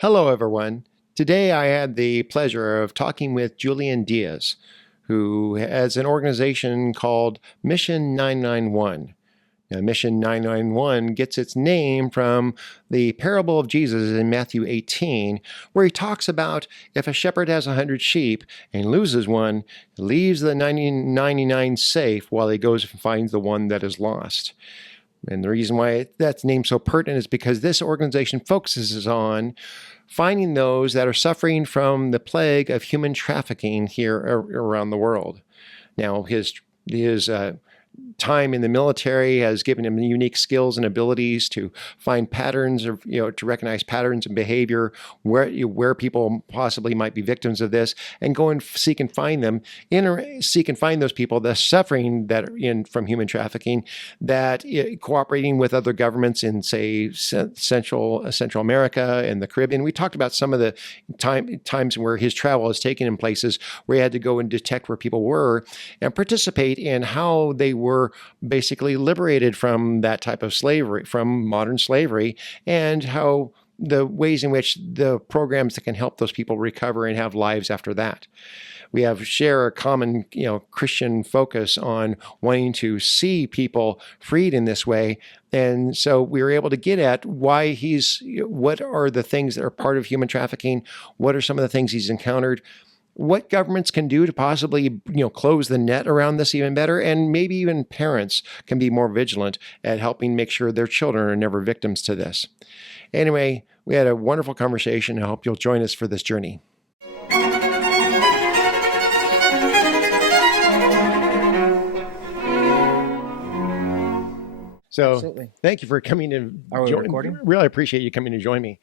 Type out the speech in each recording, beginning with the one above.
Hello, everyone. Today I had the pleasure of talking with Julian Diaz, who has an organization called Mission 991. Now, Mission 991 gets its name from the parable of Jesus in Matthew 18, where he talks about if a shepherd has 100 sheep and loses one, he leaves the 99 safe while he goes and finds the one that is lost. And the reason why that's named so pertinent is because this organization focuses on finding those that are suffering from the plague of human trafficking here around the world. Now, his time in the military has given him unique skills and abilities to find patterns of, to recognize patterns and behavior where people possibly might be victims of this, and go and seek and find them, seek and find those people that are suffering from human trafficking, that cooperating with other governments in, say, Central America and the Caribbean. We talked about some of the times where his travel has taken him places where he had to go and detect where people were and participate in how they were basically liberated from that type of slavery, from modern slavery, and how the ways in which the programs that can help those people recover and have lives after that. We share a common, Christian focus on wanting to see people freed in this way. And so we were able to get at what are the things that are part of human trafficking? What are some of the things he's encountered? What governments can do to possibly, close the net around this even better, and maybe even parents can be more vigilant at helping make sure their children are never victims to this. Anyway, we had a wonderful conversation. I hope you'll join us for this journey. So, Absolutely. Thank you for coming to recording? Really appreciate you coming to join me.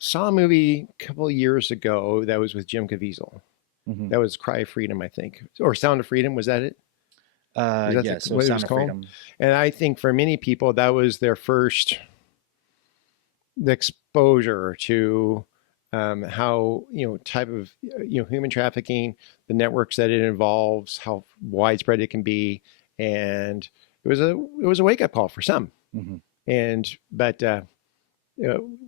Saw a movie a couple of years ago that was with Jim Caviezel. Mm-hmm. That was Cry of Freedom, I think, or Sound of Freedom. Was that it? Yes, so Sound of Freedom. And I think for many people, that was their first exposure to how type of human trafficking, the networks that it involves, how widespread it can be, and it was a wake up call for some. Mm-hmm. But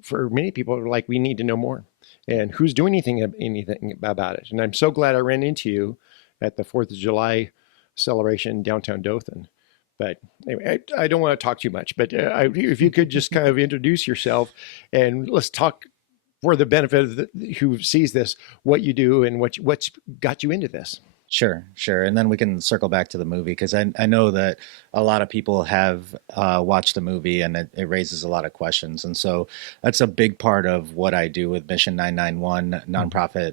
for many people, like, we need to know more, and who's doing anything about it. And I'm so glad I ran into you at the 4th of July celebration in downtown Dothan. But anyway, I don't want to talk too much, but if you could just kind of introduce yourself, and let's talk for the benefit of who sees this, what you do and what's got you into this. Sure. And then we can circle back to the movie, because I know that a lot of people have watched the movie, and it raises a lot of questions. And so that's a big part of what I do with Mission 991 nonprofit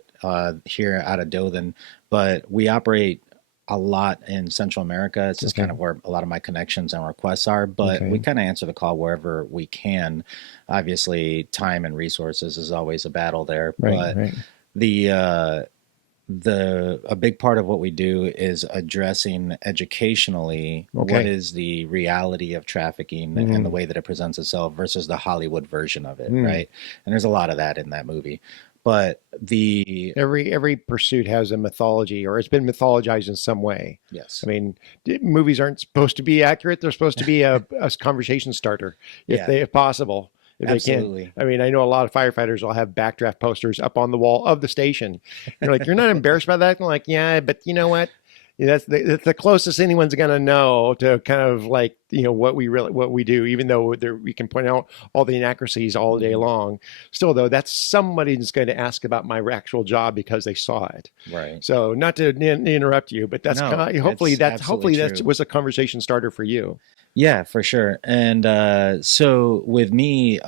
here out of Dothan. But we operate a lot in Central America. It's just kind of where a lot of my connections and requests are, but we kind of answer the call wherever we can. Obviously, time and resources is always a battle there, but a big part of what we do is addressing educationally what is the reality of trafficking and the way that it presents itself versus the Hollywood version of it, right? And there's a lot of that in that movie. But every pursuit has a mythology, or it's been mythologized in some way. Yes. I mean, movies aren't supposed to be accurate. They're supposed to be a conversation starter, if possible. If Absolutely. They can. I mean, I know a lot of firefighters will have backdraft posters up on the wall of the station. You're like, you're not embarrassed by that? I'm like, yeah, but you know what? That's the closest anyone's going to know to kind of like, what we do, even though we can point out all the inaccuracies all day long. Still, though, that's somebody's going to ask about my actual job because they saw it. Right. So not to interrupt you, but that's hopefully that was a conversation starter for you. Yeah, for sure. And so with me,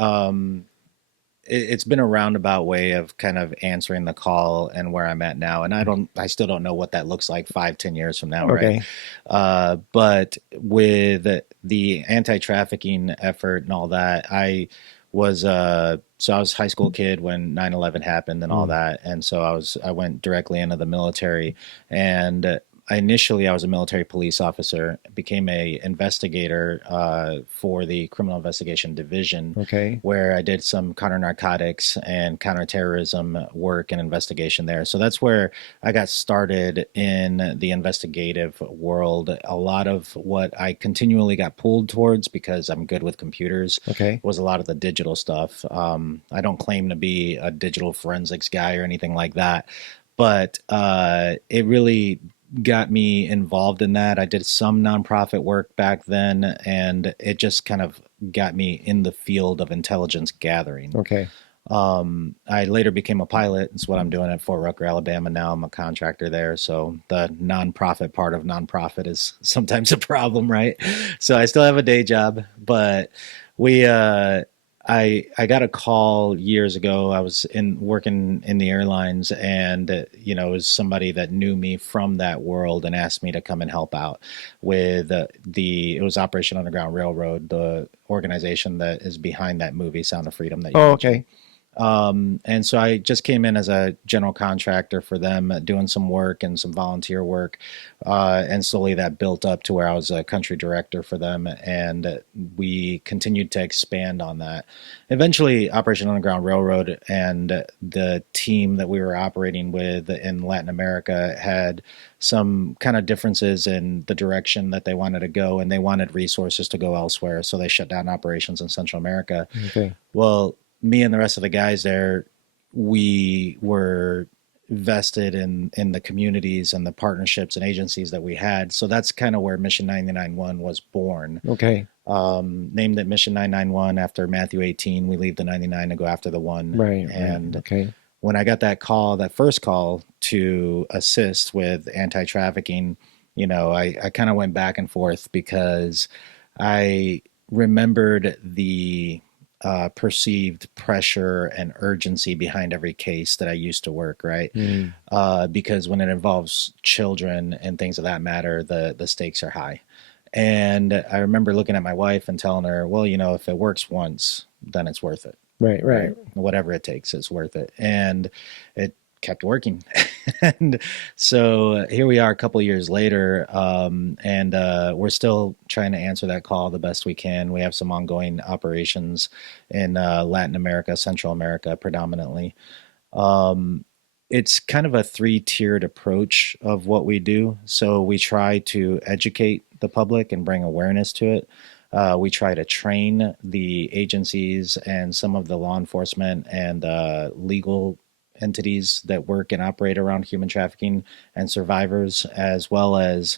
it's been a roundabout way of kind of answering the call and where I'm at now. And I still don't know what that looks like 5-10 years from now. Okay. Right. But with the anti-trafficking effort and all that, I was a high school kid when 9/11 happened and all that. And so I went directly into the military, and initially I was a military police officer, became a investigator for the criminal investigation division, Okay. where I did some counter narcotics and counterterrorism work and investigation there. So that's where I got started in the investigative world. A lot of what I continually got pulled towards, because I'm good with computers, Okay. was a lot of the digital stuff. I don't claim to be a digital forensics guy or anything like that, but it really got me involved in that. I did some nonprofit work back then, and it just kind of got me in the field of intelligence gathering. Okay. I later became a pilot. It's what I'm doing at Fort Rucker, Alabama now. I'm a contractor there. So the nonprofit part of nonprofit is sometimes a problem, right? So I still have a day job, but we, I got a call years ago. I was in working in the airlines, and it was somebody that knew me from that world and asked me to come and help out with it was Operation Underground Railroad, the organization that is behind that movie Sound of Freedom that you Oh, mentioned. okay. And so I just came in as a general contractor for them, doing some work and some volunteer work. And slowly that built up to where I was a country director for them. And we continued to expand on that. Eventually, Operation Underground Railroad and the team that we were operating with in Latin America had some kind of differences in the direction that they wanted to go, and they wanted resources to go elsewhere. So they shut down operations in Central America. Okay. Well, me and the rest of the guys there, we were vested in the communities and the partnerships and agencies that we had. So that's kind of where Mission 991 was born. Okay. Named it Mission 991 after Matthew 18. We leave the 99 to go after the one. Right. Right. And Okay. when I got that call, that first call to assist with anti-trafficking, I kind of went back and forth, because I remembered the perceived pressure and urgency behind every case that I used to work, right? Mm. Because when it involves children and things of that matter, the stakes are high. And I remember looking at my wife and telling her, well, if it works once, then it's worth it, Right. right? Right. Whatever it takes, it's worth it. And it kept working. And so here we are a couple years later, and we're still trying to answer that call the best we can. We have some ongoing operations in Latin America, Central America predominantly. Um, it's kind of a three-tiered approach of what we do. So we try to educate the public and bring awareness to it. We try to train the agencies and some of the law enforcement and legal entities that work and operate around human trafficking and survivors, as well as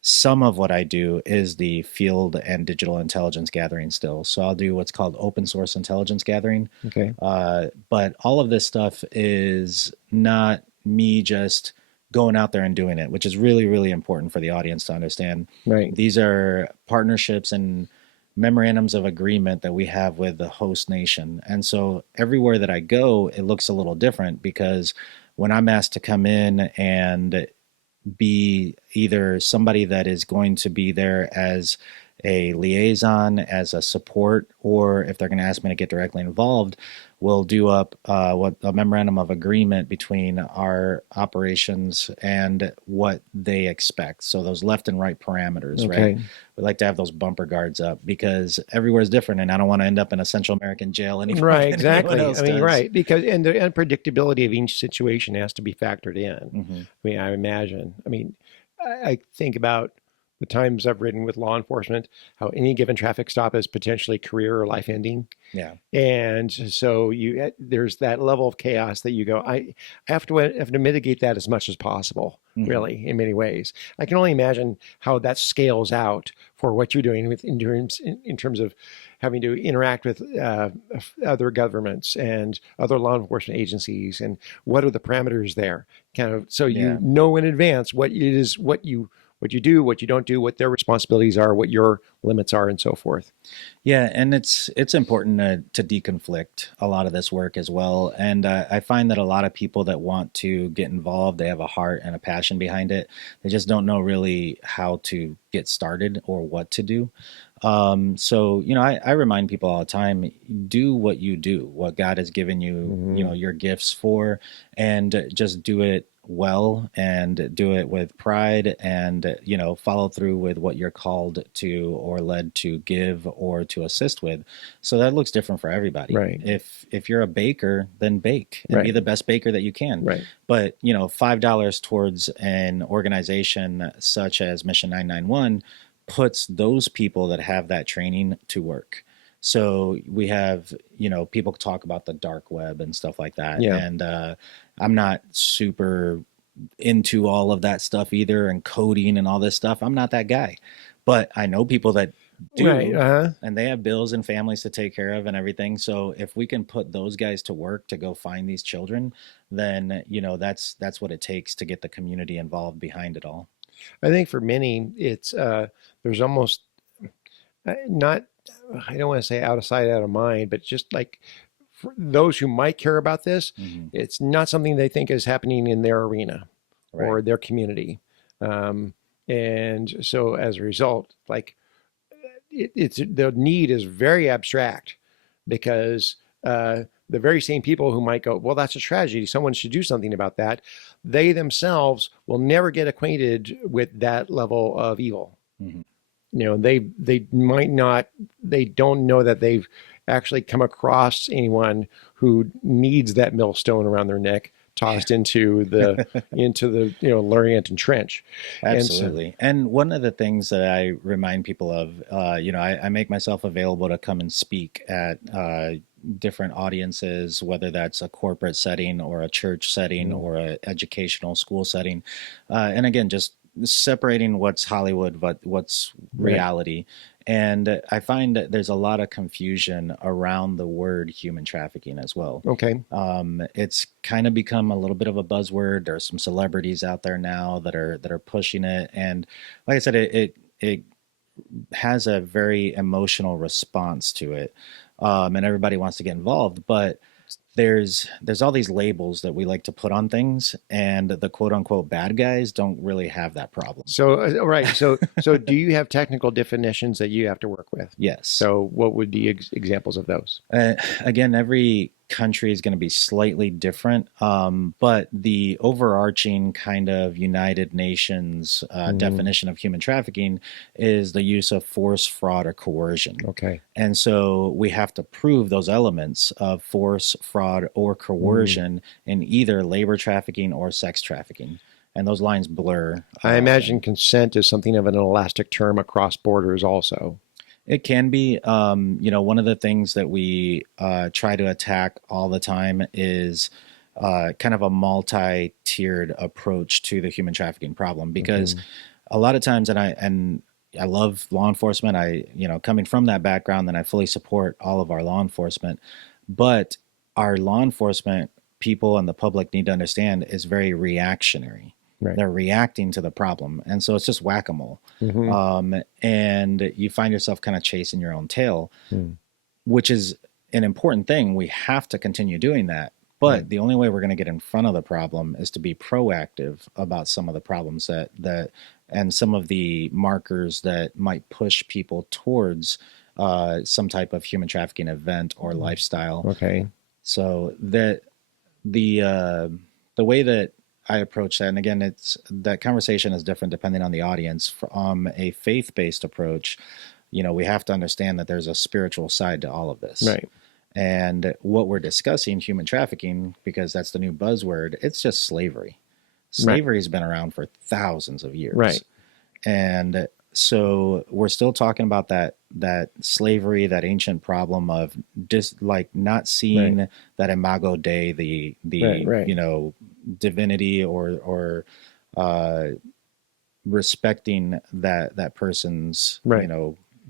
some of what I do is the field and digital intelligence gathering still. So I'll do what's called open source intelligence gathering. Okay. But all of this stuff is not me just going out there and doing it, which is really, really important for the audience to understand. Right. These are partnerships and memorandums of agreement that we have with the host nation. And so everywhere that I go, it looks a little different, because when I'm asked to come in and be either somebody that is going to be there as a liaison, as a support, or if they're going to ask me to get directly involved, we'll do up what a memorandum of agreement between our operations and what they expect. So those left and right parameters, right? Okay. We like to have those bumper guards up, because everywhere is different, and I don't want to end up in a Central American jail any more Right. than anyone Exactly. else I mean, does. right. Because and the unpredictability of each situation has to be factored in. hmm I mean, I imagine. I mean, I think about the times I've ridden with law enforcement, how any given traffic stop is potentially career or life ending. Yeah. And so there's that level of chaos that you go, I have to mitigate that as much as possible, hmm really, in many ways. I can only imagine how that scales out for what you're doing in terms of having to interact with other governments and other law enforcement agencies, and what are the parameters there, kind of, so you Yeah. know in advance what it is, what you do, what you don't do, what their responsibilities are, what your limits are, and so forth. Yeah, and it's important to deconflict a lot of this work as well. And I find that a lot of people that want to get involved, they have a heart and a passion behind it. They just don't know really how to get started or what to do. So, I remind people all the time, do what you do, what God has given you, Hmm. your gifts for, and just do it well and do it with pride and, follow through with what you're called to or led to give or to assist with. So that looks different for everybody. Right. If you're a baker, then bake and be Right. the best baker that you can. Right. But, $5 towards an organization such as Mission 991 puts those people that have that training to work. So we have, people talk about the dark web and stuff like that. Yeah. And I'm not super into all of that stuff either, and coding and all this stuff. I'm not that guy. But I know people that Right. do, Uh-huh. and they have bills and families to take care of and everything. So if we can put those guys to work to go find these children, then, that's what it takes to get the community involved behind it all. I think for many, it's there's almost not, I don't want to say out of sight, out of mind, but just like for those who might care about this, Hmm. it's not something they think is happening in their arena Right. or their community. And so as a result, like it's the need is very abstract because the very same people who might go, well, that's a tragedy, someone should do something about that, they themselves will never get acquainted with that level of evil. Hmm. They might not, they don't know that they've actually come across anyone who needs that millstone around their neck tossed into the Lurienton Trench. Absolutely. And one of the things that I remind people of, I make myself available to come and speak at different audiences, whether that's a corporate setting or a church setting or an educational school setting. And again, just separating what's Hollywood, but what's Right. reality. And I find that there's a lot of confusion around the word human trafficking as well. Okay. It's kind of become a little bit of a buzzword. There's some celebrities out there now that are pushing it, and like I said, it has a very emotional response to it, and everybody wants to get involved. But there's all these labels that we like to put on things, and the quote unquote bad guys don't really have that problem. So, right. So do you have technical definitions that you have to work with? Yes. So what would be examples of those? Again, every country is going to be slightly different, but the overarching kind of United Nations definition of human trafficking is the use of force, fraud, or coercion. Okay. And so we have to prove those elements of force, fraud, or coercion in either labor trafficking or sex trafficking. And those lines blur. I imagine consent is something of an elastic term across borders also. It can be. One of the things that we try to attack all the time is kind of a multi-tiered approach to the human trafficking problem, because a lot of times, and I love law enforcement. Coming from that background, then I fully support all of our law enforcement. But our law enforcement people and the public need to understand is very reactionary. Right. They're reacting to the problem. And so it's just whack-a-mole. Mm-hmm. And you find yourself kind of chasing your own tail, Mm. which is an important thing. We have to continue doing that. But the only way we're going to get in front of the problem is to be proactive about some of the problems that and some of the markers that might push people towards some type of human trafficking event or lifestyle. Okay. So that the way that I approach that, and again, it's that conversation is different depending on the audience. From a faith-based approach, we have to understand that there's a spiritual side to all of this. Right. And what we're discussing, human trafficking, because that's the new buzzword, it's just slavery. Slavery has been around for thousands of years. Right. And so we're still talking about that slavery, that ancient problem of just like not seeing that imago Dei, the divinity or respecting that person's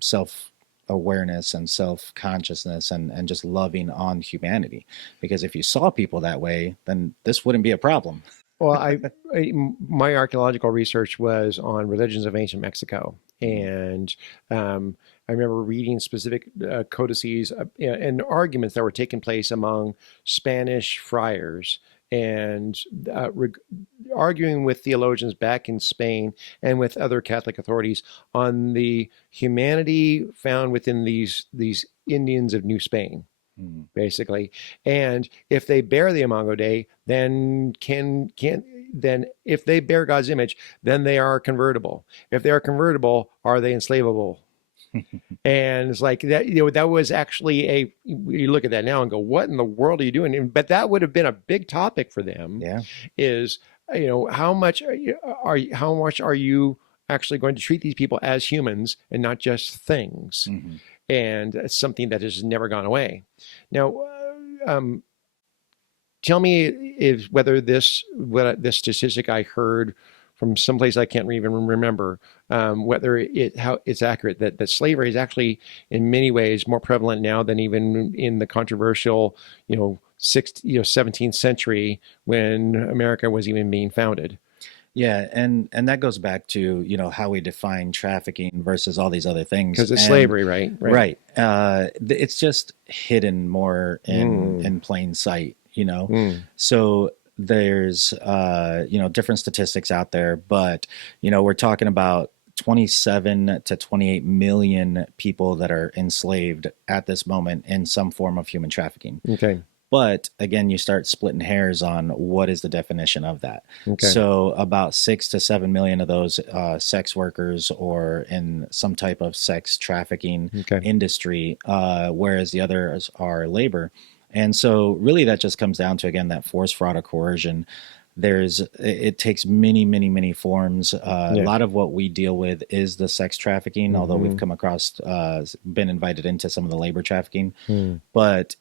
self awareness and self consciousness and just loving on humanity. Because if you saw people that way, then this wouldn't be a problem. Well, my archaeological research was on religions of ancient Mexico, and I remember reading specific codices and arguments that were taking place among Spanish friars and arguing with theologians back in Spain and with other Catholic authorities on the humanity found within these Indians of New Spain. Basically, and if they bear the Imago Dei, then can then if they bear God's image, then they are convertible. If they are convertible, are they enslavable? And it's like that, that was actually you look at that now and go, what in the world are you doing? But that would have been a big topic for them. Yeah. Is, how much how much are you actually going to treat these people as humans and not just things? Mm-hmm. And it's something that has never gone away. Now, tell me this statistic I heard from someplace I can't even remember, whether how it's accurate, that slavery is actually in many ways more prevalent now than even in the controversial 17th century when America was even being founded. Yeah, and that goes back to, how we define trafficking versus all these other things. Because it's And slavery, right? right, it's just hidden more in plain sight, Mm. So there's different statistics out there, but we're talking about 27 to 28 million people that are enslaved at this moment in some form of human trafficking. Okay. But again, you start splitting hairs on what is the definition of that. Okay. So about 6 to 7 million of those sex workers or in some type of sex trafficking Okay. industry, whereas the others are labor. And so really that just comes down to, again, that force, fraud, or coercion. It takes many, many, many forms. A Yeah. lot of what we deal with is the sex trafficking, although we've come across, been invited into some of the labor trafficking. Mm. But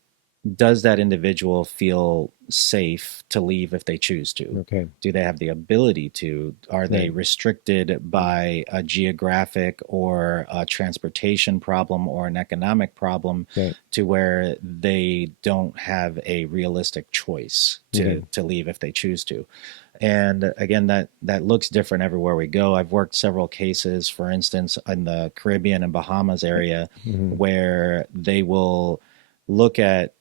does that individual feel safe to leave if they choose to? Okay. Do they have the ability to? Are they restricted by a geographic or a transportation problem or an economic problem to where they don't have a realistic choice to leave if they choose to? And again, that looks different everywhere we go. I've worked several cases, for instance, in the Caribbean and Bahamas area, where they will look at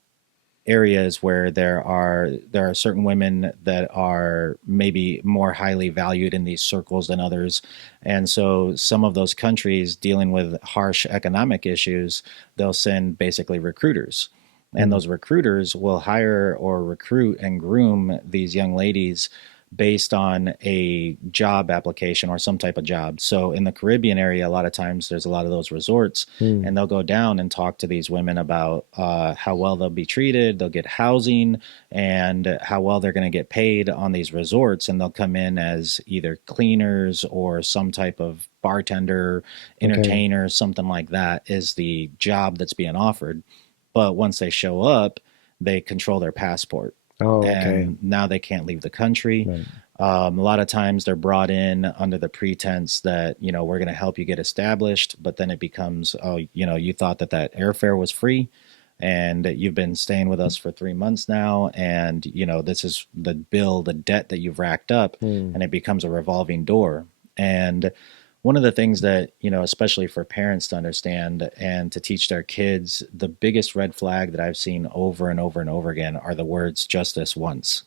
areas where there are certain women that are maybe more highly valued in these circles than others. And so some of those countries dealing with harsh economic issues, they'll send basically recruiters. And those recruiters will hire or recruit and groom these young ladies based on a job application or some type of job. So in the Caribbean area, a lot of times there's a lot of those resorts, and they'll go down and talk to these women about how well they'll be treated, they'll get housing, and how well they're going to get paid on these resorts. And they'll come in as either cleaners or some type of bartender, entertainer, something like that is the job that's being offered. But once they show up, they control their passport. Oh, okay. And now they can't leave the country. Right. A lot of times they're brought in under the pretense that, we're going to help you get established. But then it becomes, you thought that airfare was free and you've been staying with us for 3 months now. And, this is the bill, the debt that you've racked up, and it becomes a revolving door. And one of the things that, especially for parents to understand and to teach their kids, the biggest red flag that I've seen over and over and over again are the words "just this once,"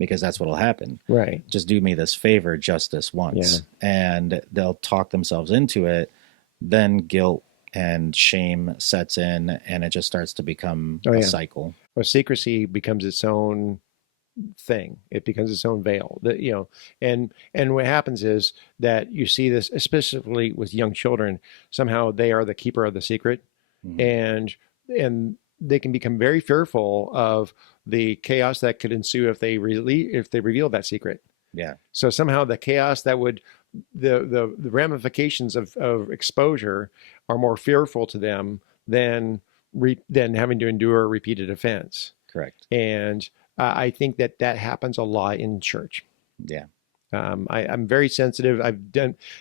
because that's what'll happen. Right. Just do me this favor, just this once. Yeah. And they'll talk themselves into it. Then guilt and shame sets in, and it just starts to become a cycle. Well, secrecy becomes its own thing. It becomes its own veil. And what happens is that you see this, especially with young children. Somehow they are the keeper of the secret, and they can become very fearful of the chaos that could ensue if they reveal that secret. Yeah. So somehow the chaos that would the ramifications of exposure are more fearful to them than having to endure a repeated offense. Correct. And I think that happens a lot in church. Yeah. I'm very sensitive. I've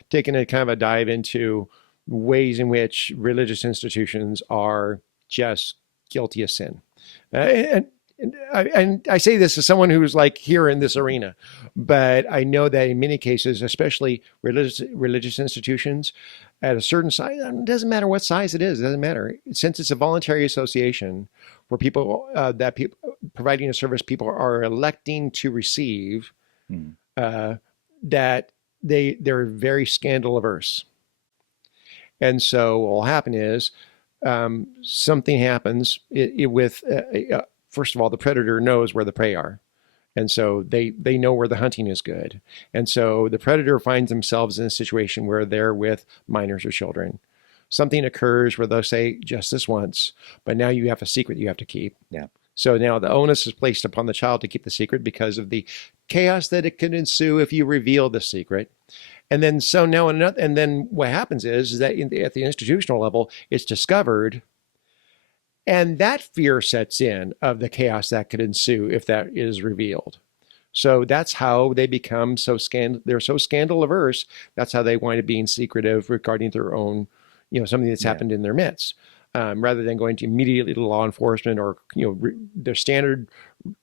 taken a kind of a dive into ways in which religious institutions are just guilty of sin. And I say this as someone who's like here in this arena, but I know that in many cases, especially religious institutions, at a certain size, it doesn't matter what size it is, it doesn't matter. Since it's a voluntary association where people providing a service people are electing to receive, that they're very scandal averse. And so what will happen is something happens with first of all, the predator knows where the prey are. And so they know where the hunting is good. And so the predator finds themselves in a situation where they're with minors or children. Something occurs where they'll say, just this once, but now you have a secret you have to keep. Yeah. So now the onus is placed upon the child to keep the secret because of the chaos that it could ensue if you reveal the secret. And then so now another, and then what happens is that at the institutional level, it's discovered, and that fear sets in of the chaos that could ensue if that is revealed. So that's how they become they're so scandal averse. That's how they wind up being secretive regarding their own, something that's happened in their midst. Rather than going to immediately to law enforcement or their standard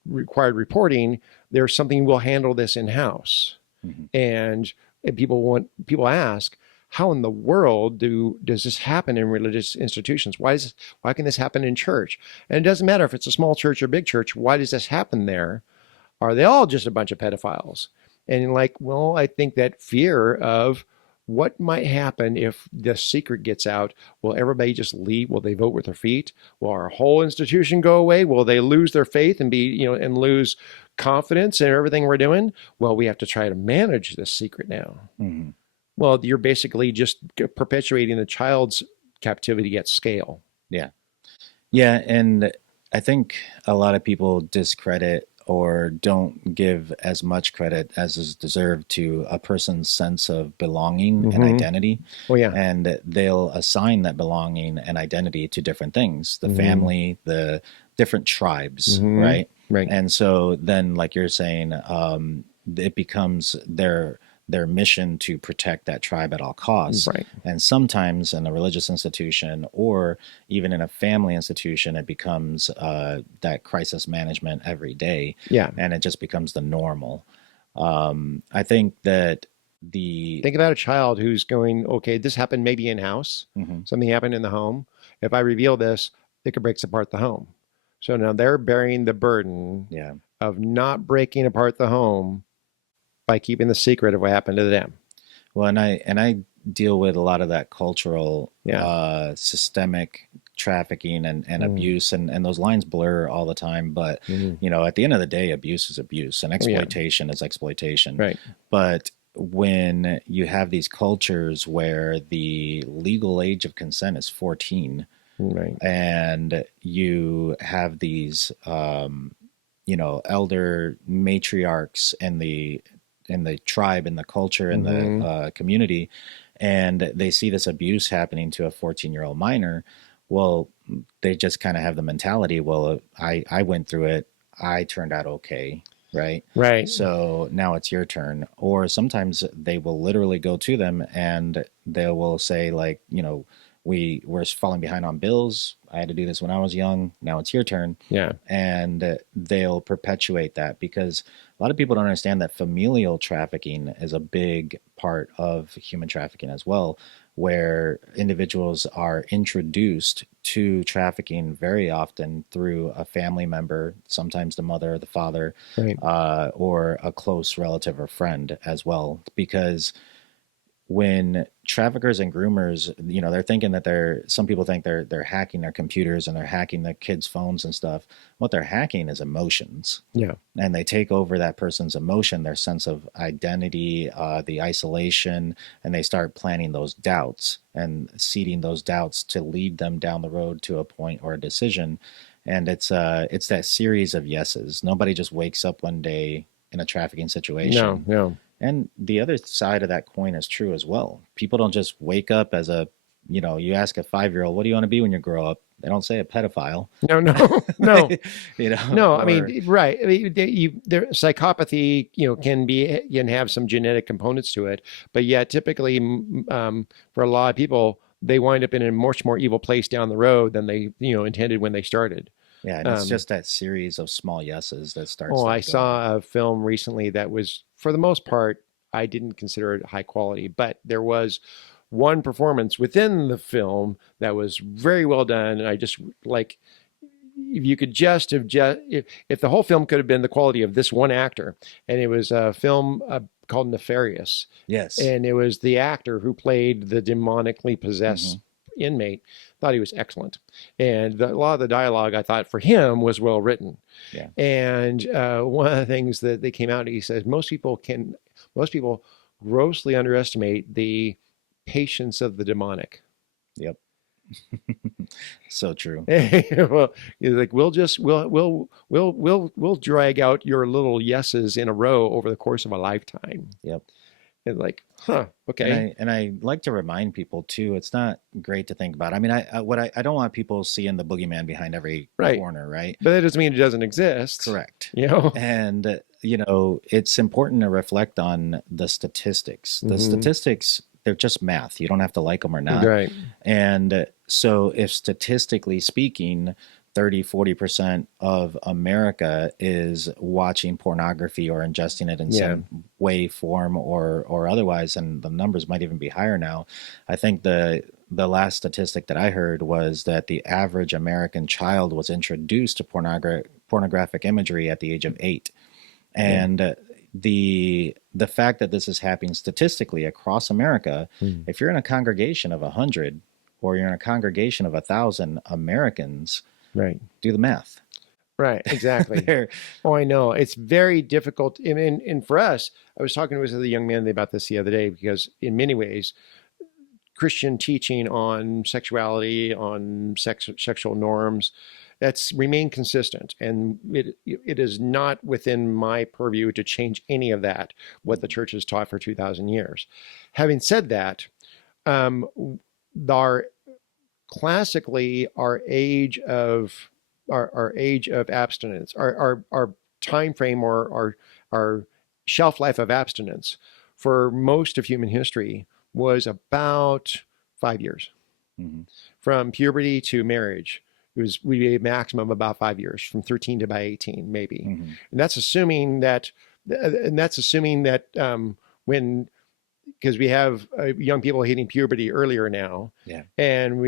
required reporting, there's something we'll handle this in house. Mm-hmm. And people ask, how in the world does this happen in religious institutions? Why can this happen in church? And it doesn't matter if it's a small church or big church. Why does this happen there? Are they all just a bunch of pedophiles? And well, I think that fear of what might happen if the secret gets out. Will everybody just leave? Will they vote with their feet? Will our whole institution go away? Will they lose their faith and and lose confidence in everything we're doing? Well, we have to try to manage this secret now. Mm-hmm. Well, you're basically just perpetuating the child's captivity at scale. Yeah. Yeah. And I think a lot of people discredit or don't give as much credit as is deserved to a person's sense of belonging and identity. Oh, yeah. And they'll assign that belonging and identity to different things, the family, the different tribes, right? Right. And so then, like you're saying, it becomes their mission to protect that tribe at all costs. Right. And sometimes in a religious institution or even in a family institution, it becomes that crisis management every day. Yeah. And it just becomes the normal. I think that Think about a child who's going, okay, this happened maybe in-house. Mm-hmm. Something happened in the home. If I reveal this, it could break apart the home. So now they're bearing the burden of not breaking apart the home by keeping the secret of what happened to them. Well, and I deal with a lot of that cultural, systemic trafficking and abuse, and those lines blur all the time. But at the end of the day, abuse is abuse, and exploitation is exploitation. Right. But when you have these cultures where the legal age of consent is 14, right, and you have these, elder matriarchs in the tribe, in the culture, in the community, and they see this abuse happening to a 14-year-old minor, well, they just kind of have the mentality, well, I went through it, I turned out okay, right? Right. So now it's your turn. Or sometimes they will literally go to them and they will say, like, we're falling behind on bills. I had to do this when I was young. Now it's your turn. Yeah. And they'll perpetuate that because a lot of people don't understand that familial trafficking is a big part of human trafficking as well, where individuals are introduced to trafficking very often through a family member, sometimes the mother or the father, right, or a close relative or friend as well. Because when traffickers and groomers, they're thinking that some people think they're hacking their computers and they're hacking the kids' phones and stuff. What they're hacking is emotions. Yeah. And they take over that person's emotion, their sense of identity, the isolation, and they start planting those doubts and seeding those doubts to lead them down the road to a point or a decision. And it's that series of yeses. Nobody just wakes up one day in a trafficking situation. No. And the other side of that coin is true as well. People don't just wake up as you ask a 5-year-old, what do you want to be when you grow up? They don't say a pedophile. No. No, or, I mean, right. I mean, psychopathy, can have some genetic components to it, but yet typically, for a lot of people, they wind up in a much more evil place down the road than they, intended when they started. Yeah, and it's just that series of small yeses that starts. Oh, I saw a film recently that was, for the most part, I didn't consider it high quality, but there was one performance within the film that was very well done. And I just if you could just have if the whole film could have been the quality of this one actor, and it was a film called Nefarious. Yes. And it was the actor who played the demonically possessed inmate, thought he was excellent. And a lot of the dialogue I thought for him was well written. Yeah. And one of the things that they came out, he says, most people grossly underestimate the patience of the demonic. Yep. So true. Well, he's like, we'll drag out your little yeses in a row over the course of a lifetime. Yep. And like, huh, okay. And I like to remind people too, it's not great to think about. I mean, I don't want people seeing the boogeyman behind every corner, right? But that doesn't mean it doesn't exist. Correct. You know? And, it's important to reflect on the statistics. The statistics, they're just math. You don't have to like them or not. Right. And so if statistically speaking, 30-40% of America is watching pornography or ingesting it in some way, form, or otherwise, and the numbers might even be higher now. I think the last statistic that I heard was that the average American child was introduced to pornographic imagery at the age of 8. And the fact that this is happening statistically across America, if you're in a congregation of 100 or you're in a congregation of 1,000 Americans, right, do the math. Right, exactly. Oh, I know. It's very difficult. And for us, I was talking with a young man about this the other day, because in many ways, Christian teaching on sexuality, on sexual norms, that's remained consistent. And it is not within my purview to change any of that, what the church has taught for 2,000 years. Having said that, classically, our age of abstinence, our time frame, or our shelf life of abstinence for most of human history was about 5 years. From puberty to marriage. We a maximum of about 5 years, from 13 to about 18, maybe. And that's assuming that when, because we have young people hitting puberty earlier now, and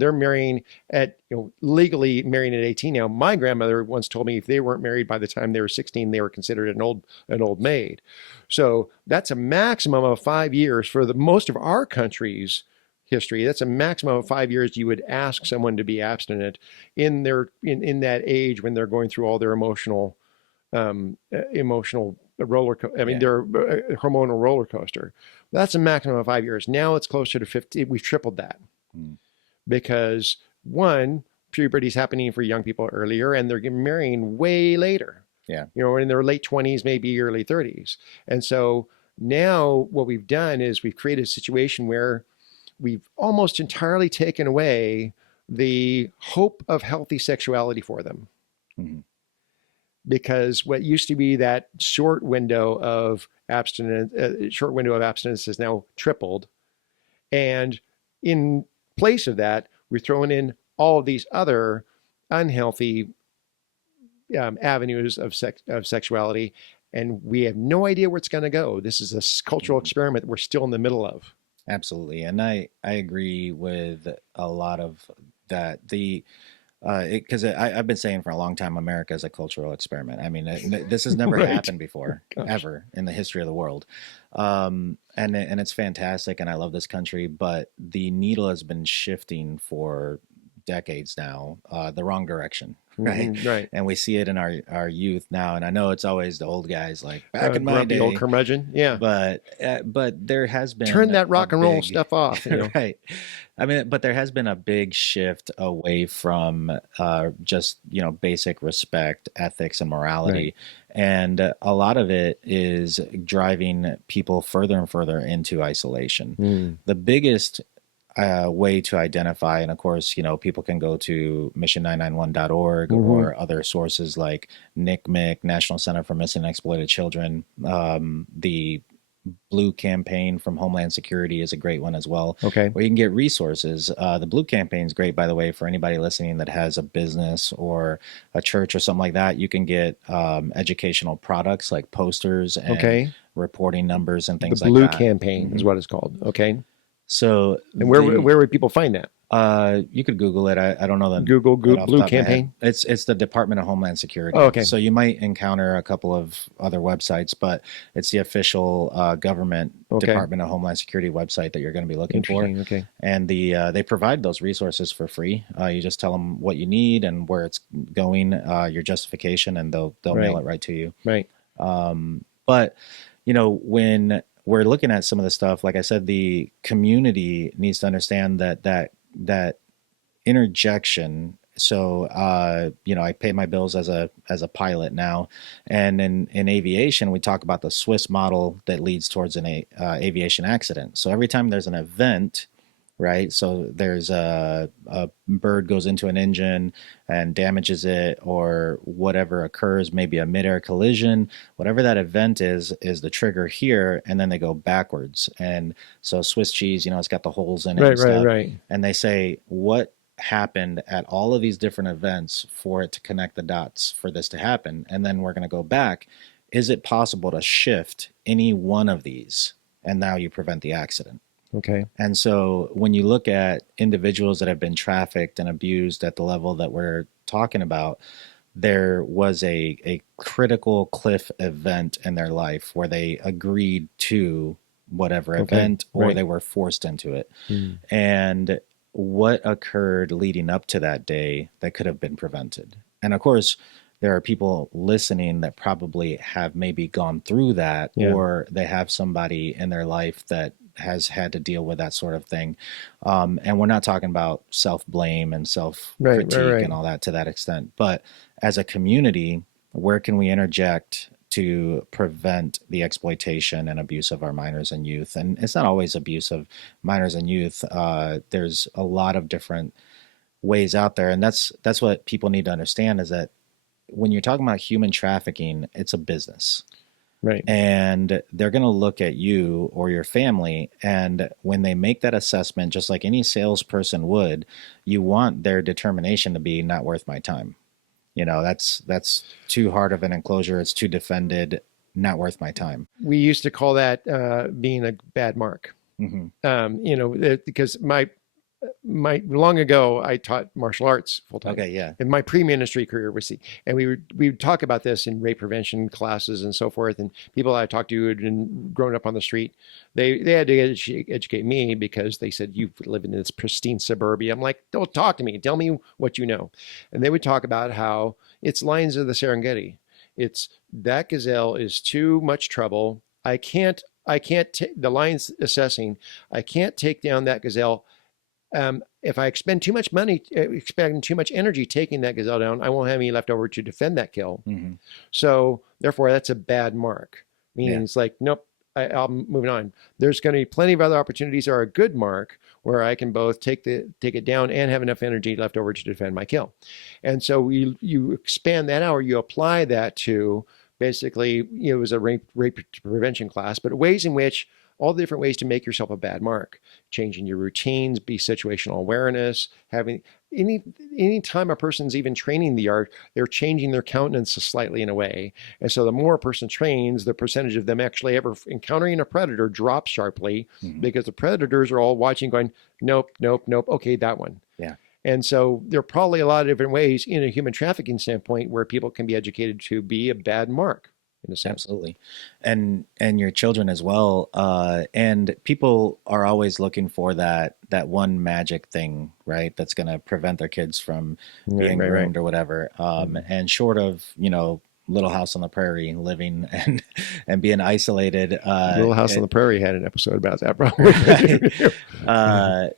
they're marrying at, legally marrying at 18 now. My grandmother once told me if they weren't married by the time they were 16, they were considered an old maid. So that's a maximum of 5 years for the most of our country's history. That's a maximum of 5 years you would ask someone to be abstinent in that age, when they're going through all their emotional roller coaster. I mean, they're a hormonal roller coaster. That's a maximum of 5 years. Now it's closer to 50. We've tripled that because, one, puberty is happening for young people earlier, and they're marrying way later. In their late 20s, maybe early 30s. And so now what we've done is we've created a situation where we've almost entirely taken away the hope of healthy sexuality for them. Because what used to be that short window of abstinence has now tripled. And in place of that, we're throwing in all of these other unhealthy avenues of sexuality, and we have no idea where it's going to go. This is a cultural experiment that we're still in the middle of. Absolutely. And I agree with a lot of that. Because I've been saying for a long time, America is a cultural experiment. I mean, this has never happened before, ever in the history of the world. And it's fantastic, and I love this country, but the needle has been shifting for decades now, the wrong direction. Right. And we see it in our youth now. And I know it's always the old guys, like back in my day, old curmudgeon. Yeah. But there has been turn that rock and roll stuff off. Right. I mean, but there has been a big shift away from just, basic respect, ethics, and morality. Right. And a lot of it is driving people further and further into isolation. The biggest way to identify, and of course, people can go to mission991.org or other sources like NCMEC, National Center for Missing and Exploited Children. The Blue Campaign from Homeland Security is a great one as well. Okay. Where you can get resources. The Blue Campaign is great, by the way, for anybody listening that has a business or a church or something like that. You can get educational products like posters and reporting numbers and things like that. The Blue Campaign is what it's called. Okay. So, and where would people find that? You could Google it. I don't know Google that off the Blue top of my head. campaign. It's the Department of Homeland Oh, Security. okay. So you might encounter a couple of other websites, but it's the official government Okay. Department of Homeland Security website that you're going to be looking for. Interesting. Okay. And they provide those resources for free. You just tell them what you need and where it's going, your justification, and they'll mail Right. it right to you. Right. But when we're looking at some of the stuff, like I said, the community needs to understand that interjection. So, I pay my bills as a pilot now, and in aviation, we talk about the Swiss model that leads towards an aviation accident. So every time there's an event, right? So there's a bird goes into an engine and damages it, or whatever occurs, maybe a midair collision, whatever that event is the trigger here, and then they go backwards. And so Swiss cheese, it's got the holes in it Right. and Right. stuff. Right. And they say, what happened at all of these different events for it to connect the dots for this to happen? And then we're going to go back. Is it possible to shift any one of these? And now you prevent the accident. Okay. And so when you look at individuals that have been trafficked and abused at the level that we're talking about, there was a critical cliff event in their life where they agreed to whatever Okay. event, or Right. they were forced into it. Hmm. And what occurred leading up to that day that could have been prevented? And of course, there are people listening that probably have maybe gone through that, Yeah. or they have somebody in their life that has had to deal with that sort of thing. And we're not talking about self-blame and Right. self-critique Right. Right. and all that to that extent. But as a community, where can we interject to prevent the exploitation and abuse of our minors and youth? And it's not always abuse of minors and youth. There's a lot of different ways out there. And that's what people need to understand, is that when you're talking about human trafficking, it's a business. Right. And they're going to look at you or your family. And when they make that assessment, just like any salesperson would, you want their determination to be not worth my time. That's too hard of an enclosure. It's too defended, not worth my time. We used to call that being a bad mark. Because my long ago I taught martial arts full time. Okay, yeah. And my pre-ministry career was, and we would talk about this in rape prevention classes and so forth. And people I talked to who had been grown up on the street, they had to educate me, because they said, you live in this pristine suburbia. I'm like, don't talk to me. Tell me what you know. And they would talk about how it's lions of the Serengeti. It's that gazelle is too much trouble. I can't the lion's assessing. I can't take down that gazelle. If I expend too much money, expend too much energy taking that gazelle down, I won't have any left over to defend that kill. Mm-hmm. So therefore, that's a bad mark. Meaning, it's like, nope, I'm moving on. There's going to be plenty of other opportunities that are a good mark, where I can both take it down and have enough energy left over to defend my kill. And so you expand that out, or you apply that to basically, it was a rape prevention class, but ways in which all the different ways to make yourself a bad mark, changing your routines, be situational awareness, having any time a person's even training the art, they're changing their countenance slightly in a way. And so the more a person trains, the percentage of them actually ever encountering a predator drops sharply, because the predators are all watching going, nope, nope, nope. Okay, that one. Yeah. And so there are probably a lot of different ways in a human trafficking standpoint where people can be educated to be a bad mark. In a sense. Absolutely. And your children as well. And people are always looking for that one magic thing, right? That's going to prevent their kids from being groomed or whatever. And short of, Little House on the Prairie, living and being isolated. Little House on the Prairie had an episode about that, probably.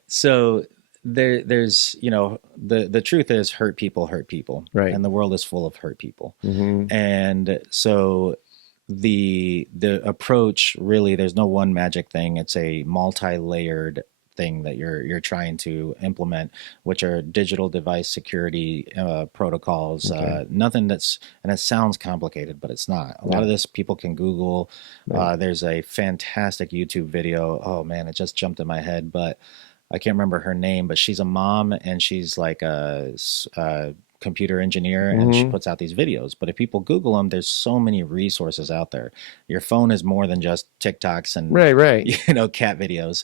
So there's the truth is, hurt people, right? And the world is full of hurt people. Mm-hmm. And so the approach, really, there's no one magic thing. It's a multi-layered thing that you're trying to implement, which are digital device security protocols. Okay. Nothing that's, and it sounds complicated, but it's not. A lot of this people can Google. Right. There's a fantastic YouTube video. Oh man, it just jumped in my head, but I can't remember her name, but she's a mom, and she's like a computer engineer, and she puts out these videos. But if people Google them, there's so many resources out there. Your phone is more than just TikToks and right. cat videos.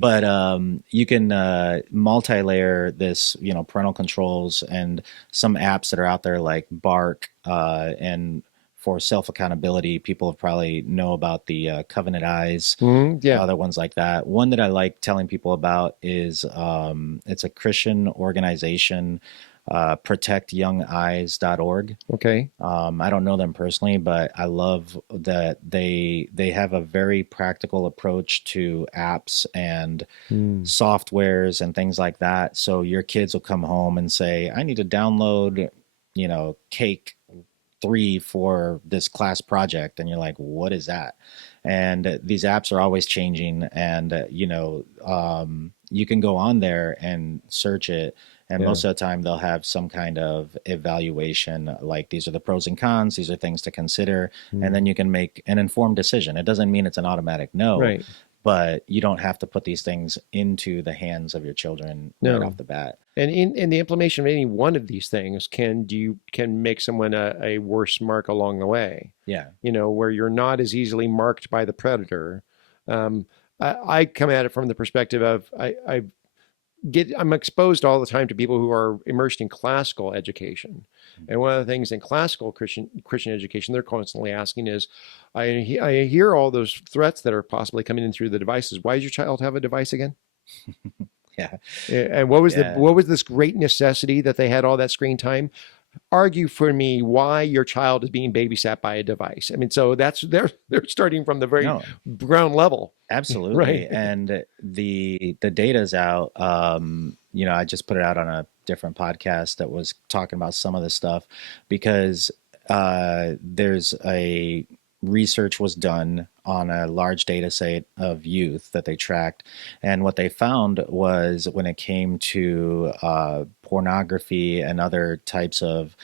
But you can multi-layer this, parental controls and some apps that are out there like Bark, and for self accountability, people have probably know about the Covenant Eyes, Yeah. other ones like that. One that I like telling people about is it's a Christian organization, protectyoungeyes.org. Okay. I don't know them personally, but I love that they have a very practical approach to apps and Mm. softwares and things like that. So your kids will come home and say, "I need to download, Cake 3 for this class project," and you're like, "What is that?" And these apps are always changing, and you can go on there and search it, and Yeah. most of the time they'll have some kind of evaluation, like these are the pros and cons, these are things to consider, and Mm. then you can make an informed decision. It doesn't mean it's an automatic no, Right. but you don't have to put these things into the hands of your children right No. off the bat. And in the implementation of any one of these things can make someone a worse mark along the way. Yeah. Where you're not as easily marked by the predator. Um, I come at it from the perspective of I'm exposed all the time to people who are immersed in classical education, and one of the things in classical Christian education they're constantly asking is, I hear all those threats that are possibly coming in through the devices. Why does your child have a device again? Yeah. And what was Yeah. this great necessity that they had all that screen time? Argue for me why your child is being babysat by a device. I mean, so they're starting from the very No, ground level, absolutely. right? And the data's out. I just put it out on a different podcast that was talking about some of this stuff because there's a research was done on a large data set of youth that they tracked, and what they found was when it came to pornography and other types of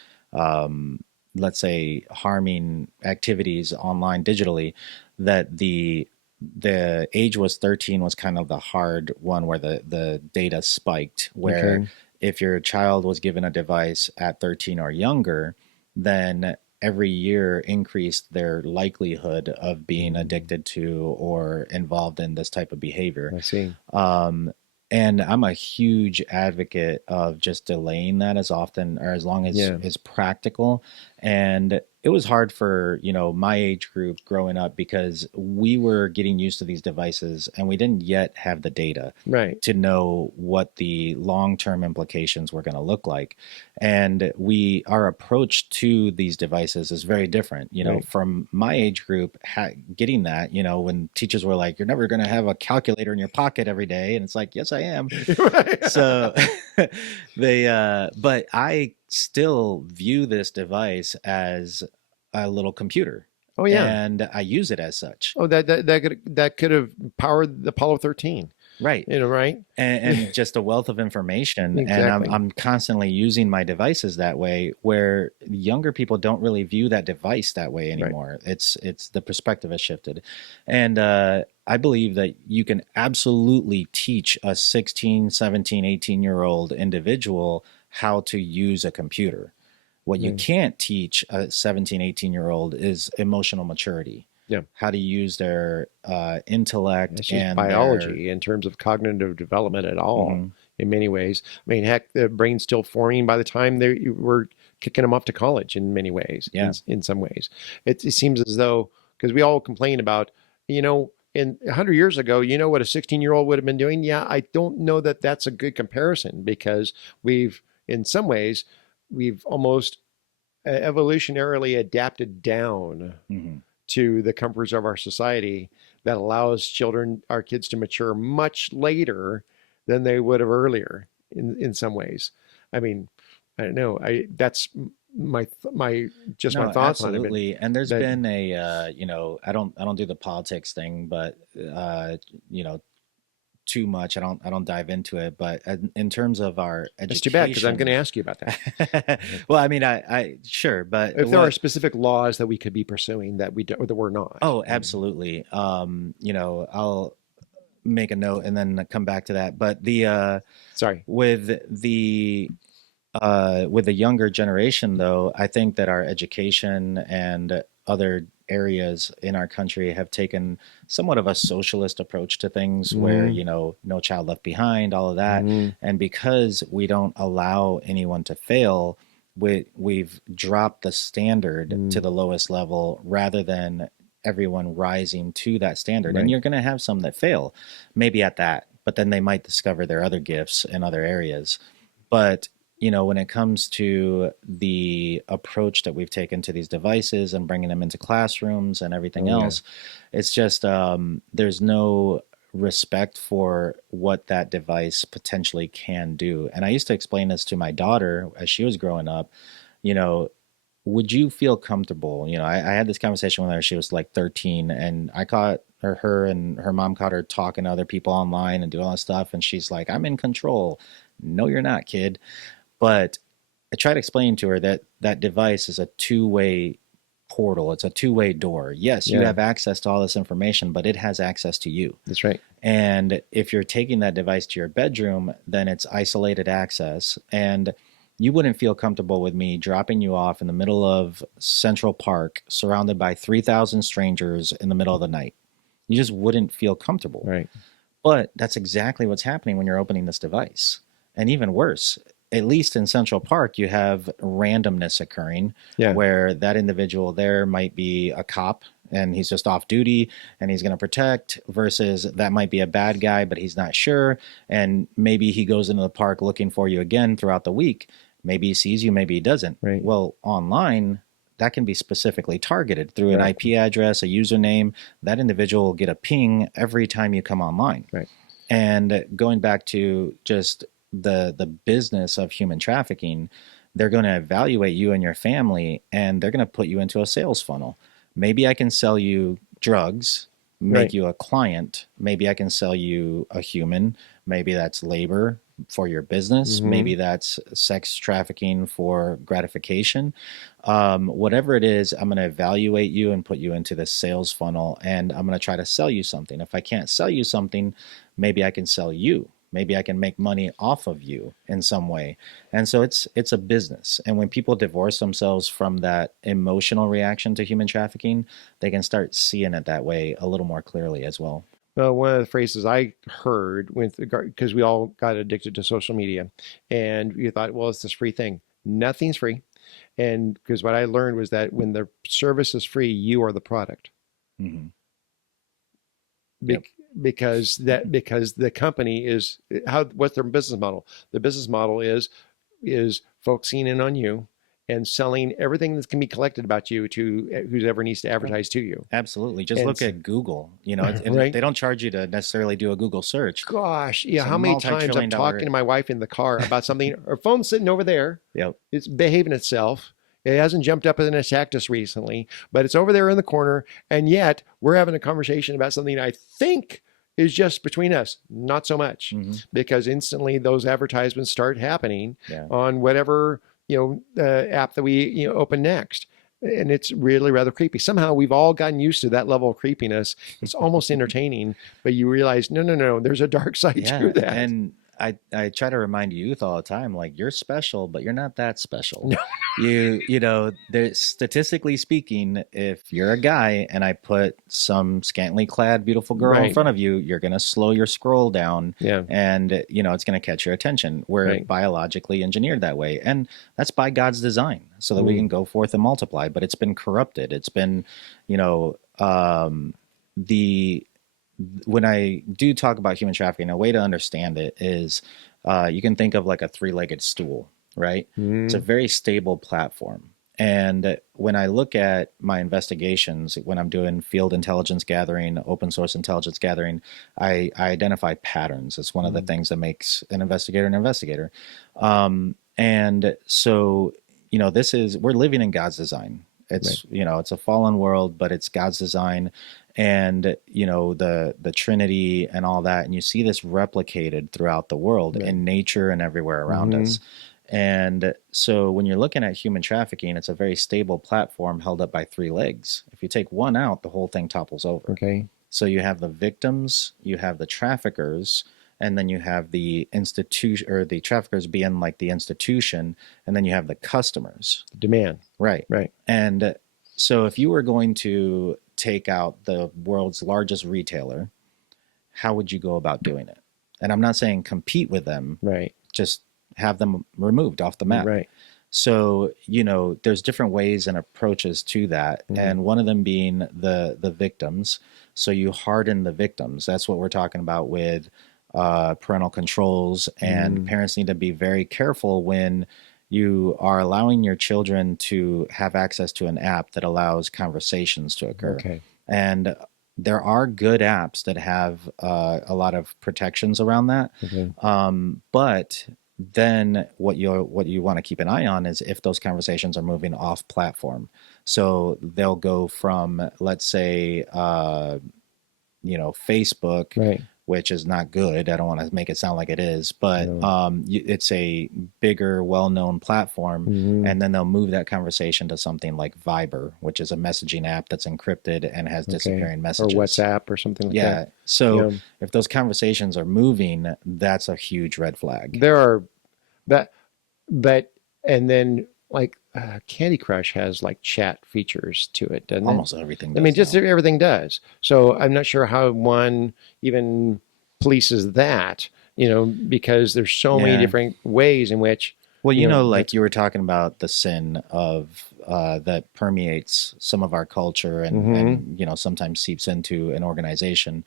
let's say harming activities online digitally, that the age was 13 was kind of the hard one where the data spiked, where Okay. if your child was given a device at 13 or younger, then every year increased their likelihood of being addicted to or involved in this type of behavior. I see. Um, and I'm a huge advocate of just delaying that as often or as long as Yeah. is practical. And it was hard for, my age group growing up because we were getting used to these devices and we didn't yet have the data Right. to know what the long-term implications were going to look like. And our approach to these devices is very different. Right. From my age group, getting that, when teachers were like, "You're never going to have a calculator in your pocket every day," and it's like, "Yes, I am." Right. So but I still view this device as a little computer, Oh yeah. and I use it as such. Oh, that could have powered the Apollo 13. Right. Right? And just a wealth of information. And Exactly. I'm constantly using my devices that way, where younger people don't really view that device that way Right. anymore. It's the perspective has shifted. And I believe that you can absolutely teach a 16, 17, 18-year-old individual how to use a computer. What you Yeah. can't teach a 17, 18-year-old is emotional maturity, Yeah. how to use their intellect It's just and their. biology in terms of cognitive development at all, Mhm. in many ways. I mean, heck, the brain's still forming by the time we're kicking them off to college in many ways, Yeah. in some ways. It seems as though, because we all complain about, in 100 years ago, what a 16-year-old would have been doing. Yeah, I don't know that that's a good comparison because in some ways, we've almost evolutionarily adapted down Mhm. to the comforts of our society that allows our kids to mature much later than they would have earlier in some ways. I mean, I don't know. That's my just my No, thoughts on it. But absolutely. And there's that been I don't do the politics thing, but you know, too much. I don't dive into it. But in terms of our that's too bad because I'm going to education, ask you about that. well, I mean, I sure, but If there are what? specific laws that we could be pursuing that that we're not. Oh, absolutely. I'll make a note and then come back to that. But Sorry. with the younger generation, though, I think that our education and other areas in our country have taken somewhat of a socialist approach to things where, Mm, no child left behind, all of that. mm, And because we don't allow anyone to fail, we've dropped the standard to mm. the lowest level rather than everyone rising to that standard. And Right. you're going to have some that fail, maybe at that, but then they might discover their other gifts in other areas. But when it comes to the approach that we've taken to these devices and bringing them into classrooms and everything Oh, yeah. else, it's just there's no respect for what that device potentially can do. And I used to explain this to my daughter as she was growing up. You know, would you feel comfortable? I had this conversation with her. She was like 13, and I caught her and her mom caught her talking to other people online and doing all that stuff. And she's like, "I'm in control." No, you're not, kid. But I tried explaining to her that that device is a two-way portal. It's a two-way door. Yes, you Yeah, have access to all this information, but it has access to you. that's right. And if you're taking that device to your bedroom, then it's isolated access. And you wouldn't feel comfortable with me dropping you off in the middle of Central Park, surrounded by 3,000 strangers in the middle of the night. You just wouldn't feel comfortable. Right. But that's exactly what's happening when you're opening this device. And even worse, at least in Central Park, you have randomness occurring Yeah. where that individual there might be a cop and he's just off duty and he's going to protect, versus that might be a bad guy, but he's not sure. And maybe he goes into the park looking for you again throughout the week. Maybe he sees you, maybe he doesn't. Right. Well, online, that can be specifically targeted through an Right. IP address, a username. That individual will get a ping every time you come online. Right. And going back to just the business of human trafficking, they're going to evaluate you and your family, and they're going to put you into a sales funnel. Maybe I can sell you drugs, make Right. you a client. Maybe I can sell you a human. Maybe that's labor for your business. Mm-hmm. Maybe that's sex trafficking for gratification. Whatever it is, I'm going to evaluate you and put you into this sales funnel, and I'm going to try to sell you something. If I can't sell you something, maybe I can sell you. Maybe I can make money off of you in some way. And so it's a business. And when people divorce themselves from that emotional reaction to human trafficking, they can start seeing it that way a little more clearly as well. Well, one of the phrases I heard with because we all got addicted to social media, and we thought, well, it's this free thing. Nothing's free, and because what I learned was that when the service is free, you are the product. Mm-hmm. Be- Yep. because the company is what's their business model? The business model is focusing in on you and selling everything that can be collected about you to whoever needs to advertise to you. Absolutely. Just And look at Google. right? They don't charge you to necessarily do a Google search. Gosh, yeah. It's a How many times I'm multi-trillion talking dollar. to my wife in the car about something? Her phone's sitting over there. Yep. It's behaving itself. It hasn't jumped up and attacked us recently, but it's over there in the corner. And yet we're having a conversation about something I think is just between us. Not so much, Mm-hmm. because instantly those advertisements start happening Yeah. on whatever, app that we, open next. And it's really rather creepy. Somehow we've all gotten used to that level of creepiness. It's almost entertaining, but you realize, no, there's a dark side to that. And I try to remind youth all the time, like, you're special, but you're not that special. No. There's, statistically speaking, if you're a guy and I put some scantily clad beautiful girl in Right. front of you, you're gonna slow your scroll down, Yeah. and it's gonna catch your attention. We're Right. biologically engineered that way, and that's by God's design, so that we can go forth and multiply. But it's been corrupted. It's been, the when I do talk about human trafficking, a way to understand it is you can think of like a three-legged stool, right? It's a very stable platform. And when I look at my investigations, when I'm doing field intelligence gathering, open source intelligence gathering, I identify patterns. It's one of the things that makes an investigator an investigator. And so, we're living in God's design. It's, it's a fallen world, but it's God's design. And, the Trinity and all that. And you see this replicated throughout the world in nature and everywhere around us. And so when you're looking at human trafficking, it's a very stable platform held up by three legs. If you take one out, the whole thing topples over. Okay. So you have the victims, you have the traffickers, and then you have the institution, or the traffickers being like the institution, and then you have the customers. Demand. Right. Right. And So if you were going to take out the world's largest retailer, how would you go about doing it? And I'm not saying compete with them, Right. just have them removed off the map. Right. So, there's different ways and approaches to that. And one of them being the victims. So you harden the victims. That's what we're talking about with parental controls. And parents need to be very careful when you are allowing your children to have access to an app that allows conversations to occur. Okay. And there are good apps that have a lot of protections around that. Okay. But then what you want to keep an eye on is if those conversations are moving off platform. So they'll go from, let's say, Facebook, Right. which is not good. I don't want to make it sound like it is, but No. it's a bigger, well-known platform, and then they'll move that conversation to something like Viber, which is a messaging app that's encrypted and has disappearing messages. Or WhatsApp or something like that. Yeah. So if those conversations are moving, that's a huge red flag. There are that, but, and then like Candy Crush has like chat features to it, doesn't it? Almost everything does. I mean, just now. everything does. So I'm not sure how one even polices that, because there's so many different ways in which. Well, like you were talking about the sin of that permeates some of our culture and sometimes seeps into an organization.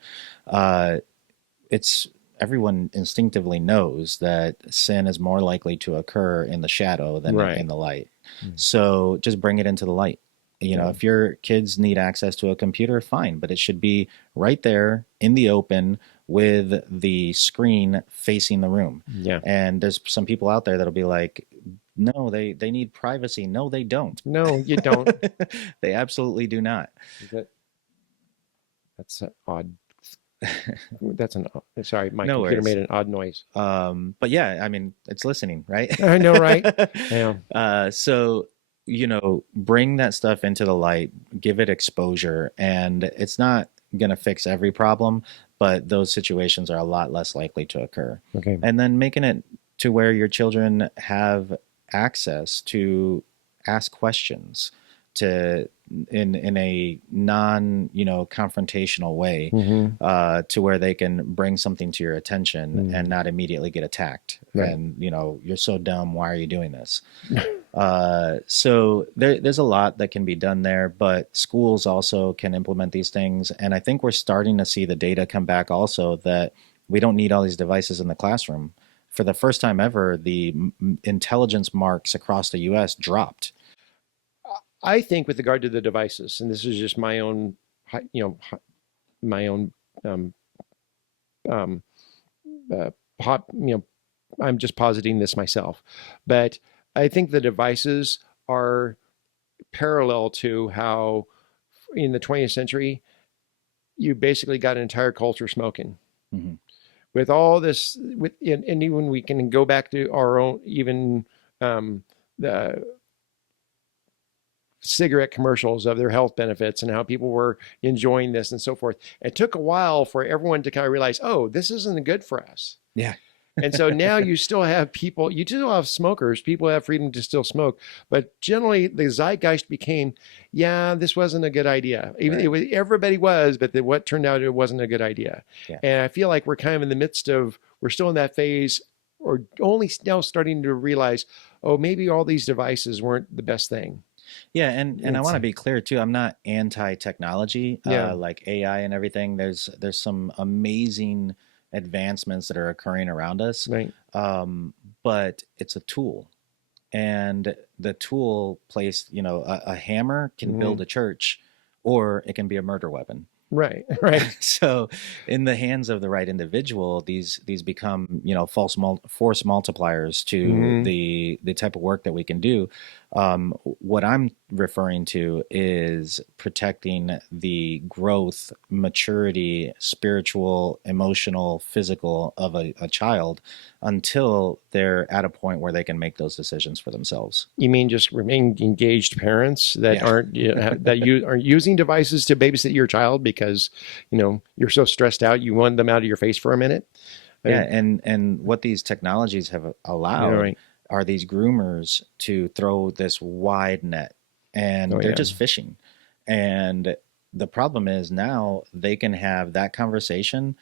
It's everyone instinctively knows that sin is more likely to occur in the shadow than in the light. So just bring it into the light. If your kids need access to a computer, fine, but it should be right there in the open with the screen facing the room. Yeah. And there's some people out there that'll be like, no, they need privacy. No, they don't. No, you don't. They absolutely do not. That's an odd. Sorry, my No computer worries. made an odd noise. But yeah, I mean, it's listening, right? I know, right? Yeah. So, bring that stuff into the light, give it exposure, and it's not going to fix every problem, but those situations are a lot less likely to occur. Okay. And then making it to where your children have access to ask questions to in a non confrontational way, to where they can bring something to your attention and not immediately get attacked. Right. And you're so dumb, why are you doing this? So there's a lot that can be done there, but schools also can implement these things. And I think we're starting to see the data come back also that we don't need all these devices in the classroom. For the first time ever, the intelligence marks across the US dropped. I think with regard to the devices, and this is just my own, my own, I'm just positing this myself, but I think the devices are parallel to how in the 20th century, you basically got an entire culture smoking. With all this, and even we can go back to our own, even the cigarette commercials of their health benefits and how people were enjoying this and so forth. It took a while for everyone to kind of realize, oh, this isn't good for us. Yeah. And so now you still have people, you still have smokers, people have freedom to still smoke, but generally the zeitgeist became, yeah, this wasn't a good idea. Even everybody was, but what turned out it wasn't a good idea. Yeah. And I feel like we're kind of in the midst of, we're still in that phase, or only now starting to realize, oh, maybe all these devices weren't the best thing. Yeah, and I want to be clear too. I'm not anti-technology, like AI and everything. There's some amazing advancements that are occurring around us, Right. But it's a tool, and the tool placed, a hammer can build a church, or it can be a murder weapon. Right, right. So in the hands of the right individual, these become, force multipliers to the type of work that we can do. What I'm referring to is protecting the growth, maturity, spiritual, emotional, physical of a child until they're at a point where they can make those decisions for themselves. You mean just remain engaged parents that aren't aren't using devices to babysit your child because you're so stressed out you want them out of your face for a minute? Yeah, and what these technologies have allowed are these groomers to throw this wide net and Oh they're yeah. just fishing. And the problem is now they can have that conversation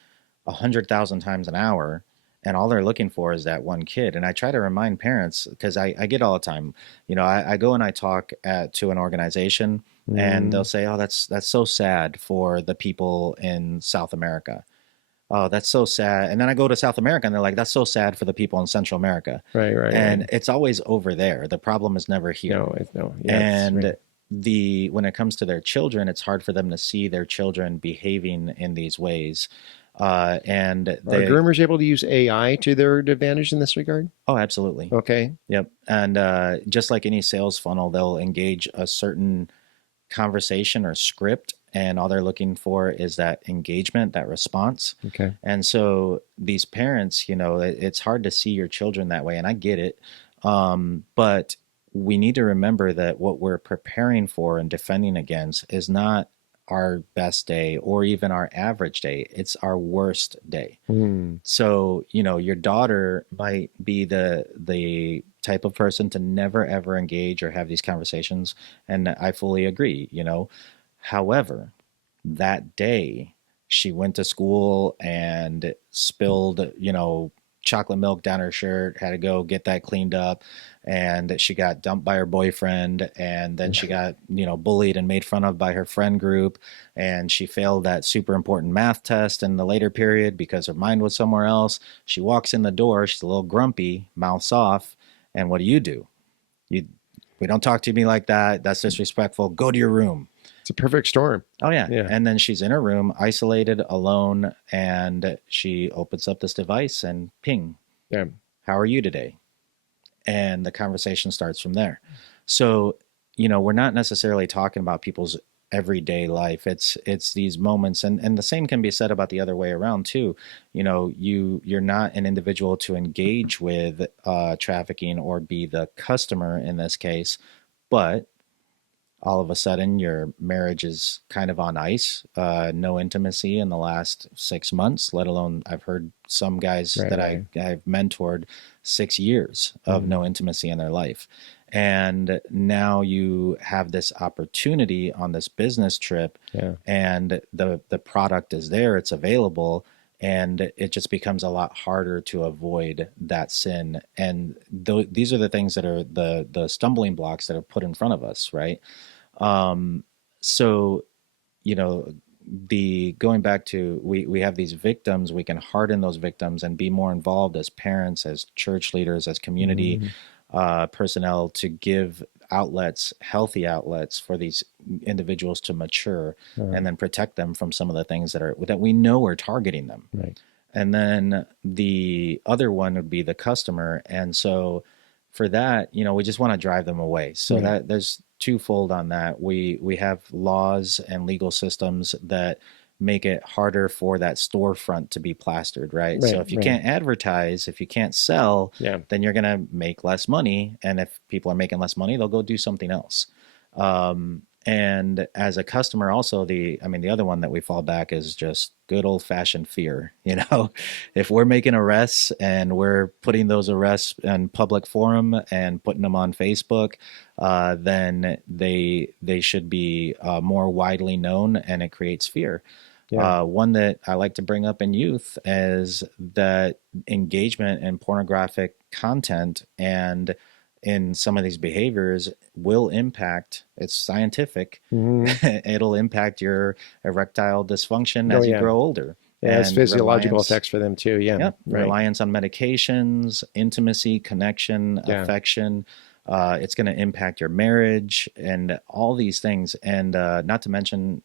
100,000 times an hour, and all they're looking for is that one kid. And I try to remind parents, because I get all the time, I go and I talk to an organization, and they'll Mm, say, "Oh, that's so sad for the people in South America. Oh, that's so sad." And then I go to South America, and they're like, "That's so sad for the people in Central America." right, right, right. And it's always over there. The problem is never here. No, no, yeah, it's right. And when it comes to their children, it's hard for them to see their children behaving in these ways. And Are they, groomers able to use AI to their advantage in this regard? oh, absolutely. Okay. Yep. And just like any sales funnel, they'll engage a certain conversation or script, and all they're looking for is that engagement, that response. Okay. And so these parents, it's hard to see your children that way, and I get it. But we need to remember that what we're preparing for and defending against is not our best day or even our average day. It's our worst day. Hmm. So, your daughter might be the type of person to never ever engage or have these conversations, and I fully agree. However, that day she went to school and spilled, chocolate milk down her shirt, had to go get that cleaned up, and she got dumped by her boyfriend, and then she got, bullied and made fun of by her friend group, and she failed that super important math test in the later period because her mind was somewhere else. She walks in the door, she's a little grumpy, mouths off, and what do? You We don't talk to me like that. That's disrespectful. Go to your room. It's a perfect storm. Oh yeah. Yeah. And then she's in her room, isolated, alone, and she opens up this device and ping, Yeah. how are you today? And the conversation starts from there. So, we're not necessarily talking about people's everyday life. It's these moments, and the same can be said about the other way around too. You're not an individual to engage with trafficking or be the customer in this case, but all of a sudden your marriage is kind of on ice, no intimacy in the last 6 months, let alone I've heard some guys Right. that Right. I've mentored 6 years of no intimacy in their life. And now you have this opportunity on this business trip, Yeah. and the product is there, it's available, and it just becomes a lot harder to avoid that sin. And these are the things that are the stumbling blocks that are put in front of us, right? Um, so, you know, the going back to we have these victims, we can harden those victims and be more involved as parents, as church leaders, as community Mhm. personnel, to give outlets, healthy outlets for these individuals to mature, and then protect them from some of the things that we know are targeting them. Right. And then the other one would be the customer. And so for that, we just want to drive them away. So Yeah. that there's twofold on that. We have laws and legal systems that make it harder for that storefront to be plastered, right? So Right. if you Right. can't advertise, if you can't sell, Yeah. then you're going to make less money. And if people are making less money, they'll go do something else. And as a customer, also the other one that we fall back is just good old fashioned fear. If we're making arrests and we're putting those arrests in public forum and putting them on Facebook, then they should be more widely known, and it creates fear. Yeah. One that I like to bring up in youth is that engagement in pornographic content and in some of these behaviors will impact, it's scientific, Mhm. it'll impact your erectile dysfunction Oh as you yeah. grow older. It has And physiological reliance, effects for them too. Yeah. yep, Right. reliance on medications, intimacy, connection, Yeah. affection. It's going to impact your marriage and all these things. And not to mention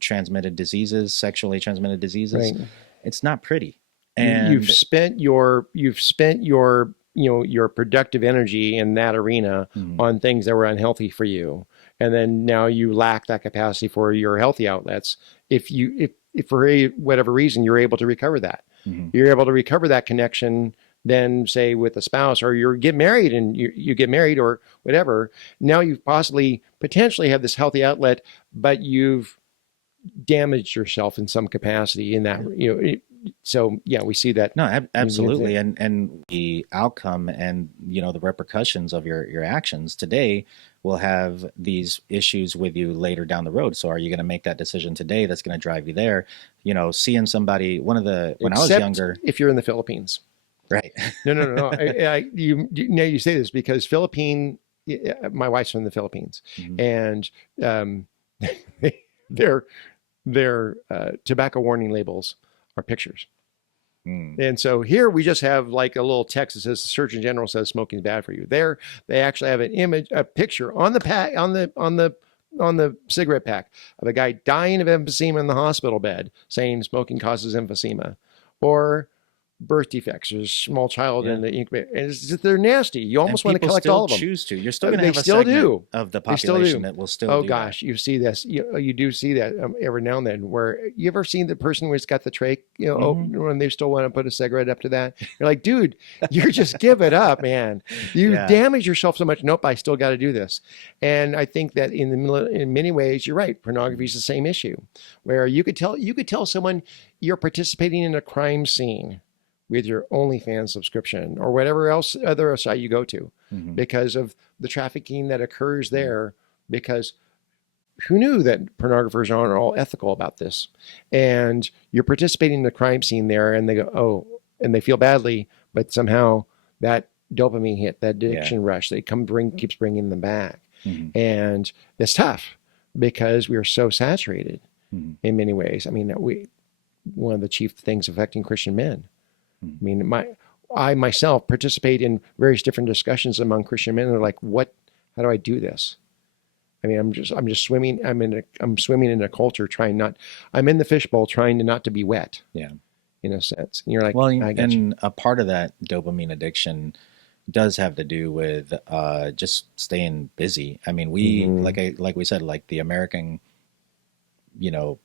transmitted diseases, sexually transmitted diseases. Right. It's not pretty. You've And spent your productive energy in that arena mhm, on things that were unhealthy for you, and then now you lack that capacity for your healthy outlets. If for whatever reason you're able to recover that, mhm, you're able to recover that connection, then say with a spouse, or you get married and you get married or whatever, now you've potentially have this healthy outlet, but you've damaged yourself in some capacity in that, so yeah, we see that. no, absolutely. And the outcome and the repercussions of your actions today, will have these issues with you later down the road. So are you going to make that decision today that's going to drive you there? Seeing somebody, when I was Except younger, if you're in the Philippines. right? No. You say this because my wife's from the Philippines, Mhm. and um, their tobacco warning labels are pictures. Mm. And so here we just have like a little text that says the Surgeon General says smoking is bad for you. There they actually have an image, a picture on the pack, on the cigarette pack of a guy dying of emphysema in the hospital bed, saying smoking causes emphysema, or birth defects. There's a small child Yeah. in the incubator. And they're nasty. You And almost want to people collect all still of them. choose to. You're still going to They have a still segment do. of the They still population do. that will still Oh do that. gosh, you see this. You do see that every now and then. Where you ever seen the person who's got the trach, Hmm. open when they still want to put a cigarette up to that? You're like, dude, you're just give it up, man. You Yeah. damage yourself so much. Nope, I still got to do this. And I think that in many ways, you're right. Pornography is the same issue, where you could tell someone you're participating in a crime scene with your OnlyFans subscription or whatever else other site you go to, Hmm. because of the trafficking that occurs there. Because who knew that pornographers aren't all ethical about this? And you're participating in the crime scene there, and they go, oh, and they feel badly, but somehow that dopamine hit, that Yeah. addiction rush, keeps bringing them back, Hmm. and it's tough because we are so saturated Hmm. in many ways. I mean, one of the chief things affecting Christian men. Hmm. I mean, I myself participate in various different discussions among Christian men. They're like, how do I do this? I mean, I'm just swimming. I'm swimming in a culture I'm in the fishbowl trying to not to be wet Yeah. in a sense. And you're like, Well, I get you. and a part of that dopamine addiction does have to do with just staying busy. I mean, Mm-hmm. like we said, like the American,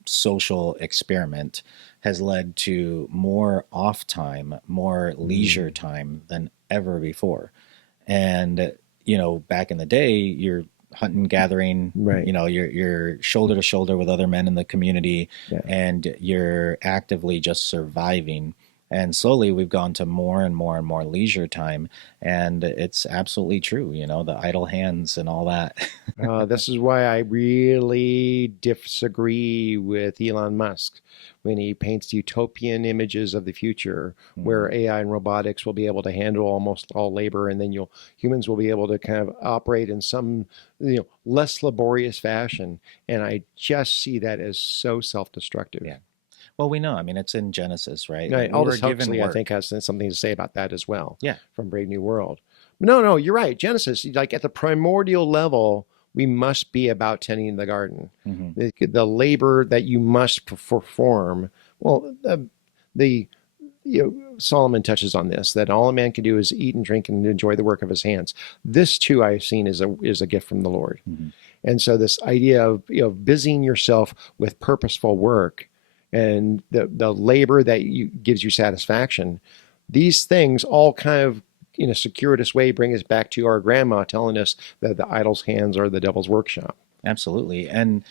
social experiment has led to more off time, more leisure time than ever before. And back in the day, you're hunting, gathering, Right. you're shoulder to shoulder with other men in the community, Yeah. and you're actively just surviving. And slowly we've gone to more and more and more leisure time, and it's absolutely true, the idle hands and all that. This is why I really disagree with Elon Musk when he paints utopian images of the future Mhm. where AI and robotics will be able to handle almost all labor, and then humans will be able to kind of operate in some less laborious fashion. And I just see that as so self-destructive. Yeah. Well, we know. I mean, it's in Genesis, right? Like Right. we were Aldous given Huxley, I think, work. has something to say about that as well Yeah. from Brave New World. No, you're right. Genesis, like at the primordial level, we must be about tending the garden. Hmm. The labor that you must perform. Well, the Solomon touches on this, that all a man can do is eat and drink and enjoy the work of his hands. This too I've seen is a gift from the Lord. Hmm. And so this idea of busying yourself with purposeful work and the labor that gives you satisfaction, these things all kind of in a circuitous way bring us back to our grandma telling us that the idle's hands are the devil's workshop. Absolutely. And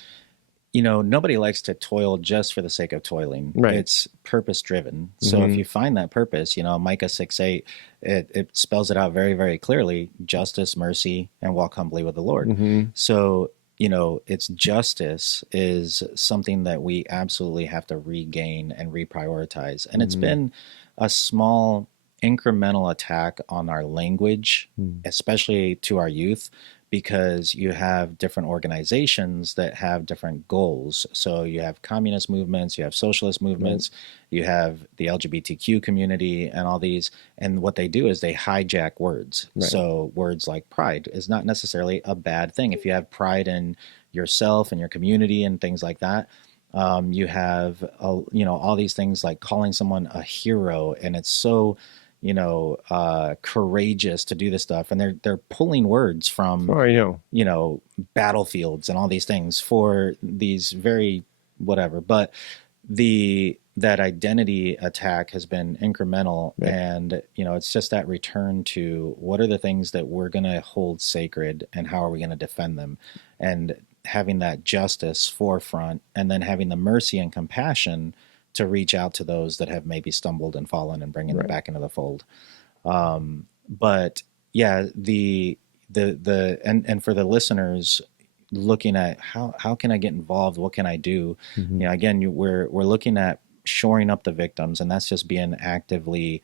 nobody likes to toil just for the sake of toiling. Right. It's purpose driven. So if Mm-hmm. you find that purpose, Micah 6:8, it spells it out very, very clearly: justice, mercy, and walk humbly with the Lord. Mm-hmm. So, it's justice is something that we absolutely have to regain and reprioritize. And it's Mm-hmm. been a small incremental attack on our language, especially to our youth, because you have different organizations that have different goals. So you have communist movements, you have socialist movements, you have the LGBTQ community, and all these. And what they do is they hijack words. Right. So words like pride is not necessarily a bad thing. If you have pride in yourself and your community and things like that, you have all these things like calling someone a hero, and it's so courageous to do this stuff, and they're pulling words from Oh, I know. battlefields and all these things for these very whatever. But that identity attack has been incremental, Right. and it's just that return to what are the things that we're going to hold sacred, and how are we going to defend them, and having that justice forefront, and then having the mercy and compassion to reach out to those that have maybe stumbled and fallen, and bringing them Right. back into the fold. But yeah, And for the listeners looking at how can I get involved? What can I do? Mm-hmm. Again, we're looking at shoring up the victims, and that's just being actively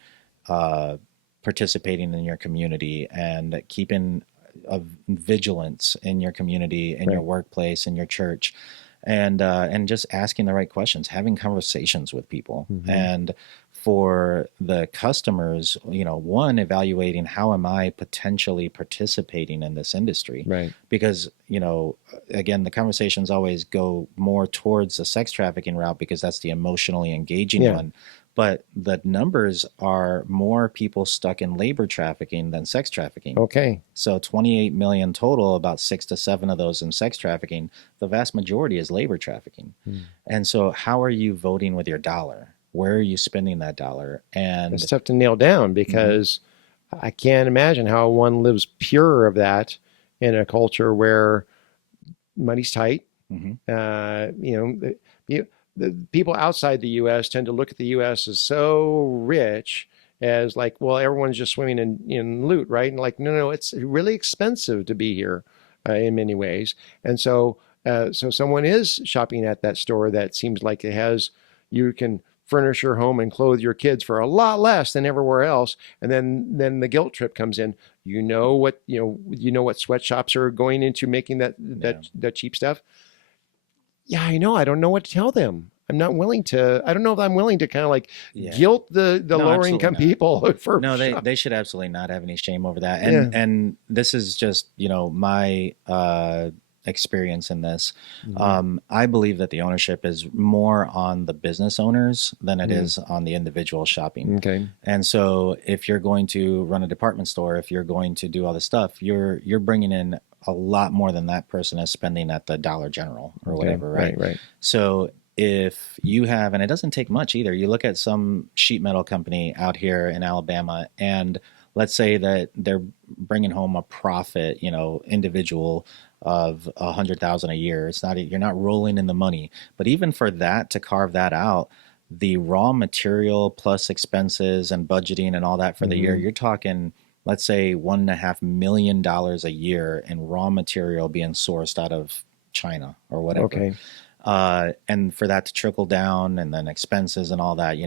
uh, participating in your community and keeping a vigilance in your community, in your Right. workplace, in your church, and just asking the right questions, having conversations with people, Mm-hmm. and for the customers, one, evaluating how am I potentially participating in this industry, Right. because again, the conversations always go more towards the sex trafficking route because that's the emotionally engaging Yeah. one. But the numbers are more people stuck in labor trafficking than sex trafficking. Okay. So 28 million total, about 6 to 7 of those in sex trafficking. The vast majority is labor trafficking. Mm. And so, how are you voting with your dollar? Where are you spending that dollar? It's And tough to nail down mhm, because I can't imagine how one lives pure of that in a culture where money's tight. mhm, You, the people outside the U.S. tend to look at the U.S. as so rich as like, well, everyone's just swimming in loot, right? And like, no, it's really expensive to be here in many ways. And so someone is shopping at that store that seems like it has, you can furnish your home and clothe your kids for a lot less than everywhere else. And then the guilt trip comes in. You know what sweatshops are going into making that yeah, that cheap stuff. Yeah, I know. I don't know what to tell them. I'm not willing to. I don't know if I'm willing to kind of like yeah. guilt the No, lower absolutely income not. people for No, they shop. they should absolutely not have any shame over that. And Yeah. and this is just my experience in this. Mm-hmm. I believe that the ownership is more on the business owners than it Mm. is on the individual shopping. Okay. And so, if you're going to run a department store, if you're going to do all this stuff, you're bringing in a lot more than that person is spending at the Dollar General or Okay. whatever, right? Right. Right. So if you have, and it doesn't take much either, you look at some sheet metal company out here in Alabama, and let's say that they're bringing home a profit, individual of 100,000 a year. It's not, you're not rolling in the money, but even for that, to carve that out, the raw material plus expenses and budgeting and all that for the year, Mm-hmm. you're talking, let's say $1.5 million a year in raw material being sourced out of China or whatever. Okay. And for that to trickle down and then expenses and all that,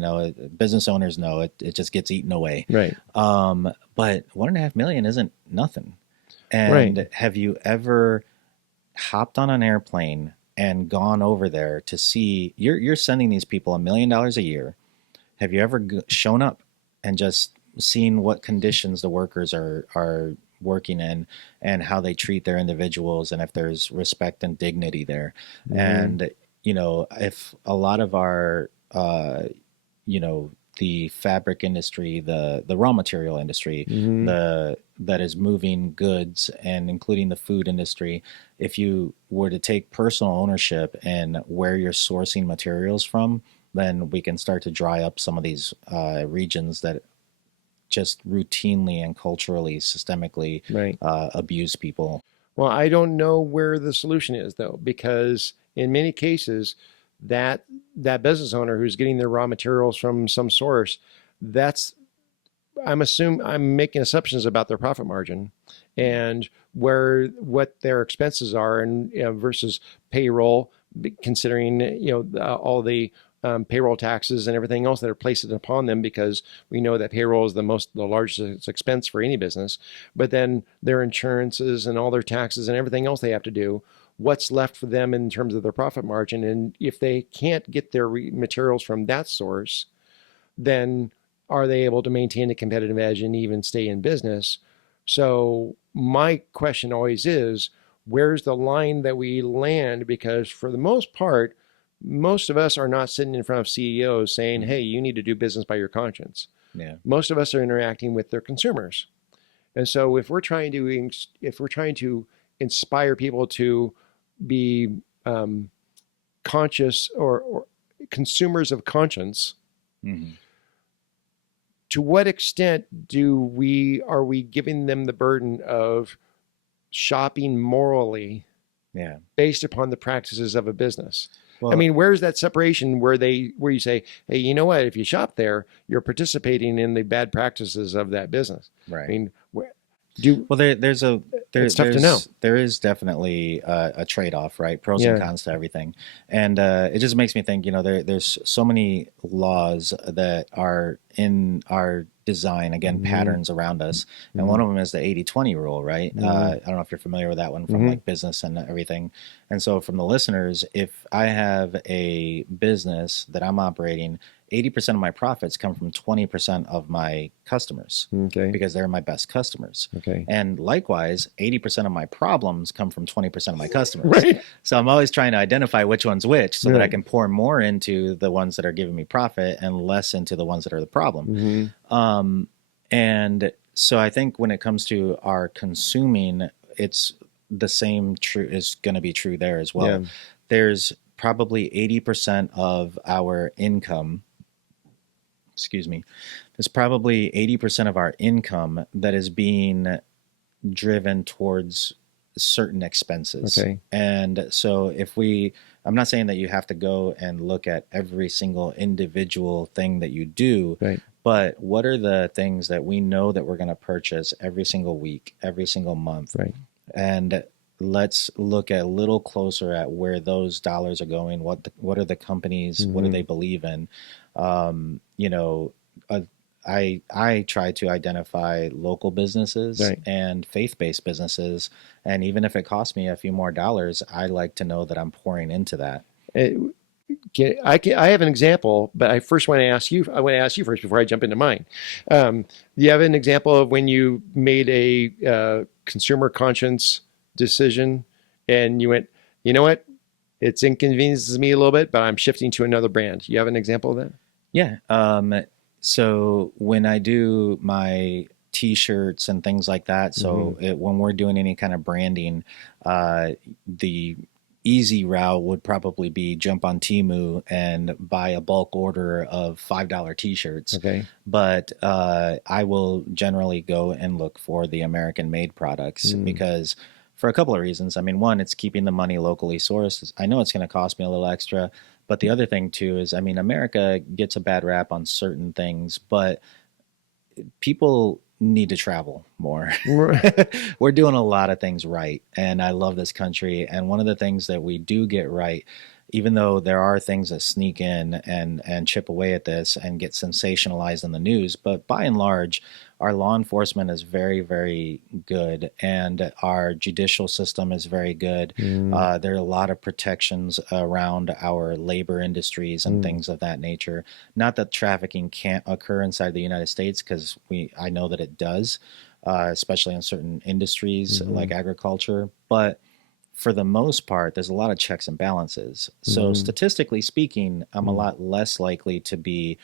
business owners know it just gets eaten away. Right. But 1.5 million isn't nothing. Right. And have you ever hopped on an airplane and gone over there to see, you're sending these people $1 million a year. Have you ever shown up and just seen what conditions the workers are working in and how they treat their individuals and if there's respect and dignity there? Mm-hmm. And if a lot of our the fabric industry, the raw material industry, Mm-hmm. that is moving goods and including the food industry, if you were to take personal ownership in where you're sourcing materials from, then we can start to dry up some of these regions that just routinely and culturally, systemically Right. abuse people. Well, I don't know where the solution is though, because in many cases, that that business owner who's getting their raw materials from some source, that's I'm making assumptions about their profit margin Mm. and what their expenses are and versus payroll, considering all the payroll taxes and everything else that are placed upon them, because we know that payroll is the largest expense for any business. But then their insurances and all their taxes and everything else they have to do. What's left for them in terms of their profit margin? And if they can't get their materials from that source, then are they able to maintain a competitive edge and even stay in business? So my question always is, where's the line that we land? Because for the most part, most of us are not sitting in front of CEOs saying, Mhm. hey, you need to do business by your conscience. Yeah. Most of us are interacting with their consumers. And so if we're trying to inspire people to be conscious or consumers of conscience, Hmm. to what extent are we giving them the burden of shopping morally Yeah. based upon the practices of a business? I Well, mean, where's that separation where you say, hey, you know what? If you shop there, you're participating in the bad practices of that business. I right. mean, Do Well, it's tough to know. there is definitely a trade-off, right? Pros and Yeah. cons to everything, and it just makes me think. There's so many laws that are in our design, again, Hmm. patterns around us, and Hmm. one of them is the 80/20 rule, right? Hmm. I don't know if you're familiar with that one from Hmm. like business and everything. And so, from the listeners, if I have a business that I'm operating, 80% of my profits come from 20% of my customers Okay. because they're my best customers. Okay. And likewise, 80% of my problems come from 20% of my customers. Right. So I'm always trying to identify which one's which so that I Right. can pour more into the ones that are giving me profit and less into the ones that are the problem. Hmm. Um, and so I think when it comes to our consuming, it's the same true is going to be true there as Yeah. well. There's probably 80% of our income, excuse me, there's probably 80% of our income that is being driven towards certain expenses. Okay. And so I'm not saying that you have to go and look at every single individual thing that you do, Right. but what are the things that we know that we're going to purchase every single week, every single month? Right. And let's look a little closer at where those dollars are going. What are the companies? What do Hmm. they believe in? You know, uh, I try to identify local businesses Right. and faith-based businesses, and even if it costs me a few more dollars, I like to know that I'm pouring into that. It, I have an example, but I first want to ask you. I want to ask you first before I jump into mine. Do you have an example of when you made a consumer conscience decision, and you went, you know what, it's inconveniences me a little bit, but I'm shifting to another brand. You have an example of that? Yeah. So when I do my t-shirts and things like that, Hmm. when we're doing any kind of branding, the easy route would probably be jump on Temu and buy a bulk order of $5 t-shirts. Okay. But I will generally go and look for the American made products Mm. because for a couple of reasons. I mean, one, it's keeping the money locally sourced. I know it's going to cost me a little extra, but the other thing too is, I mean, America gets a bad rap on certain things, but people need to travel more. We're doing a lot of things right, and I love this country. And one of the things that we do get right, even though there are things that sneak in and chip away at this and get sensationalized in the news, but by and large, our law enforcement is very, very good, and our judicial system is very good. Mm. There are a lot of protections around our labor industries and Mm. things of that nature. Not that trafficking can't occur inside the United States, because I know that it does, especially in certain industries Hmm. like agriculture. But for the most part, there's a lot of checks and balances. So Hmm. statistically speaking, I'm a Mm. lot less likely to be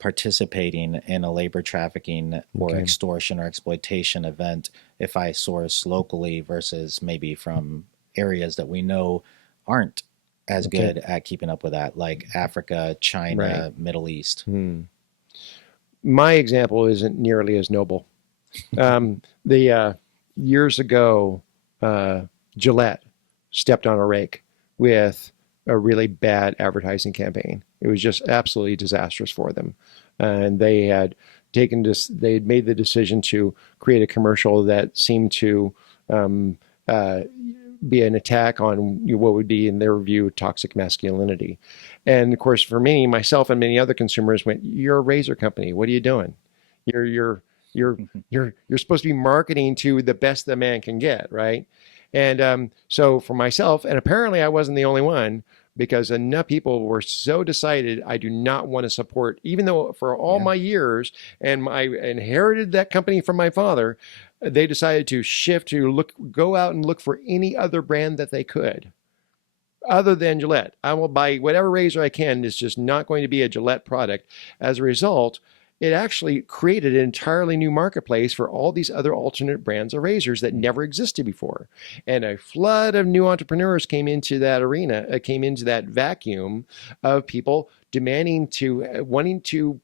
participating in a labor trafficking or Okay. extortion or exploitation event if I source locally versus maybe from areas that we know aren't as Okay. good at keeping up with that, like Africa, Right. China, Middle East. Hmm. My example isn't nearly as noble. The Years ago, Gillette stepped on a rake with a really bad advertising campaign. It was just absolutely disastrous for them, and they had taken this. They had made the decision to create a commercial that seemed to um, uh, be an attack on what would be, in their view, toxic masculinity. And of course, for me, myself, and many other consumers went, "You're a razor company. What are you doing? You're you're you're you're supposed to be marketing to the best the man can get, right?" And so for myself, and apparently I wasn't the only one, because enough people were so decided, I do not want to support, even though for all Yeah. my years and I inherited that company from my father, they decided to shift to go out and look for any other brand that they could other than Gillette. I will buy whatever razor I can. It's just not going to be a Gillette product. As a result, it actually created an entirely new marketplace for all these other alternate brands of razors that never existed before. And a flood of new entrepreneurs came into that arena, came into that vacuum of people demanding wanting to,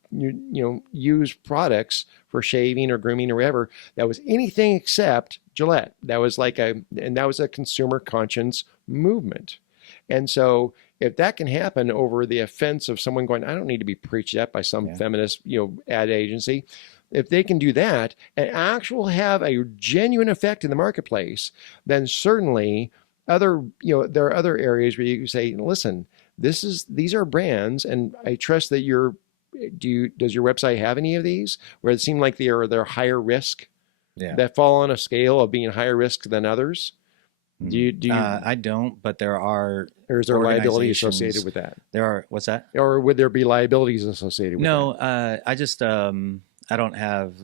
use products for shaving or grooming or whatever that was anything except Gillette. And that was a consumer conscience movement. And so if that can happen over the offense of someone going, I don't need to be preached at by some Yeah. feminist, ad agency, if they can do that and actually have a genuine effect in the marketplace, then certainly there are other areas where you say, listen, these are brands, and I trust that does your website have any of these where it seem like they're higher risk, Yeah. that fall on a scale of being higher risk than others? I don't, but there are Or is there liability organizations. associated with that? There are, what's that? Or would there be liabilities associated with No, that? I just I don't have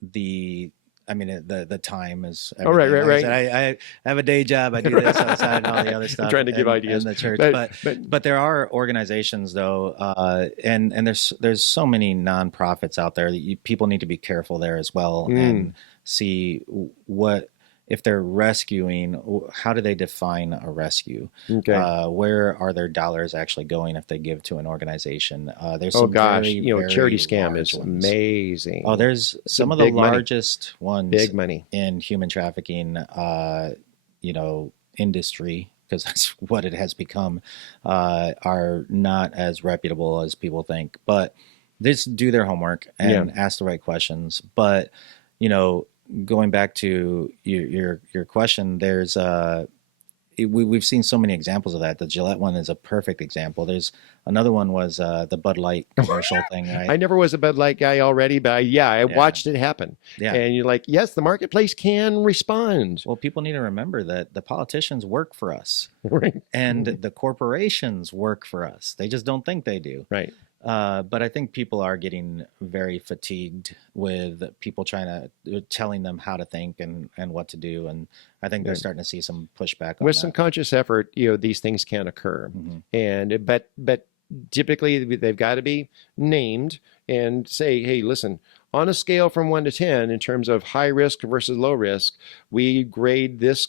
the. I mean, the time is Oh, right, everything. right, Like I right. said, I have a day job. I do this outside and all the other I'm stuff, trying to give ideas, and the church. but But there are organizations though, and there's so many nonprofits out there that people need to be careful there as well, and see what if they're rescuing, how do they define a rescue? okay. Where are their dollars actually going if they give to an organization? There's Oh some gosh, very, charity very scam large is ones. amazing. Oh, there's some Some of the big money, largest ones big money. in human trafficking, industry, because that's what it has become, are not as reputable as people think. But they just do their homework Yeah. and ask the right questions. But you know, going back to your question, we've seen so many examples of that. The Gillette one is a perfect example. There's another one was the Bud Light commercial thing, right? I never was a Bud Light guy already, but I Yeah, watched it happen. yeah. And you're like, yes, the marketplace can respond. Well, people need to remember that the politicians work for us Right. and the corporations work for us. They just don't think they do. Right. But I think people are getting very fatigued with people telling them how to think and what to do. And I think they're Good. starting to see some pushback on With that. some conscious effort, these things can occur. And but typically they've got to be named and say, hey, listen, on a scale from 1 to 10 in terms of high risk versus low risk, we grade this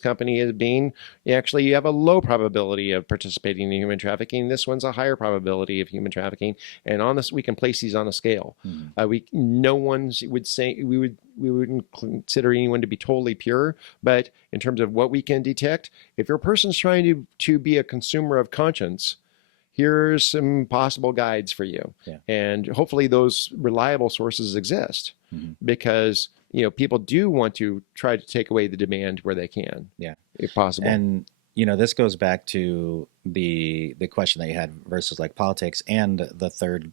company as being, actually you have a low probability of participating in human trafficking. This one's a higher probability of human trafficking, and on this we can place these on a scale. No one would say we wouldn't consider anyone to be totally pure, but in terms of what we can detect, if your person's trying to be a consumer of conscience, here's some possible guides for you. Yeah. And hopefully those reliable sources exist, because people do want to try to take away the demand where they can, Yeah. if possible. And this goes back to the question that you had versus like politics, and the third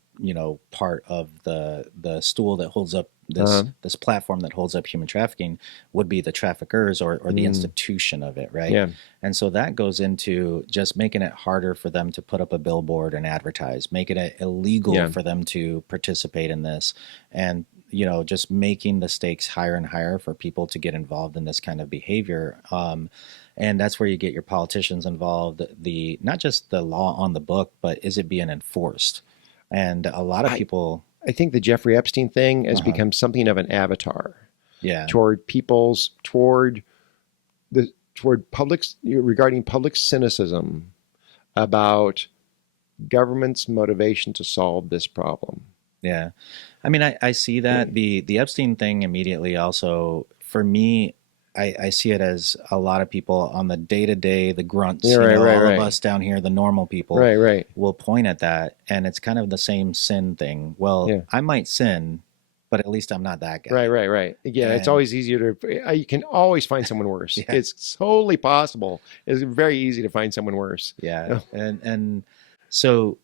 part of the stool that holds up this platform that holds up human trafficking would be the traffickers, or the institution of it, right? Yeah. And so that goes into just making it harder for them to put up a billboard and advertise, making it illegal for them to participate in this, and just making the stakes higher and higher for people to get involved in this kind of behavior. And that's where you get your politicians involved. Not just the law on the book, but is it being enforced? And a lot of people, I think the Jeffrey Epstein thing has become something of an avatar. Yeah. Toward public, regarding public cynicism about government's motivation to solve this problem. Yeah. I mean, I see that. The Epstein thing immediately also, for me, I see it as a lot of people on the day-to-day, the grunts, all of us down here, the normal people, will point at that, and it's kind of the same sin thing. Well, I might sin, but at least I'm not that guy. Right. Yeah, it's always easier to, you can always find someone worse. Yeah. It's totally possible. It's very easy to find someone worse. Yeah. And so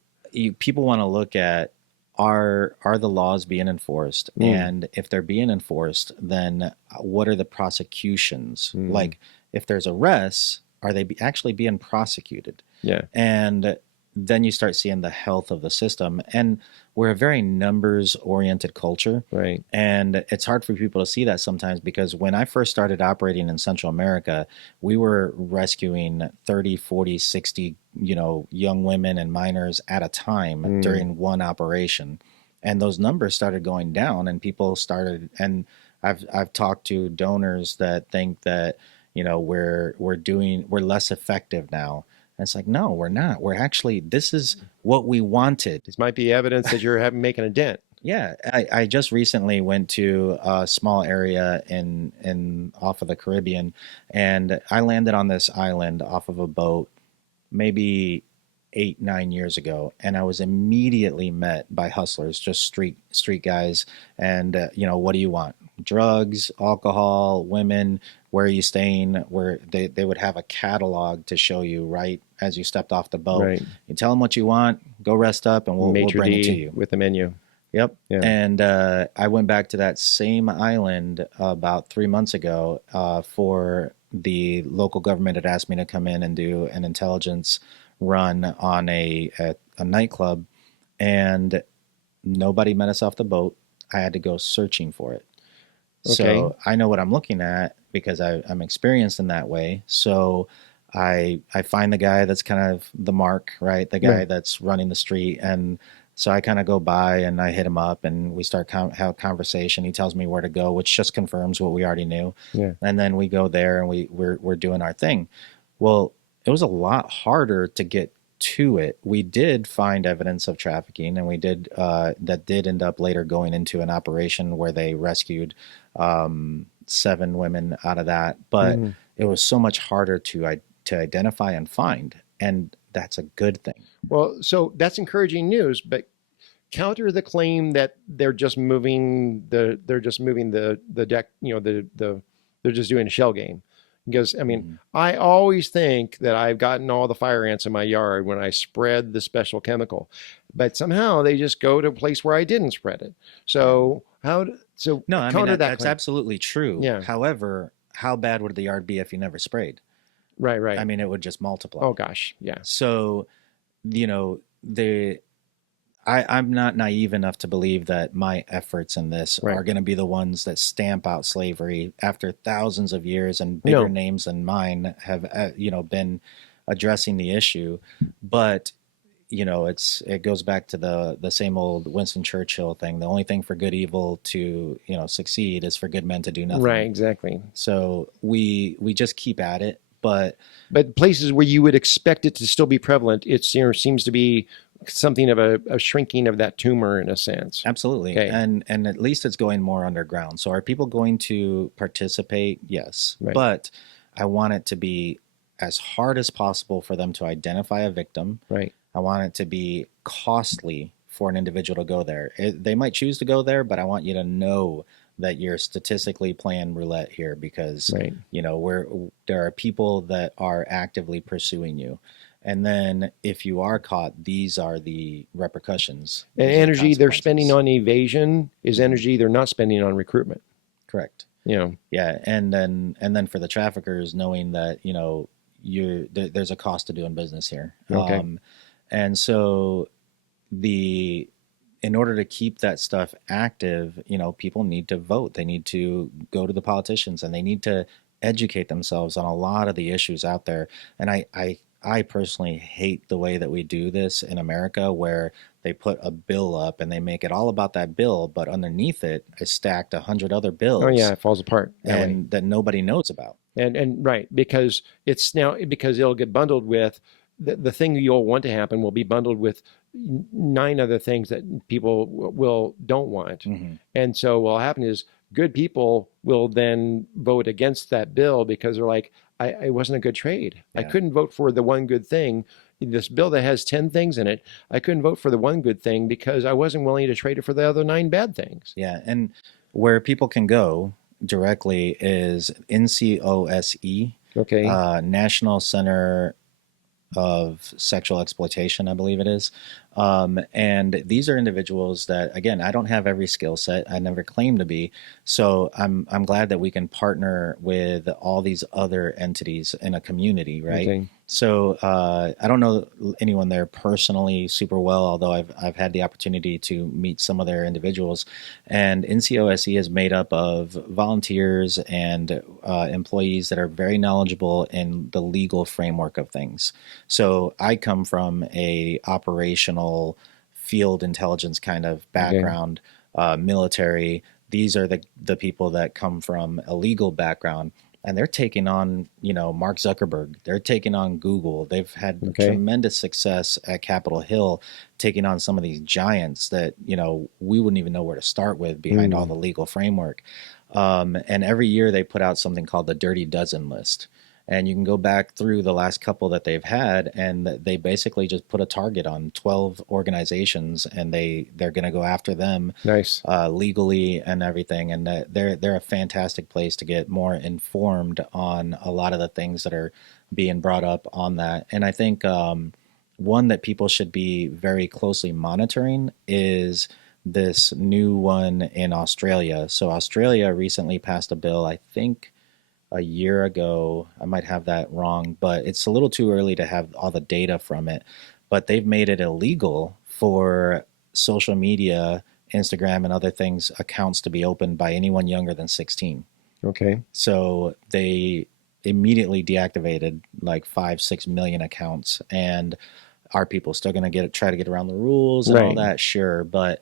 people want to look at, are the laws being enforced? And if they're being enforced, then what are the prosecutions? Like, if there's arrests, are they actually being prosecuted? Yeah. And then you start seeing the health of the system. And we're a very numbers-oriented culture. Right. And it's hard for people to see that sometimes, because when I first started operating in Central America, we were rescuing 30, 40, 60, young women and minors at a time during one operation. And those numbers started going down, and people started, and I've talked to donors that think that, we're less effective now. And it's like, no, we're not. We're actually, this is what we wanted. This might be evidence that you're making a dent. Yeah, I just recently went to a small area in off of the Caribbean, and I landed on this island off of a boat maybe 8, 9 years ago, and I was immediately met by hustlers, just street guys, and what do you want? Drugs, alcohol, women. Where are you staying? Where they would have a catalog to show you right as you stepped off the boat. Right. You tell them what you want, go rest up, and we'll Maitre bring it to d' you. with the menu. Yep. Yeah. And I went back to that same island about 3 months ago for the local government had asked me to come in and do an intelligence run on a nightclub, and nobody met us off the boat. I had to go searching for it. Okay. So I know what I'm looking at because I'm experienced in that way. So I find the guy that's kind of the mark, right? The guy Right. that's running the street. And so I kind of go by and I hit him up and we start have a conversation. He tells me where to go, which just confirms what we already knew. Yeah. And then we go there and we're doing our thing. Well, it was a lot harder to get to it. We did find evidence of trafficking, and we did that did end up later going into an operation where they rescued 7 women out of that. But Mhm. it was so much harder to identify and find, and that's a good thing. Well, so that's encouraging news, but counter the claim that they're just moving the deck, they're just doing a shell game. Because I mean, Mhm. I always think that I've gotten all the fire ants in my yard when I spread the special chemical, but somehow they just go to a place where I didn't spread it. So No, I mean counter that that's claim. absolutely true. Yeah. However, how bad would the yard be if you never sprayed? Right. Right. I mean, it would just multiply. Oh gosh. Yeah. So, the I'm not naive enough to believe that my efforts in this Right. are going to be the ones that stamp out slavery after thousands of years, and bigger No. names than mine have, been addressing the issue. But it goes back to the same old Winston Churchill thing. The only thing for good evil to succeed is for good men to do nothing. Right. Exactly. So we just keep at it, but But places where you would expect it to still be prevalent, it seems to be something of a shrinking of that tumor in a sense. absolutely. Okay. And at least it's going more underground. So are people going to participate? Yes. Right. But I want it to be as hard as possible for them to identify a victim. Right. I want it to be costly for an individual to go there. They might choose to go there, but I want you to know that you're statistically playing roulette here because Right. there are people that are actively pursuing you. And then if you are caught, these are the repercussions. And These are the energy they're spending consequences. on evasion is energy they're not spending on recruitment. Correct. You know. Yeah, and then for the traffickers, knowing that there's a cost to doing business here. Okay. And so in order to keep that stuff active, people need to vote. They need to go to the politicians, and they need to educate themselves on a lot of the issues out there. And I personally hate the way that we do this in America, where they put a bill up and they make it all about that bill, but underneath it is stacked 100 other bills. Oh yeah, it falls apart. And that nobody knows about. And right, because it'll get bundled with the thing you'll want to happen will be bundled with 9 other things that people don't want. Mm-hmm. And so what'll happen is good people will then vote against that bill because they're like, it wasn't a good trade. Yeah. I couldn't vote for the one good thing. This bill that has 10 things in it, I couldn't vote for the one good thing because I wasn't willing to trade it for the other 9 bad things. Yeah, and where people can go directly is NCOSE, Okay. National Center of Sexual Exploitation, I believe it is. And these are individuals that, again, I don't have every skill set. I never claim to be. So I'm glad that we can partner with all these other entities in a community, right? Okay. So I don't know anyone there personally super well, although I've had the opportunity to meet some of their individuals. And NCOSE is made up of volunteers and employees that are very knowledgeable in the legal framework of things. So I come from a operational field intelligence kind of background, military. These are the people that come from a legal background. And they're taking on, Mark Zuckerberg. They're taking on Google. They've had tremendous success at Capitol Hill, taking on some of these giants that, we wouldn't even know where to start with behind all the legal framework. And every year they put out something called the Dirty Dozen list. And you can go back through the last couple that they've had, and they basically just put a target on 12 organizations, and they're going to go after them Nice. legally and everything. And they're a fantastic place to get more informed on a lot of the things that are being brought up on that. And I think one that people should be very closely monitoring is this new one in Australia. So Australia recently passed a bill, I think a year ago. I might have that wrong, but it's a little too early to have all the data from it. But they've made it illegal for social media, Instagram, and other things accounts to be opened by anyone younger than 16. Okay. So they immediately deactivated like 5-6 million accounts. And are people still going to try to get around the rules and all Right. that? Sure, but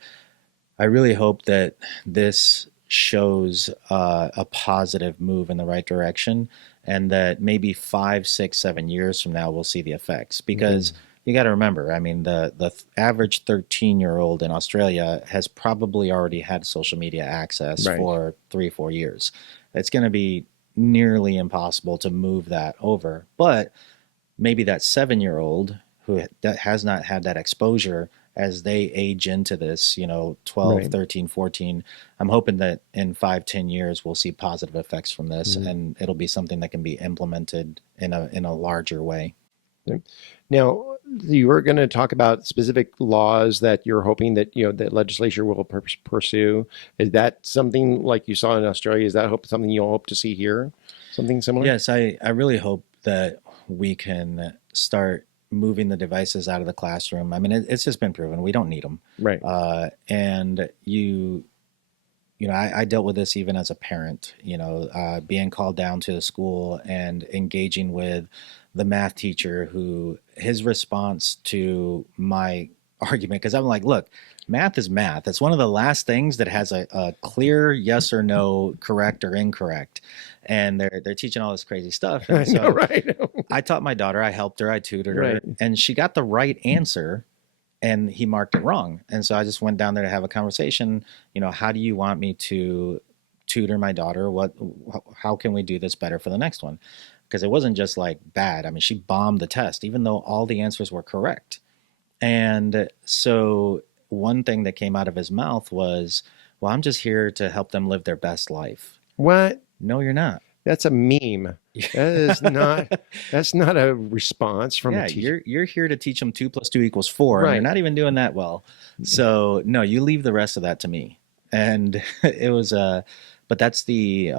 I really hope that this shows a positive move in the right direction, and that maybe 5, 6, 7 years from now we'll see the effects. Okay. Because you got to remember, I mean, the average 13-year-old in Australia has probably already had social media access Right. for 3 or 4 years. It's going to be nearly impossible to move that over, but maybe that 7-year-old who that has not had that exposure, as they age into this, 12, Right. 13, 14, I'm hoping that in 5, 10 years we'll see positive effects from this, Mhm. and it'll be something that can be implemented in a larger way. Okay. Now, you were going to talk about specific laws that you're hoping that that legislature will pursue. Is that something like you saw in Australia? Is that something you'll hope to see here? Something similar? Yes, I really hope that we can start moving the devices out of the classroom. I mean, it's just been proven we don't need them. Right. And I dealt with this even as a parent, being called down to the school and engaging with the math teacher, who his response to my argument, because I'm like, look, math is math. It's one of the last things that has a clear yes or no, correct or incorrect. And they're teaching all this crazy stuff. I And know, so right? I taught my daughter, I helped her, I tutored Right. her, and she got the right answer, and he marked it wrong. And so I just went down there to have a conversation. How do you want me to tutor my daughter? How can we do this better for the next one? Because it wasn't just like bad. I mean, she bombed the test, even though all the answers were correct. And so one thing that came out of his mouth was, well, I'm just here to help them live their best life. What? No, you're not. That's a meme. That is not. That's not a response from a Yeah, teacher. you're here to teach them 2 + 2 = 4, and you're Right. not even doing that well. So no, you leave the rest of that to me. And it was but that's the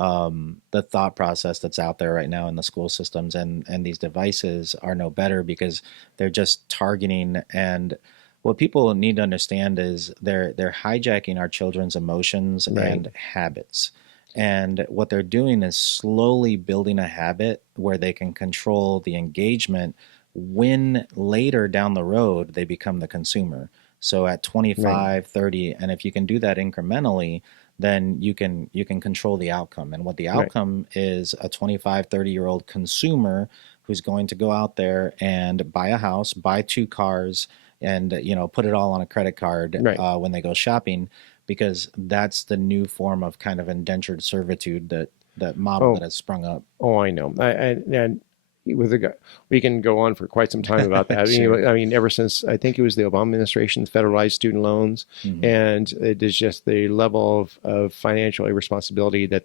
thought process that's out there right now in the school systems, and these devices are no better because they're just targeting. And what people need to understand is they're hijacking our children's emotions Right. and habits. And what they're doing is slowly building a habit where they can control the engagement when later down the road they become the consumer. So at Right. 25, 30, and if you can do that incrementally, then you can control the outcome. And what the Right. outcome is, a 25, 30-year-old consumer who's going to go out there and buy a house, buy 2 cars, and put it all on a credit card Right. when they go shopping, because that's the new form of kind of indentured servitude, that model that Oh. has sprung up. Oh, I know. And with we can go on for quite some time about that. Sure. I mean, ever since I think it was the Obama administration federalized student loans, Hmm. and it is just the level of financial irresponsibility that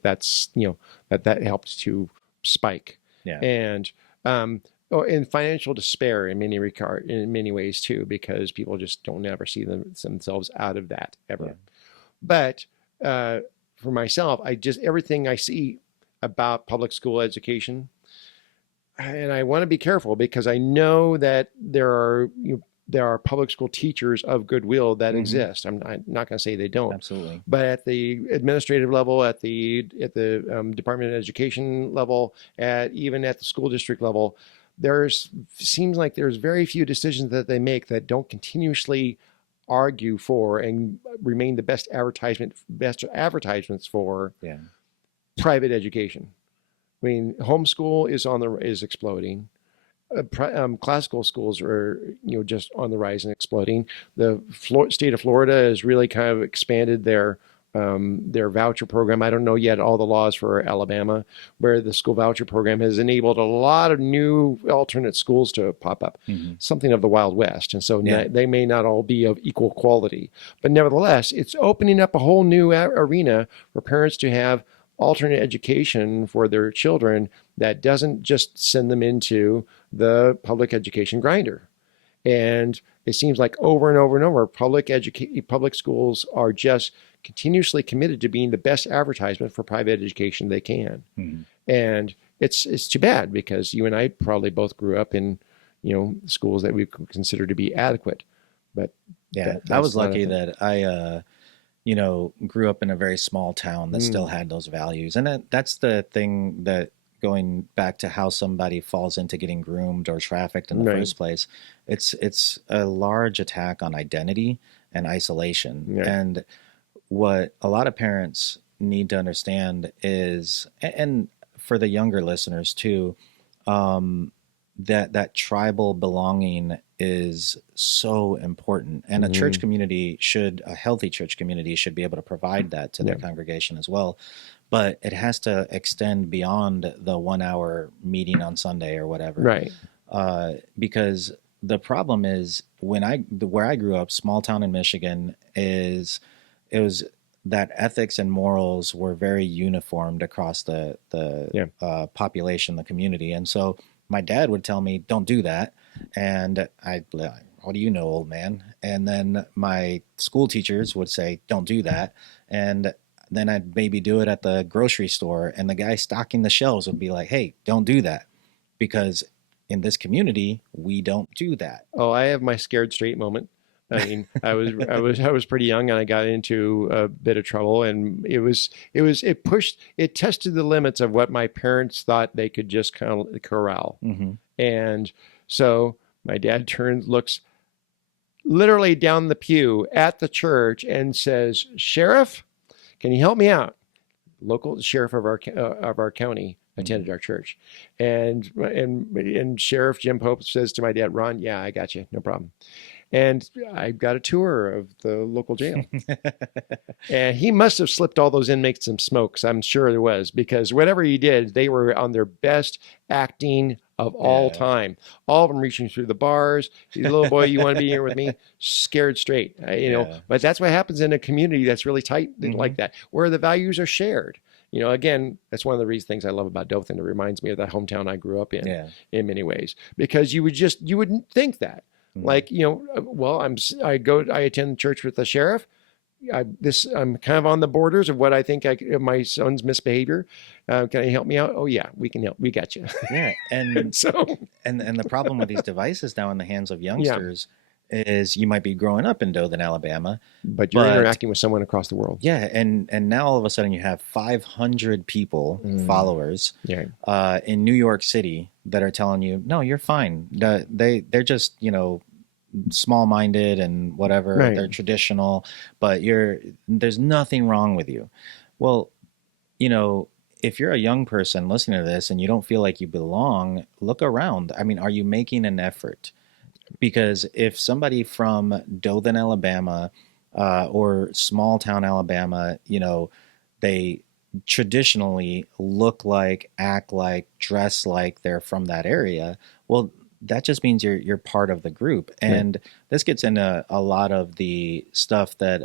helps to spike, Yeah. and and financial despair in many ways too, because people just don't ever see themselves out of that ever. Yeah. But for myself, everything I see about public school education, and I want to be careful because I know that there are public school teachers of goodwill that Hmm. exist. I'm not going to say they don't, Absolutely. but at the administrative level, at the Department of Education level, even at the school district level, there's seems like there's very few decisions that they make that don't continuously argue for and remain the best advertisements for Yeah. private education. I mean, homeschool is exploding. Classical schools are just on the rise and exploding. The state of Florida has really kind of expanded their voucher program. I don't know yet all the laws for Alabama, where the school voucher program has enabled a lot of new alternate schools to pop up, something of the Wild West. And so they may not all be of equal quality, but nevertheless, it's opening up a whole new arena for parents to have alternate education for their children that doesn't just send them into the public education grinder. And it seems like over and over and over, public schools are just continuously committed to being the best advertisement for private education they can. And it's too bad, because you and I probably both grew up in, schools that we consider to be adequate. But I was lucky that I grew up in a very small town that still had those values. And that's the thing, that going back to how somebody falls into getting groomed or trafficked in the first place, it's a large attack on identity and isolation. And what a lot of parents need to understand is, and for the younger listeners too, that tribal belonging is so important, and a church community a healthy church community should be able to provide that to their congregation as well. But it has to extend beyond the 1 hour meeting on Sunday or whatever. Right. Because the problem is, where I grew up, small town in Michigan, it was that ethics and morals were very uniformed across the population, the community. And so my dad would tell me, don't do that. And what do you know, old man? And then my school teachers would say, don't do that. And then I'd maybe do it at the grocery store, and the guy stocking the shelves would be like, hey, don't do that, because in this community, we don't do that. Oh, I have my scared straight moment. I mean, I was pretty young, and I got into a bit of trouble, and it tested the limits of what my parents thought they could just kind of corral. And so my dad looks literally down the pew at the church and says, "Sheriff, can you help me out?" Local sheriff of our county attended our church, and Sheriff Jim Pope says to my dad, "Ron, yeah, I got you, no problem." And I got a tour of the local jail. And he must have slipped all those inmates some smokes. I'm sure there was, because whatever he did, they were on their best acting of all time. All of them reaching through the bars. Little boy, you want to be here with me? Scared straight. But that's what happens in a community that's really tight like that, where the values are shared. Again, that's one of the things I love about Dothan. It reminds me of the hometown I grew up in many ways, because you wouldn't think that. Like, I attend church with the sheriff. I'm kind of on the borders of what I think of my son's misbehavior. Can you help me out? Oh yeah, we can help. We got you. Yeah. And and the problem with these devices now in the hands of youngsters is, you might be growing up in Dothan, Alabama, but you're interacting with someone across the world. Yeah. And now all of a sudden you have 500 people, followers, in New York City, that are telling you, no, you're fine. They're just, small-minded and whatever. They're traditional, but there's nothing wrong with you. Well, if you're a young person listening to this and you don't feel like you belong, look around. I mean, are you making an effort? Because if somebody from Dothan, Alabama, or small town Alabama, they traditionally look like, act like, dress like they're from that area, well, that just means you're part of the group. And this gets into a lot of the stuff that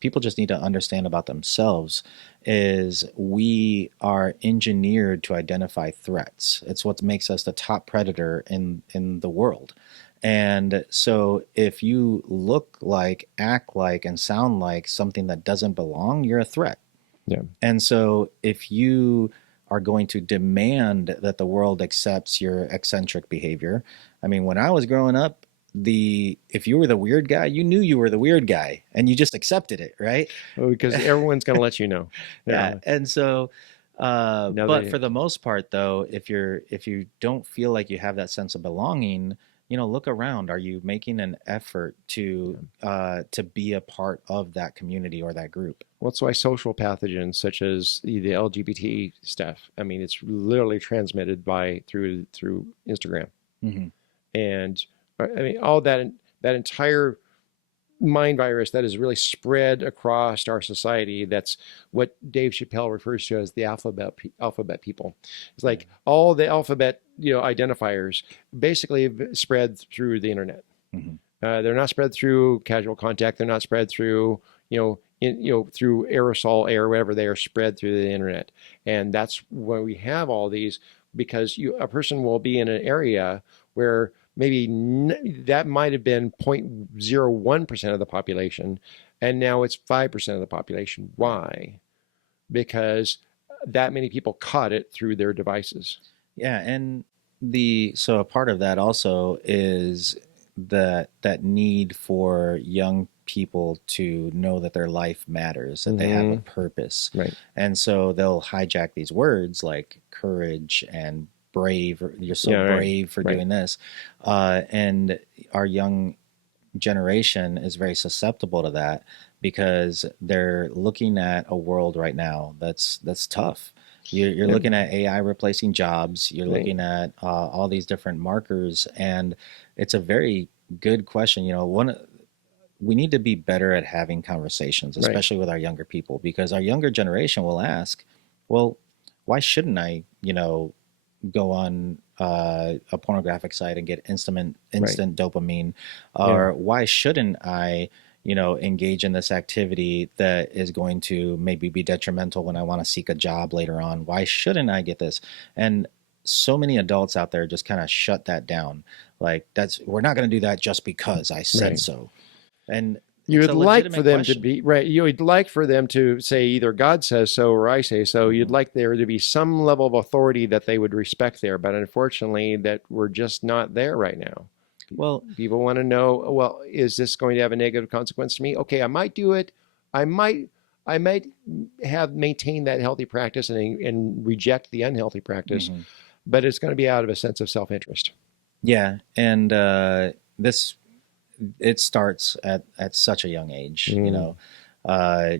people just need to understand about themselves, is we are engineered to identify threats. It's what makes us the top predator in the world. And so if you look like, act like, and sound like something that doesn't belong, you're a threat. Yeah. And so if you are going to demand that the world accepts your eccentric behavior, I mean, when I was growing up, if you were the weird guy, you knew you were the weird guy, and you just accepted it, right? Well, because everyone's going to let you know. Yeah. And so, but for the most part, though, if you don't feel like you have that sense of belonging, look around. Are you making an effort to be a part of that community or that group? Well, that's why social pathogens such as the LGBT stuff, I mean, it's literally transmitted through Instagram. And I mean, all that entire mind virus that is really spread across our society. That's what Dave Chappelle refers to as the alphabet people. It's like all the alphabet, identifiers basically spread through the internet. Mm-hmm. They're not spread through casual contact. They're not spread through, through aerosol air, whatever. They are spread through the internet. And that's why we have all these, because a person will be in an area where maybe that might have been 0.01% of the population, and now it's 5% of the population. Why? Because that many people caught it through their devices. Yeah, and so a part of that also is that need for young people to know that their life matters, that they have a purpose. Right. And so they'll hijack these words like courage and brave. You're so brave for doing this. And our young generation is very susceptible to that because they're looking at a world right now that's tough. You're looking at AI replacing jobs. You're looking at all these different markers, and it's a very good question. We need to be better at having conversations, especially with our younger people, because our younger generation will ask, "Well, why shouldn't I, go on a pornographic site and get instant dopamine, or why shouldn't I?" engage in this activity that is going to maybe be detrimental when I want to seek a job later on. Why shouldn't I get this? And so many adults out there just kind of shut that down. Like, we're not going to do that just because I said so. And you would like for them question. to be you would like for them to say either God says so or I say so. You'd like there to be some level of authority that they would respect there, but unfortunately that we're just not there right now. Well, people want to know, well, is this going to have a negative consequence to me? Okay, I might do it. I might have maintained that healthy practice and reject the unhealthy practice, but it's going to be out of a sense of self-interest. Yeah, and it starts at such a young age,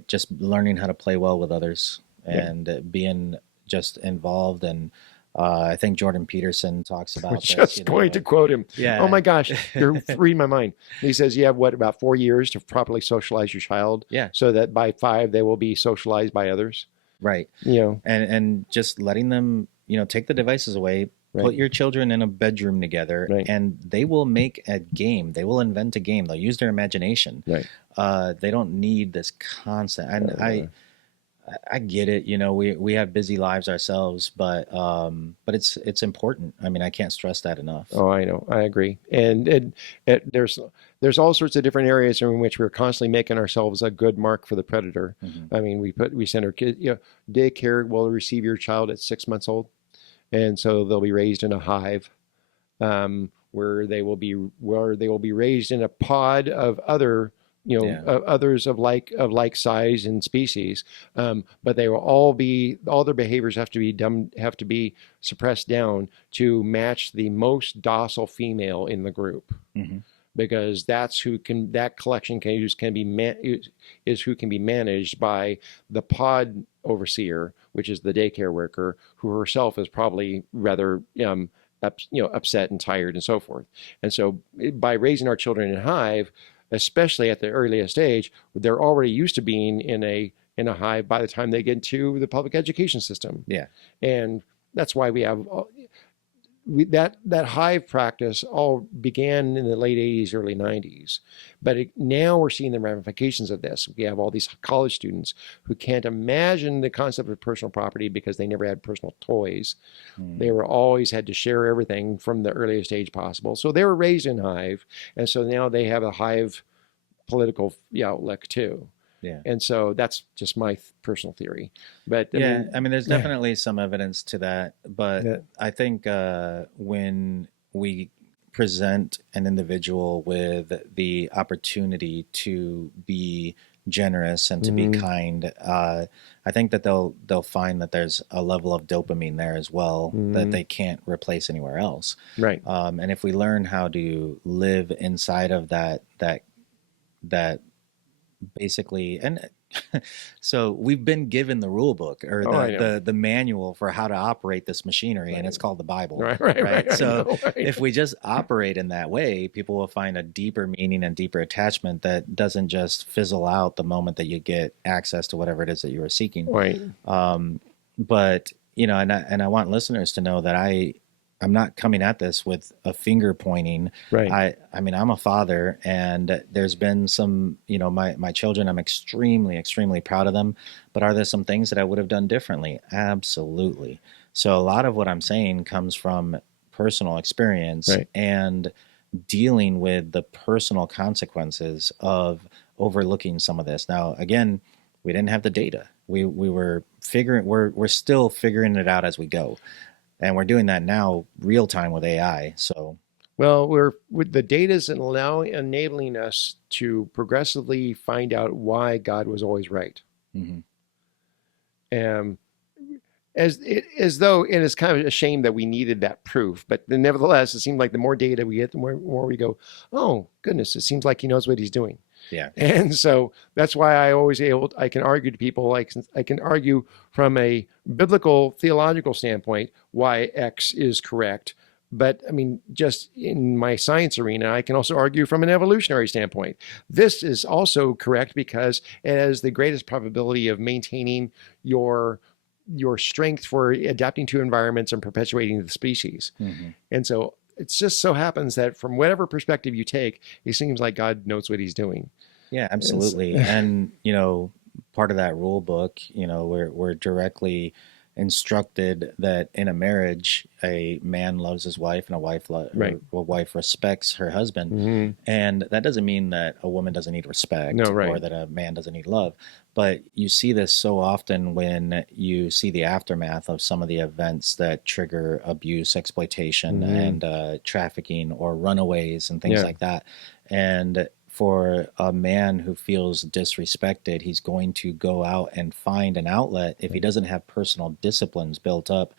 just learning how to play well with others and being just involved. And I think Jordan Peterson talks about just going to quote him. Yeah. Oh my gosh, you're reading my mind. He says you have about 4 years to properly socialize your child. Yeah. So that by 5 they will be socialized by others. Right. And just letting them, take the devices away. Put your children in a bedroom together, and they will make a game. They will invent a game. They'll use their imagination. Right. They don't need this constant. And I get it. We have busy lives ourselves, but it's important. I mean, I can't stress that enough. Oh, I know. I agree. And there's all sorts of different areas in which we're constantly making ourselves a good mark for the predator. I mean, we send our kids. Daycare will receive your child at 6 months old. And so they'll be raised in a hive, where they will be raised in a pod of other, others of like size and species. But they will all their behaviors have to be suppressed down to match the most docile female in the group. Because that's that collection who can be managed by the pod overseer, which is the daycare worker, who herself is probably rather upset and tired and so forth. And so by raising our children in hive, especially at the earliest age, they're already used to being in a hive by the time they get to the public education system. Yeah. And that's why we have that hive practice all began in the late 80s, early 90s. But now we're seeing the ramifications of this. We have all these college students who can't imagine the concept of personal property because they never had personal toys. They were always had to share everything from the earliest age possible. So they were raised in hive. And so now they have a hive political outlook too. Yeah. And so that's just my personal theory. But I mean, there's definitely some evidence to that. But I think when we present an individual with the opportunity to be generous and to be kind, I think that they'll find that there's a level of dopamine there as well that they can't replace anywhere else. Right. And if we learn how to live inside of that basically, and So we've been given the rule book or Oh, I know. the manual for how to operate this machinery, and it's Right. called the Bible, Right. right? I So know. I if know. we just operate in that way, people will find a deeper meaning and deeper attachment that doesn't just fizzle out the moment that you get access to whatever it is that you are seeking. Right. Um, but you know, and I want listeners to know that I'm not coming at this with a finger pointing. Right. I mean, I'm a father, and there's been some, you know, my children, I'm extremely proud of them. But are there some things that I would have done differently? Absolutely. So a lot of what I'm saying comes from personal experience Right. and dealing with the personal consequences of overlooking some of this. Now, again, we didn't have the data. We were figuring we're still figuring it out as we go, and we're doing that now real time with AI. So Well, we're with the data is now enabling us to progressively find out why God was always right. mhm. Um, as though, and it's kind of a shame that we needed that proof, but nevertheless, it seemed like the more data we get, the more we go, oh goodness, it seems like he knows what he's doing. Yeah, And so that's why I can argue to people, like I can argue from a biblical theological standpoint why X is correct. But I mean, just in my science arena, I can also argue from an evolutionary standpoint. This is also correct because it has the greatest probability of maintaining your your strength for adapting to environments and perpetuating the species. hmm And so it just so happens that from whatever perspective you take, it seems like God knows what he's doing. yeah, It's, absolutely. And you know, part of that rule book, you know, we're directly instructed that in a marriage, a man loves his wife and right. a wife respects her husband. Mm-hmm. And that doesn't mean that a woman doesn't need No, respect or right. that a man doesn't need love. But you see this so often when you see the aftermath of some of the events that trigger abuse, exploitation, Mm-hmm. and trafficking or runaways and things Yeah. like that. And for a man who feels disrespected, he's going to go out and find an outlet. If he doesn't have personal disciplines built up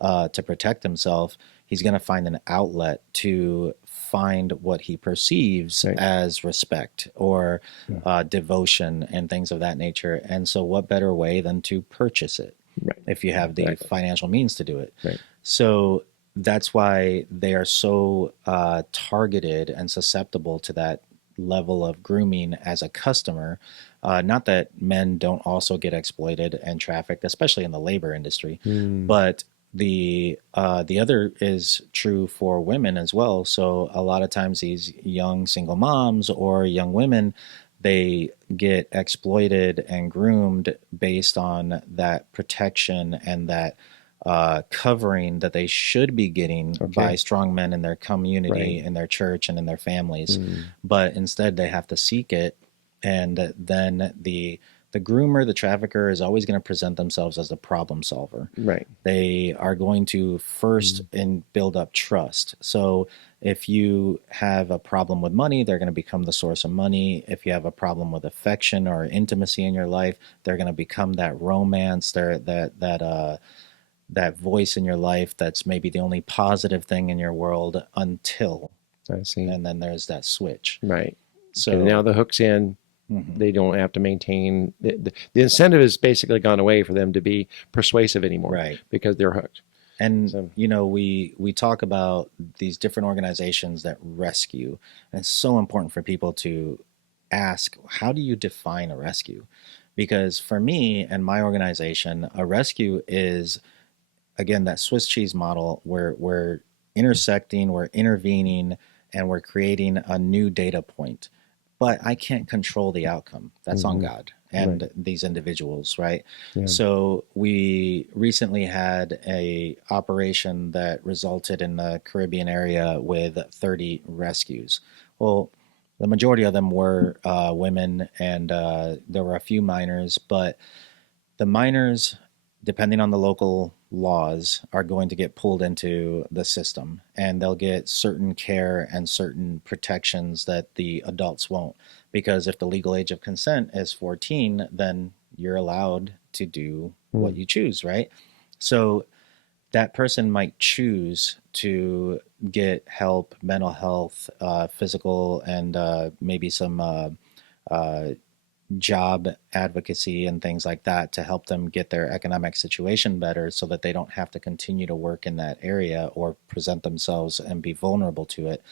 to protect himself, he's going to find an outlet to find what he perceives Right. as respect or Yeah. devotion and things of that nature. And so, what better way than to purchase it Right. if you have the Exactly. financial means to do it? Right. So, that's why they are so targeted and susceptible to that level of grooming as a customer. Not that men don't also get exploited and trafficked, especially in the labor industry, Mm. but the other is true for women as well. So a lot of times these young single moms or young women, they get exploited and groomed based on that protection and that covering that they should be getting by Okay. strong men in their community, Right. in their church, and in their families. Mm. But instead, they have to seek it, and then the groomer, the trafficker, is always going to present themselves as a problem solver. Right. They are going to first Mm. and build up trust. So if you have a problem with money, they're going to become the source of money. If you have a problem with affection or intimacy in your life, they're going to become that romance, that voice in your life that's maybe the only positive thing in your world until, I see. and then there's that switch. Right. And now So, the hook's in. mhm, They don't have to maintain the incentive has basically gone away for them to be persuasive anymore right. because they're hooked. And So you know, we talk about these different organizations that rescue, and it's so important for people to ask, how do you define a rescue? Because for me and my organization, a rescue is again that Swiss cheese model where we're intersecting, we're intervening, and we're creating a new data point. But I can't control the outcome. That's on hmm God right. and these individuals, right? Yeah. So we recently had a operation that resulted in the Caribbean area with 30 rescues. Well, the majority of them were women, and there were a few minors, but the minors, depending on the local laws, are going to get pulled into the system and they'll get certain care and certain protections that the adults won't. Because if the legal age of consent is 14, then you're allowed to do what Mm. you choose, right? So that person might choose to get help, mental health, physical, and maybe some uh, job advocacy and things like that to help them get their economic situation better so that they don't have to continue to work in that area or present themselves and be vulnerable to it.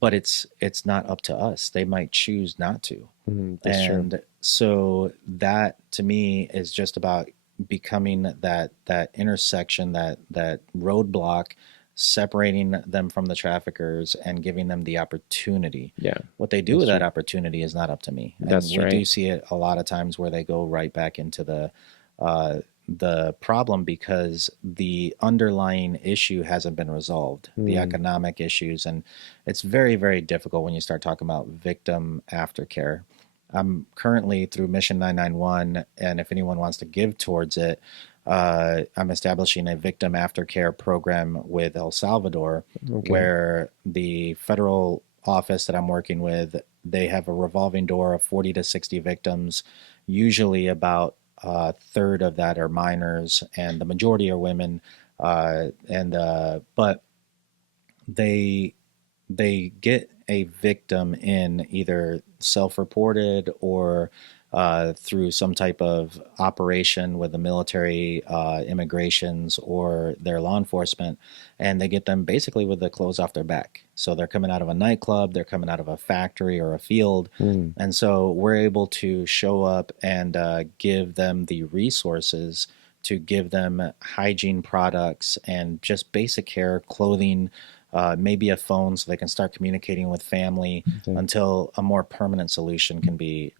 But it's not up to us. They might choose not to. That's true. And so that to me is just about becoming that intersection, that roadblock, separating them from the traffickers and giving them the opportunity. Yeah, What they do that's with that true. opportunity is not up to me. And That's we do right. see it a lot of times where they go right back into the problem because the underlying issue hasn't been resolved, the economic issues. And it's very, very difficult when you start talking about victim aftercare. I'm currently through Mission 991, and if anyone wants to give towards it, I'm establishing a victim aftercare program with El Salvador, Okay. where the federal office that I'm working with, they have a revolving door of 40 to 60 victims. Usually, about a third of that are minors, and the majority are women. But they they get a victim in either self-reported or through some type of operation with the military, immigrations, or their law enforcement, and they get them basically with the clothes off their back. So they're coming out of a nightclub, they're coming out of a factory or a field, and so we're able to show up and give them the resources to give them hygiene products and just basic care, clothing, maybe a phone so they can start communicating with family Okay. until a more permanent solution can be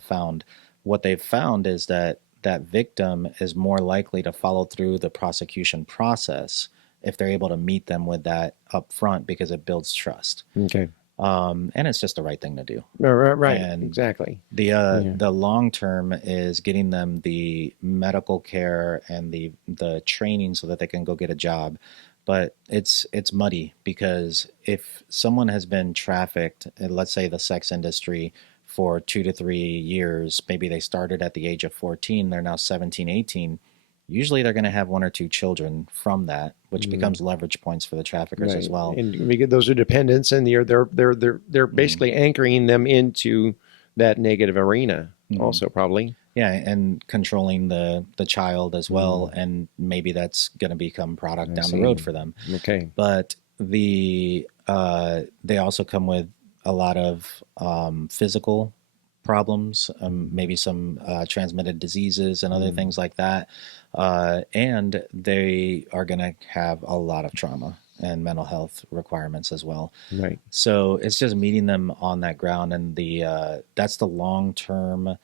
found. What they've found is that that victim is more likely to follow through the prosecution process if they're able to meet them with that up front because it builds trust. Okay. And it's just the right thing to do. Right. And Exactly. the long term is getting them the medical care and the training so that they can go get a job. But it's muddy because if someone has been trafficked, let's say the sex industry, for 2 to 3 years, maybe they started at the age of 14, they're now 17, 18. Usually they're going to have 1 or 2 children from that, which becomes leverage points for the traffickers as Right. well. And we get those are dependents, and they're basically anchoring them into that negative arena. Also, probably. Yeah, and controlling the child as well, and maybe that's going to become product down the road for them. Okay. But they also come with a lot of physical problems, maybe some transmitted diseases and other things like that, and they are going to have a lot of trauma and mental health requirements as well. Right. So it's just meeting them on that ground, and that's the long term.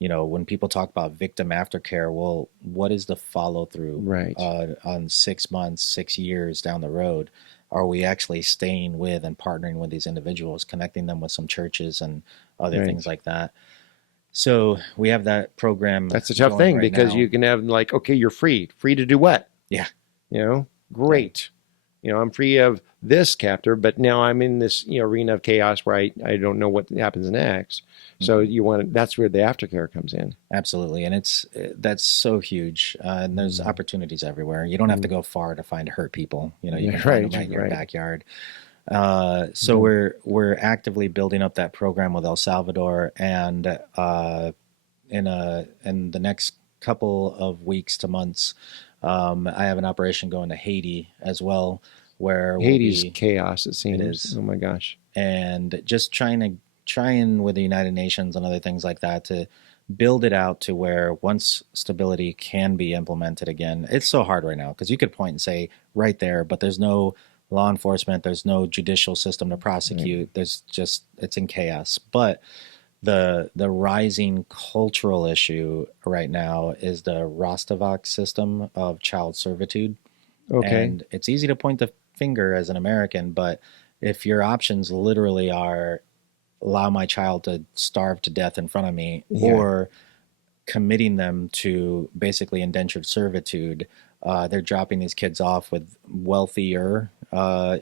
When people talk about victim aftercare, well, what is the follow through Right. on 6 months, 6 years down the road? Are we actually staying with and partnering with these individuals, connecting them with some churches and other Right. things like that? So we have that program. That's a tough going thing right because now. you can have like, okay, you're free to do what? Yeah. Great. I'm free of this captor, but now I'm in this arena of chaos where I don't know what happens next. So that's where the aftercare comes in. Absolutely, and that's so huge, and there's opportunities everywhere. You don't have to go far to find hurt people. You can find them right in your backyard. So we're actively building up that program with El Salvador, and in the next couple of weeks to months, I have an operation going to Haiti as well, where Haiti's chaos, it seems. It is. Oh my gosh. And just trying with the United Nations and other things like that to build it out to where once stability can be implemented again. It's so hard right now because you could point and say right there, but there's no law enforcement, there's no judicial system to prosecute. There's just, it's in chaos. But the rising cultural issue right now is the Rostovac system of child servitude. Okay. And it's easy to point the finger as an American, but if your options literally are allow my child to starve to death in front of me, or committing them to basically indentured servitude, they're dropping these kids off with wealthier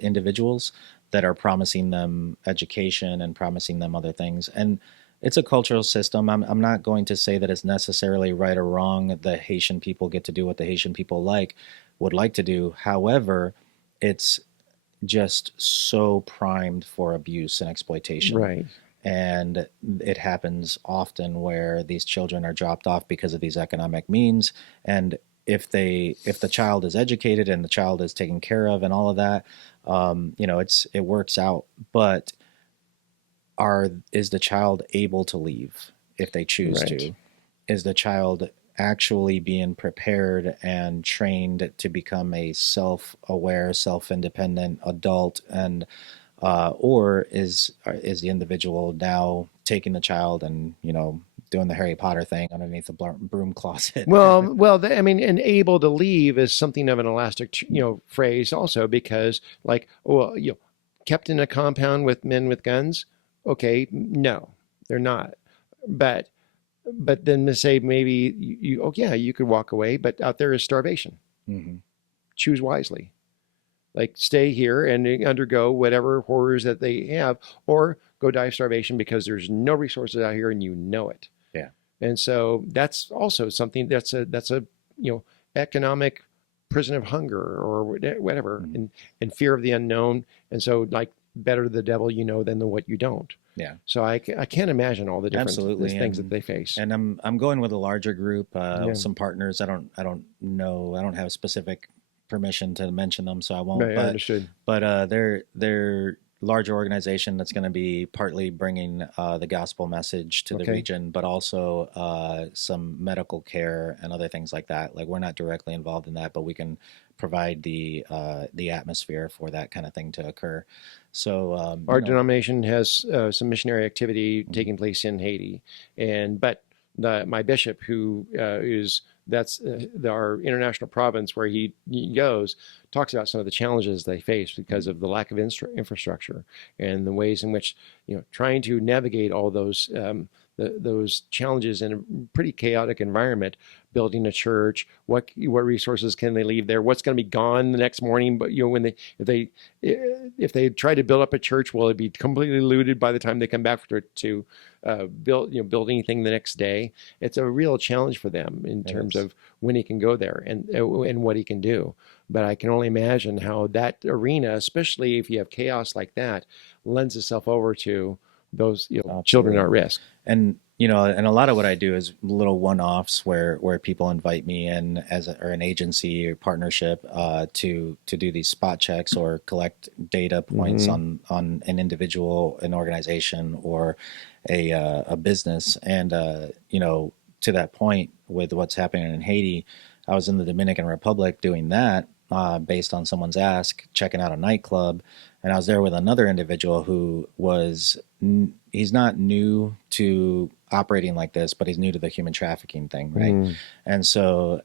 individuals that are promising them education and promising them other things. And it's a cultural system. I'm not going to say that it's necessarily right or wrong. The Haitian people get to do what the Haitian people would like to do. However, it's just so primed for abuse and exploitation. Right. And it happens often where these children are dropped off because of these economic means. And if the child is educated and the child is taken care of and all of that, it works out. But is the child able to leave if they choose Right. to? Is the child actually being prepared and trained to become a self-aware, self-independent adult, and or is the individual now taking the child and doing the Harry Potter thing underneath the broom closet? I mean, and able to leave is something of an elastic, phrase also because, like, well, kept in a compound with men with guns. Okay, no, they're not. But then to say maybe oh yeah, you could walk away, but out there is starvation. Hmm. Choose wisely. Like stay here and undergo whatever horrors that they have, or go die of starvation because there's no resources out here and you know it. Yeah. And so that's also something that's a economic prison of hunger or whatever, Hmm. and fear of the unknown. And so like better the devil you know than the what you don't. Yeah. So I can't imagine all the different Absolutely. things that they face. And I'm going with a larger group, Yeah, some partners. I don't know. I don't have specific permission to mention them, so I won't. right, I understood. But they're larger organization that's going to be partly bringing the gospel message to the Okay. region, but also some medical care and other things like that. Like we're not directly involved in that, but we can provide the atmosphere for that kind of thing to occur. So Our denomination has some missionary activity mhm, taking place in Haiti, and but my bishop, who is that's our international province where he goes, talks about some of the challenges they face because mhm, of the lack of infrastructure and the ways in which trying to navigate all those those challenges in a pretty chaotic environment. Building a church, what resources can they leave there? What's going to be gone the next morning? But when if they try to build up a church, will it be completely looted by the time they come back to build anything the next day? It's a real challenge for them in it terms is. of when he can go there and what he can do. But I can only imagine how that arena, especially if you have chaos like that, lends itself over to those children Absolutely. at risk. And and a lot of what I do is little one-offs where people invite me in or an agency or partnership to do these spot checks or collect data points Mm-hmm. on an individual, an organization, or a business. And to that point with what's happening in Haiti, I was in the Dominican Republic doing that based on someone's ask, checking out a nightclub, and I was there with another individual who he's not new to operating like this, but he's new to the human trafficking thing, right? Mm-hmm. And so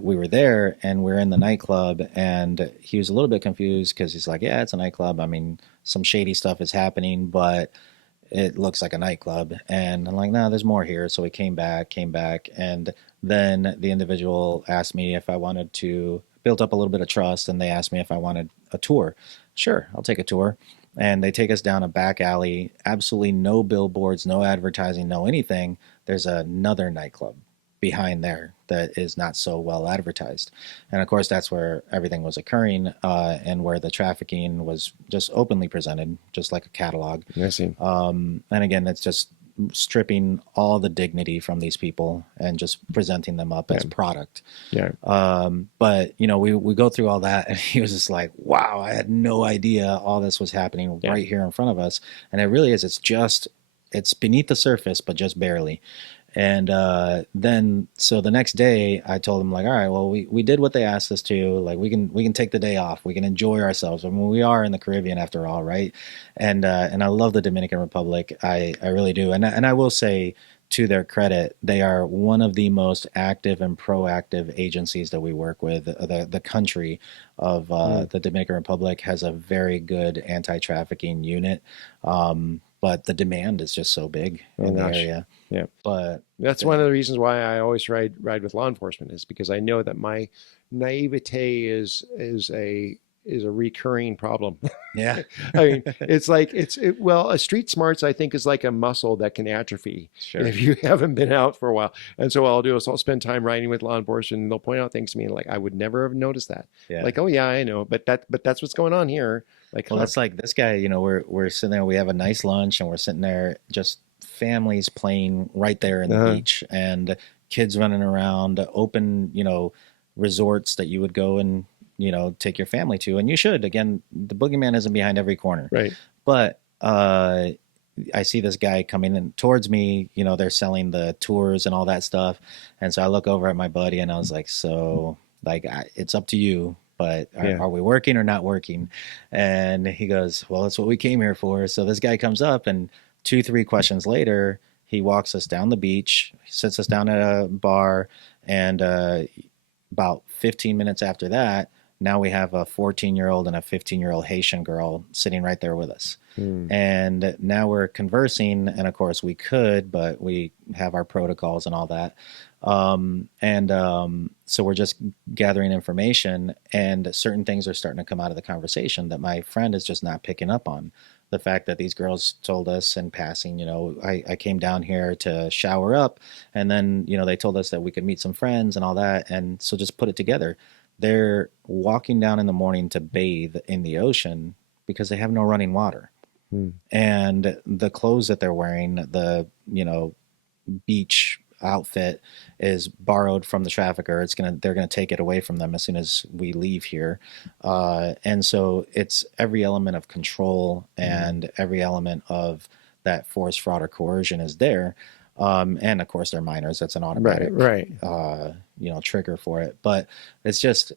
we were there and we are in the nightclub, and he was a little bit confused because he's like, yeah, it's a nightclub. I mean, some shady stuff is happening, but it looks like a nightclub. And I'm like, no, there's more here. So we came back. And then the individual asked me if I wanted to build up a little bit of trust. And they asked me if I wanted a tour. Sure, I'll take a tour. And they take us down a back alley, absolutely no billboards, no advertising, no anything. There's another nightclub behind there that is not so well advertised. And of course, that's where everything was occurring and where the trafficking was just openly presented, just like a catalog. I see. And again, it's just stripping all the dignity from these people and just presenting them up Yeah. as product. Yeah. But we go through all that, and he was just like, "Wow, I had no idea all this was happening Yeah. right here in front of us." And it really is. It's beneath the surface, but just barely. And then so the next day I told him like, all right, well we did what they asked us to. Like we can take the day off. We can enjoy ourselves. I mean, we are in the Caribbean after all, right? And I love the Dominican Republic. I really do. And I will say to their credit, they are one of the most active and proactive agencies that we work with. The country of Mm. the Dominican Republic has a very good anti-trafficking unit. But the demand is just so big Oh in the gosh. area. Yeah. But That's one of the reasons why I always ride with law enforcement is because I know that my naivete is a recurring problem. yeah, I mean, it's like well, a street smarts I think is like a muscle that can atrophy sure. if you haven't been out for a while. And so what I'll do is I'll spend time riding with law enforcement, and they'll point out things to me like I would never have noticed that. Yeah. Like, oh yeah, I know, but that's what's going on here. Like, Well, huh? that's like this guy, we're sitting there, we have a nice lunch and we're sitting there just families playing right there in the Uh-huh. beach and kids running around, open, resorts that you would go and, take your family to. And you should. Again, the boogeyman isn't behind every corner. Right. But I see this guy coming in towards me, they're selling the tours and all that stuff. And so I look over at my buddy and I was like, so like it's up to you, but Yeah. are we working or not working? And he goes, well, that's what we came here for. So this guy comes up and 2, 3 questions later, he walks us down the beach, sits us down at a bar, and about 15 minutes after that, now we have a 14-year-old and a 15-year-old Haitian girl sitting right there with us. Hmm. And now we're conversing, and of course we could, but we have our protocols and all that. So we're just gathering information, and certain things are starting to come out of the conversation that my friend is just not picking up on. The fact that these girls told us in passing, I came down here to shower up, and then, they told us that we could meet some friends and all that. And so just put it together. They're walking down in the morning to bathe in the ocean because they have no running water. Hmm. And the clothes that they're wearing, the, beach outfit is borrowed from the trafficker. They're gonna take it away from them as soon as we leave here, and so it's every element of control Hmm. and every element of that force, fraud, or coercion is there. And of course, they're minors. That's an Right. automatic, Right. trigger for it. But it's just,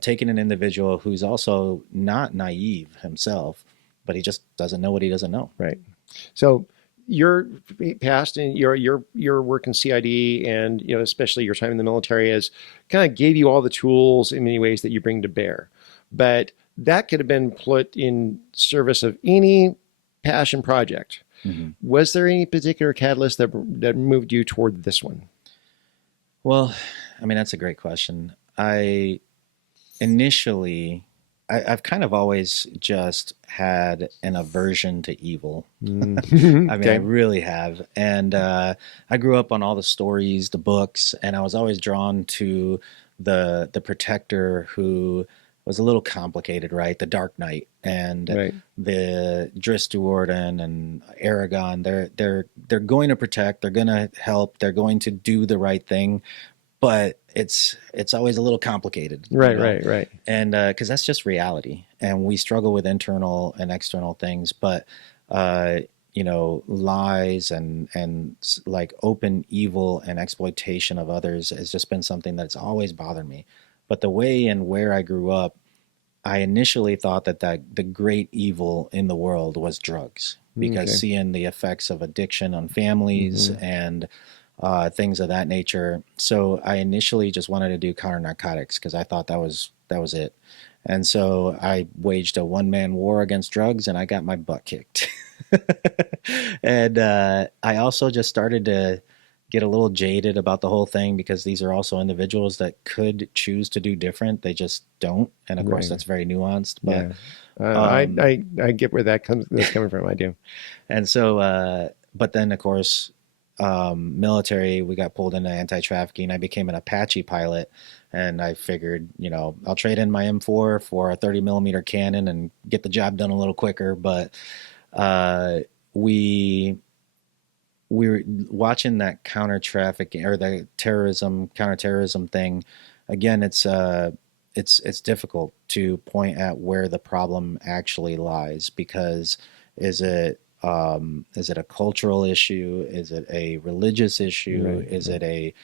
taking an individual who's also not naive himself, but he just doesn't know what he doesn't know. Right. So your past and your work in CID and especially your time in the military has kind of gave you all the tools in many ways that you bring to bear. But that could have been put in service of any passion project. Mhm. Was there any particular catalyst that moved you toward this one? Well, I mean, that's a great question. I initially, I've kind of always just had an aversion to evil. Mm. I mean, I Okay. really have. And I grew up on all the stories, the books, and I was always drawn to the protector who was a little complicated, right? The Dark Knight and Right. the Drizzt Do'Urden and Aragon. They're going to protect. They're going to help. They're going to do the right thing, but it's always a little complicated, Right. Right. Right. and because that's just reality, and we struggle with internal and external things. But uh, lies and like open evil and exploitation of others has just been something that's always bothered me. But the way and where I grew up, I initially thought that the great evil in the world was drugs, because Okay. seeing the effects of addiction on families Hmm. and things of that nature. So I initially just wanted to do counter narcotics because I thought that was it. And so I waged a one man war against drugs, and I got my butt kicked. And I also just started to get a little jaded about the whole thing, because these are also individuals that could choose to do different. They just don't. And of course, Right. that's very nuanced. But Yeah. um, I get where that's coming from. I do. And so, but then of course, military, we got pulled into anti-trafficking. I became an Apache pilot, and I figured, I'll trade in my M4 for a 30 millimeter cannon and get the job done a little quicker. But uh, we we were watching that counter trafficking or the counterterrorism thing. Again, it's difficult to point at where the problem actually lies, because is it a cultural issue? Is it a religious issue? Right. Is Right. it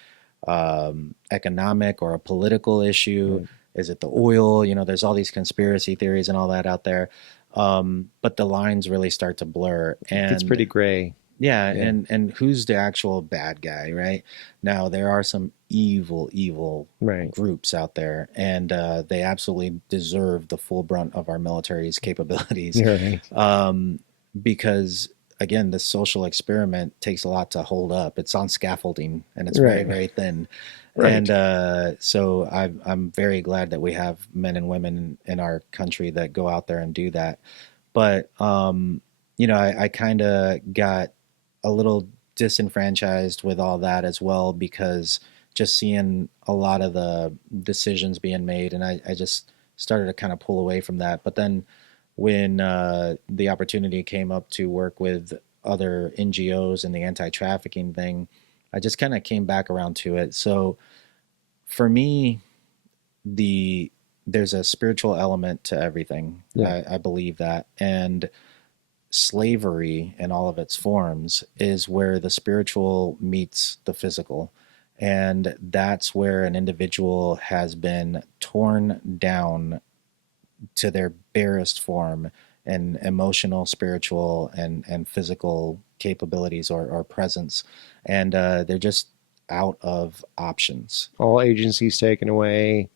a economic or a political issue? Right. Is it the oil? There's all these conspiracy theories and all that out there. But the lines really start to blur. It gets And pretty gray. yeah, Yeah. and who's the actual bad guy, right? Now there are some evil Right. groups out there, and they absolutely deserve the full brunt of our military's capabilities, Yeah. Right. um, because again, this social experiment takes a lot to hold up. It's on scaffolding, and it's very, Right. very thin. And Right. so I'm very glad that we have men and women in our country that go out there and do that. But I kind of got a little disenfranchised with all that as well, because just seeing a lot of the decisions being made, and I just started to kind of pull away from that. But then when the opportunity came up to work with other NGOs and the anti-trafficking thing, I just kind of came back around to it. So for me, the there's a spiritual element to everything. Yeah. I believe that, and slavery in all of its forms is where the spiritual meets the physical. And that's where an individual has been torn down to their barest form and emotional, spiritual, and physical capabilities or presence. And they're just out of options. All agencies taken away,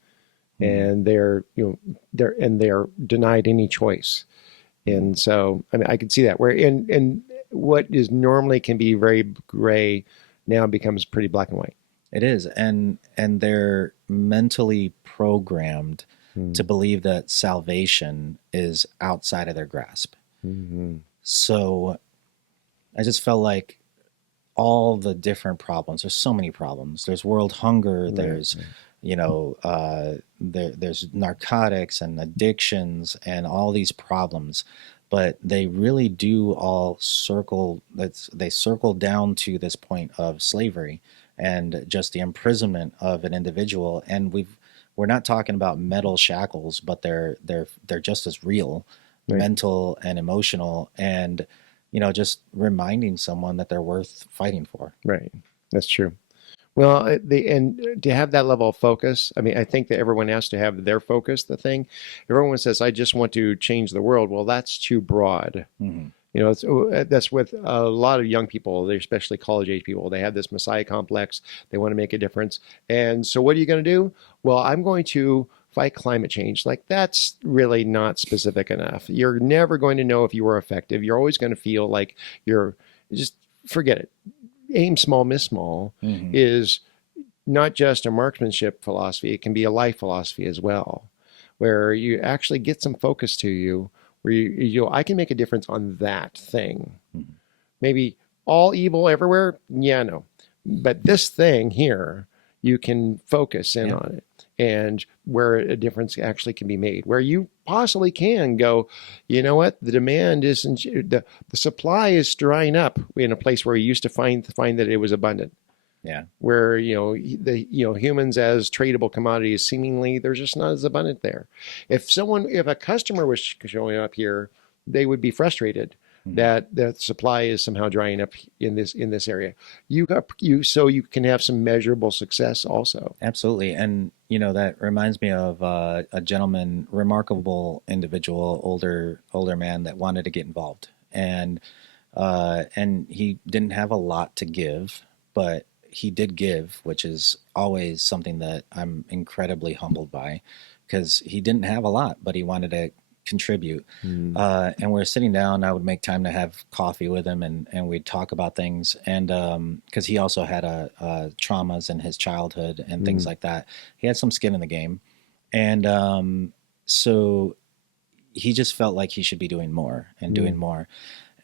Mm-hmm. and they're denied any choice. Mm-hmm. And so, I mean, I can see that where and what is normally can be very gray now becomes pretty black and white. It is, and they're mentally programmed to Mm-hmm. believe that salvation is outside of their grasp. Mm-hmm. So I just felt like all the different problems. There's so many problems. There's world hunger. Right. There's there's narcotics and addictions and all these problems, but they really do all circle. They circle down to this point of slavery and just the imprisonment of an individual. And we're not talking about metal shackles, but they're just as real, Right. mental and emotional, and just reminding someone that they're worth fighting for. Right. That's true. Well, and to have that level of focus, I mean, I think that everyone has to have their focus. The thing, everyone says, "I just want to change the world." Well, that's too broad. Hmm. That's with a lot of young people, they're especially college age people. They have this messiah complex. They want to make a difference, and so what are you going to do? Well, I'm going to fight climate change. Like that's really not specific enough. You're never going to know if you were effective. You're always going to feel like you're just forget it. Aim small, miss small Hmm. is not just a marksmanship philosophy, it can be a life philosophy as well, where you actually get some focus to you, where I can make a difference on that thing. Hmm. Maybe all evil everywhere, yeah, no. But this thing here, you can focus in Yeah. on it and where a difference actually can be made, where you possibly can go, you know what, the demand isn't, the supply is drying up in a place where you used to find that it was abundant, Yeah. where humans as tradable commodities seemingly there's just not as abundant there. If a customer was showing up here, they would be frustrated Hmm. that the supply is somehow drying up in this area. You can have some measurable success also. Absolutely. And, that reminds me of a gentleman, remarkable individual, older man that wanted to get involved. And he didn't have a lot to give, but he did give, which is always something that I'm incredibly humbled by, because he didn't have a lot, but he wanted to contribute. Mm. And we are sitting down. I would make time to have coffee with him, and we'd talk about things. And because he also had traumas in his childhood and things Mm. like that, he had some skin in the game. And so he just felt like he should be doing more and doing Mm. more.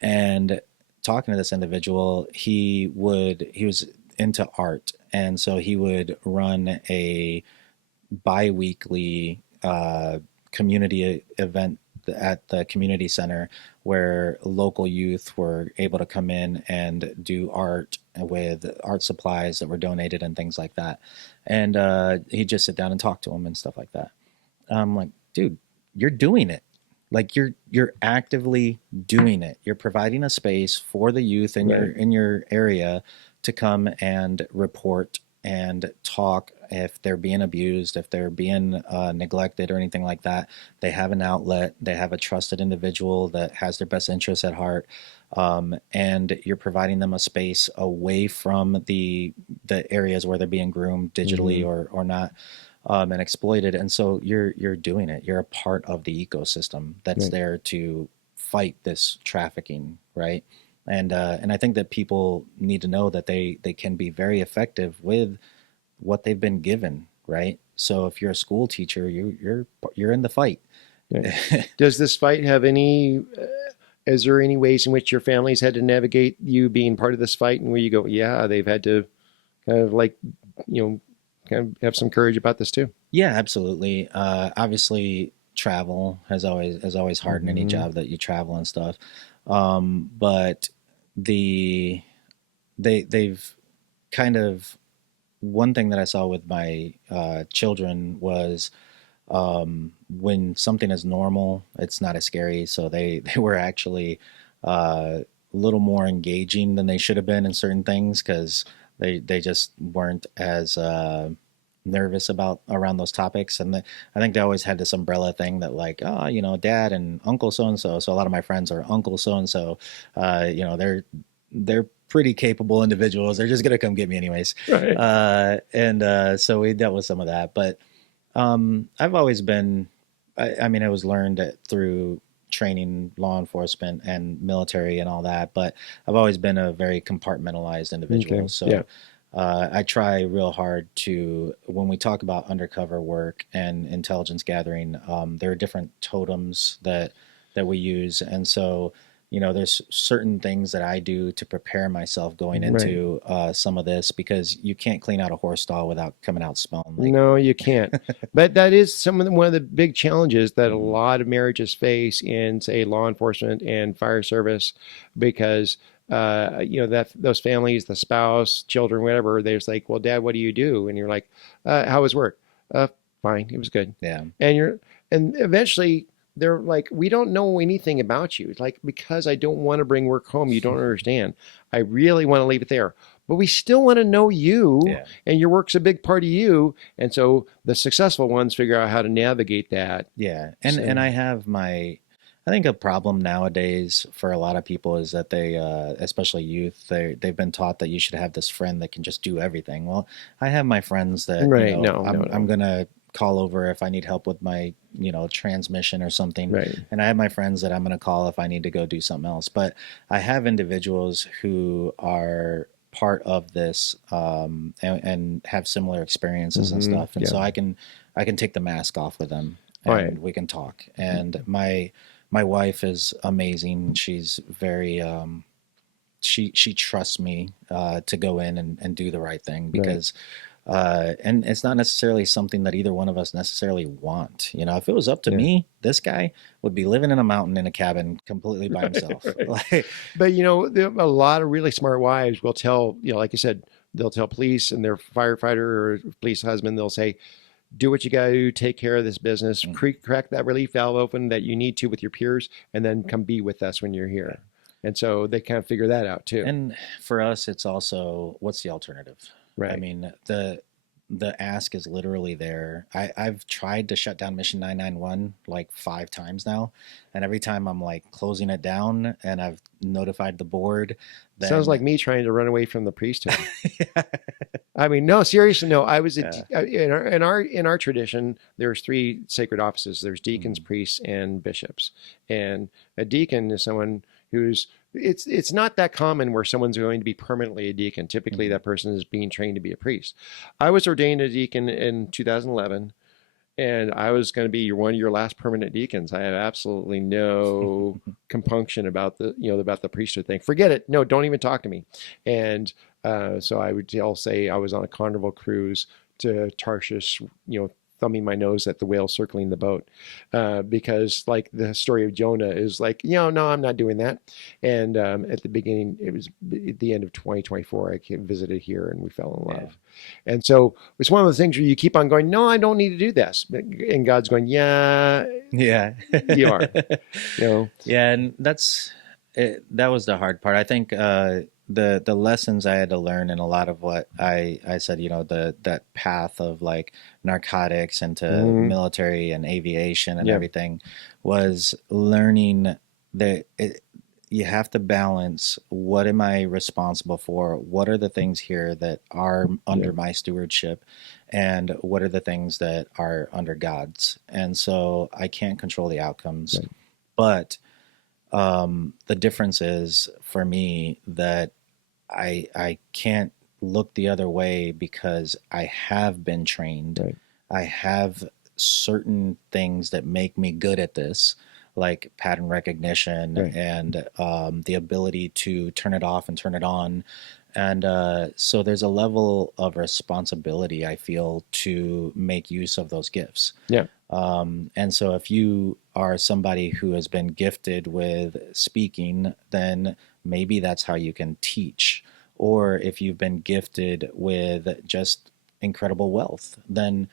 And talking to this individual, he was into art, and so he would run a biweekly community event at the community center where local youth were able to come in and do art with art supplies that were donated and things like that. And he'd just sit down and talk to them and stuff like that. I'm like, dude, you're doing it. Like you're actively doing it. You're providing a space for the youth in Right. your area to come and report and talk if they're being abused, if they're being neglected or anything like that. They have an outlet. They have a trusted individual that has their best interests at heart, and you're providing them a space away from the areas where they're being groomed digitally Mm-hmm. or not, and exploited. And so you're doing it. You're a part of the ecosystem that's Right. there to fight this trafficking, right? And I think that people need to know that they can be very effective with what they've been given, right? So if you're a school teacher, you're in the fight. Right. Does this fight have any? Is there any ways in which your families had to navigate you being part of this fight, and where you go, yeah, they've had to kind of like, you know, kind of have some courage about this too? Yeah, absolutely. Obviously, travel has always hardened any Hmm. job that you travel and stuff. But the they've kind of one thing that I saw with my children was when something is normal, it's not as scary. So they were actually a little more engaging than they should have been in certain things because they just weren't as nervous about around those topics. And I think they always had this umbrella thing that like, oh, dad and uncle so and so. So a lot of my friends are uncle so and so. They're pretty capable individuals. They're just gonna come get me anyways. Right. And so we dealt with some of that, but I've always been, I mean, it was learned through training law enforcement and military and all that, but I've always been a very compartmentalized individual. Okay. Yeah. So I try real hard to, when we talk about undercover work and intelligence gathering, there are different totems that we use. And so, there's certain things that I do to prepare myself going Right. into some of this because you can't clean out a horse stall without coming out smelling like. No, you can't. But that is one of the big challenges that a Mhm. lot of marriages face in, say, law enforcement and fire service, because that those families, the spouse, children, whatever, they're just like, "Well, Dad, what do you do?" And you're like, "How was work?" Uh, Fine, it was good. Yeah. And eventually they're like, "We don't know anything about you." It's like, because I don't want to bring work home. You don't understand. I really want to leave it there, but we still want to know you, Yeah. and your work's a big part of you. And so the successful ones figure out how to navigate that. Yeah. And So, I have I think a problem nowadays for a lot of people is that they especially youth, they've been taught that you should have this friend that can just do everything. Well, I have my friends that, right. No, no, I'm no. gonna call over if I need help with my, transmission or something. Right. And I have my friends that I'm gonna call if I need to go do something else. But I have individuals who are part of this and have similar experiences and Hmm. stuff. And Yeah. so I can take the mask off with them All right. and we can talk. And my wife is amazing. She's very she trusts me to go in and do the right thing Right. because and it's not necessarily something that either one of us necessarily want. If it was up to Yeah. me, this guy would be living in a mountain in a cabin completely by Right. himself. Right. Like, But a lot of really smart wives will tell, like you said, they'll tell police and their firefighter or police husband, they'll say, do what you got to do, take care of this business, mm, crack that relief valve open that you need to with your peers, and then come be with us when you're yeah. here. And so they kind of figure that out too. And for us, it's also what's the alternative? I Right. mean, the ask is literally there. I've tried to shut down Mission 991 like 5 times now, and every time I'm like closing it down, and I've notified the board. Sounds Then like me trying to run away from the priesthood. yeah, I mean, no, seriously, no. I was yeah, in our tradition. There's three sacred offices. There's deacons, mhm, priests, and bishops. And a deacon is someone who's it's not that common where someone's going to be permanently a deacon. Typically, mhm. that person is being trained to be a priest. I was ordained a deacon in 2011, and I was going to be one of your last permanent deacons. I have absolutely no compunction about the priesthood thing. Forget it. No, don't even talk to me. And so I'll say I was on a Carnival cruise to Tarshish, thumbing my nose at the whale circling the boat, because like the story of Jonah is like, no, I'm not doing that. And at the beginning, it was at the end of 2024, I visited here and we fell in Yeah, love. And so it's one of those things where you keep on going, no, I don't need to do this. And God's going, yeah, yeah, you are. You know, yeah, and that was the hard part. I think the lessons I had to learn and a lot of what I said, that path of like narcotics into mm, military and aviation and yeah, everything was learning that you have to balance what am I responsible for? What are the things here that are yeah, under my stewardship? And what are the things that are under God's? And so I can't control the outcomes, right, but the difference is for me that I can't look the other way because I have been trained. right, I have certain things that make me good at this, like pattern recognition right, and the ability to turn it off and turn it on. And so there's a level of responsibility I feel to make use of those gifts. yeah, And so if you are somebody who has been gifted with speaking, then maybe that's how you can teach. Or if you've been gifted with just incredible wealth, then,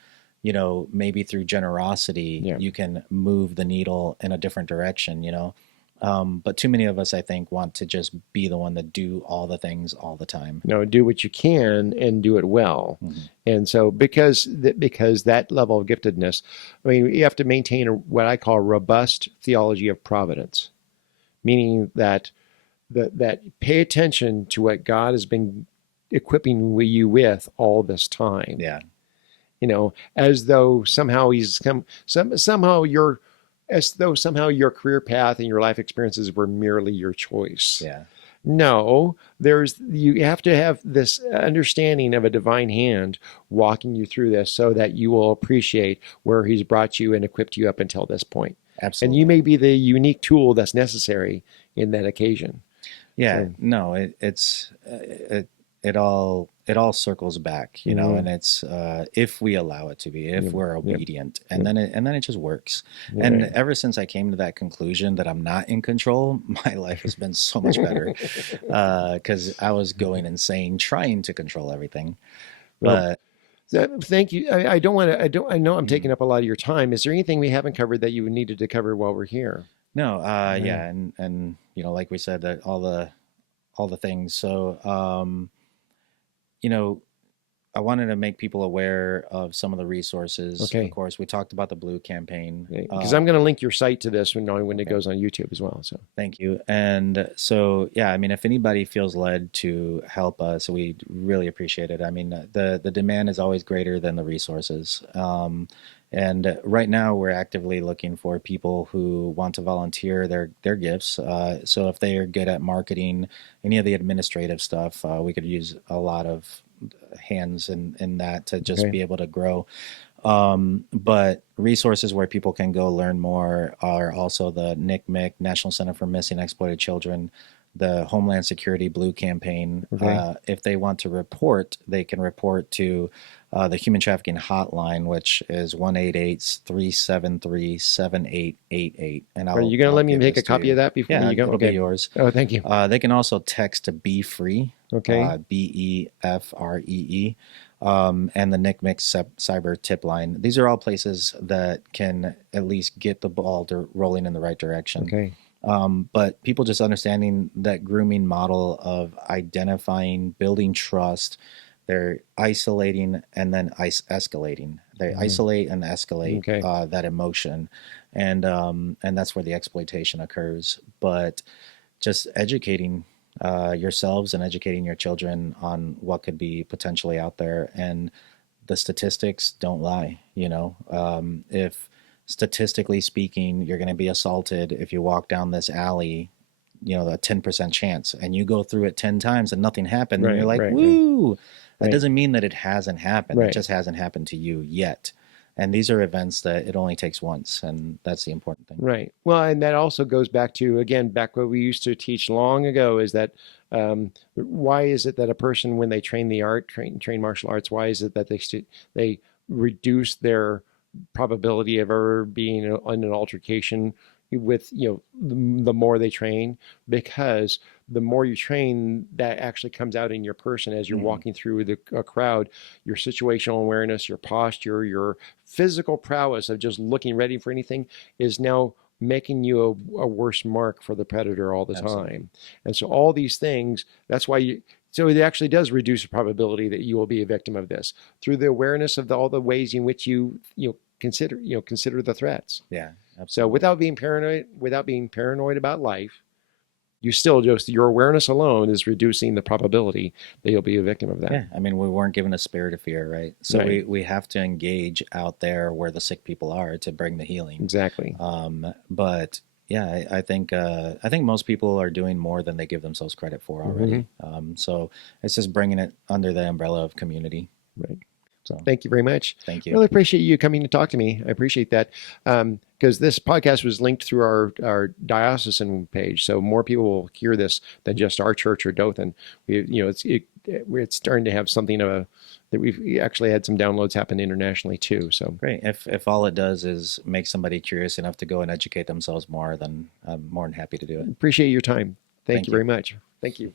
maybe through generosity, Yeah. you can move the needle in a different direction. But too many of us, I think, want to just be the one that do all the things all the time. Do what you can and do it well. Hmm. And so because that level of giftedness, I mean, you have to maintain what I call a robust theology of providence, meaning that pay attention to what God has been equipping you with all this time. Yeah. As though somehow he's come somehow your as though somehow your career path and your life experiences were merely your choice. Yeah. No, you have to have this understanding of a divine hand walking you through this so that you will appreciate where he's brought you and equipped you up until this point. And you Absolutely. may be the unique tool that's necessary in that occasion. Yeah, So, no, it all circles back, mm, and it's if we allow it to be, if yeah, we're yeah, obedient, yeah, and then it just works. And right. ever since I came to that conclusion that I'm not in control, my life has been so much better because I was going insane trying to control everything. Well, But thank you. I don't want to. I know I'm mm, taking up a lot of your time. Is there anything we haven't covered that you needed to cover while we're here? no, Right. yeah, and like we said, that all the things. So you know, I wanted to make people aware of some of the resources. Of Okay. course, we talked about the Blue campaign. Because I'm going to link your site to this when it Okay, goes on YouTube as well. So thank you. And so, yeah, I mean, if anybody feels led to help us, we'd really appreciate it. I mean, the demand is always greater than the resources. And right now, we're actively looking for people who want to volunteer their gifts. So if they are good at marketing, any of the administrative stuff, we could use a lot of hands in that to just okay, be able to grow. But resources where people can go learn more are also the NCMEC, National Center for Missing and Exploited Children, the Homeland Security Blue Campaign. okay. If they want to report, they can report to the Human Trafficking Hotline, which is 1-888-373-7888. And Are I'll you going to I'll let me give make this a to copy you. of that before Yeah, you go? it'll be Okay. yours. Oh, thank you. They can also text to BEFREE, Okay. BEFREE, and the NCMEC cyber tip line. These are all places that can at least get the ball rolling in the right direction. Okay. But people just understanding that grooming model of identifying, building trust, they're isolating and then escalating. They Mhm. isolate and escalate Okay. that emotion, and that's where the exploitation occurs. But just educating yourselves and educating your children on what could be potentially out there. And the statistics don't lie. If statistically speaking, you're going to be assaulted if you walk down this alley, a 10% chance, and you go through it 10 times and nothing happened, and you're Right. like, Right. Right. woo. That Right. doesn't mean that it hasn't happened. It Right. just hasn't happened to you yet. And these are events that it only takes once, and that's the important thing. Right. Well, and that also goes back to, again, back what we used to teach long ago is that why is it that a person, when they train martial arts, why is it that they reduce their probability of ever being in an altercation with, the more they train? Because the more you train, that actually comes out in your person as you're Hmm. walking through a crowd, your situational awareness, your posture, your physical prowess of just looking ready for anything is now making you a worse mark for the predator all the Absolutely. time. And so all these things, that's why so it actually does reduce the probability that you will be a victim of this through the awareness of all the ways in which consider the threats. Yeah, So absolutely. without being paranoid about life, you still just your awareness alone is reducing the probability that you'll be a victim of that. Yeah, I mean, we weren't given a spirit of fear, right? So Right. we have to engage out there where the sick people are to bring the healing. Exactly. But yeah, I think most people are doing more than they give themselves credit for Hmm. already. So it's just bringing it under the umbrella of community. Right. So Thank you very much. thank you. Really appreciate you coming to talk to me. I appreciate that. Because this podcast was linked through our diocesan page, so more people will hear this than just our church or Dothan. It's starting to have something of a that we've actually had some downloads happen internationally too. So Great. If all it does is make somebody curious enough to go and educate themselves more, then I'm more than happy to do it. appreciate your time. Thank Thank you you. very much. Thank you.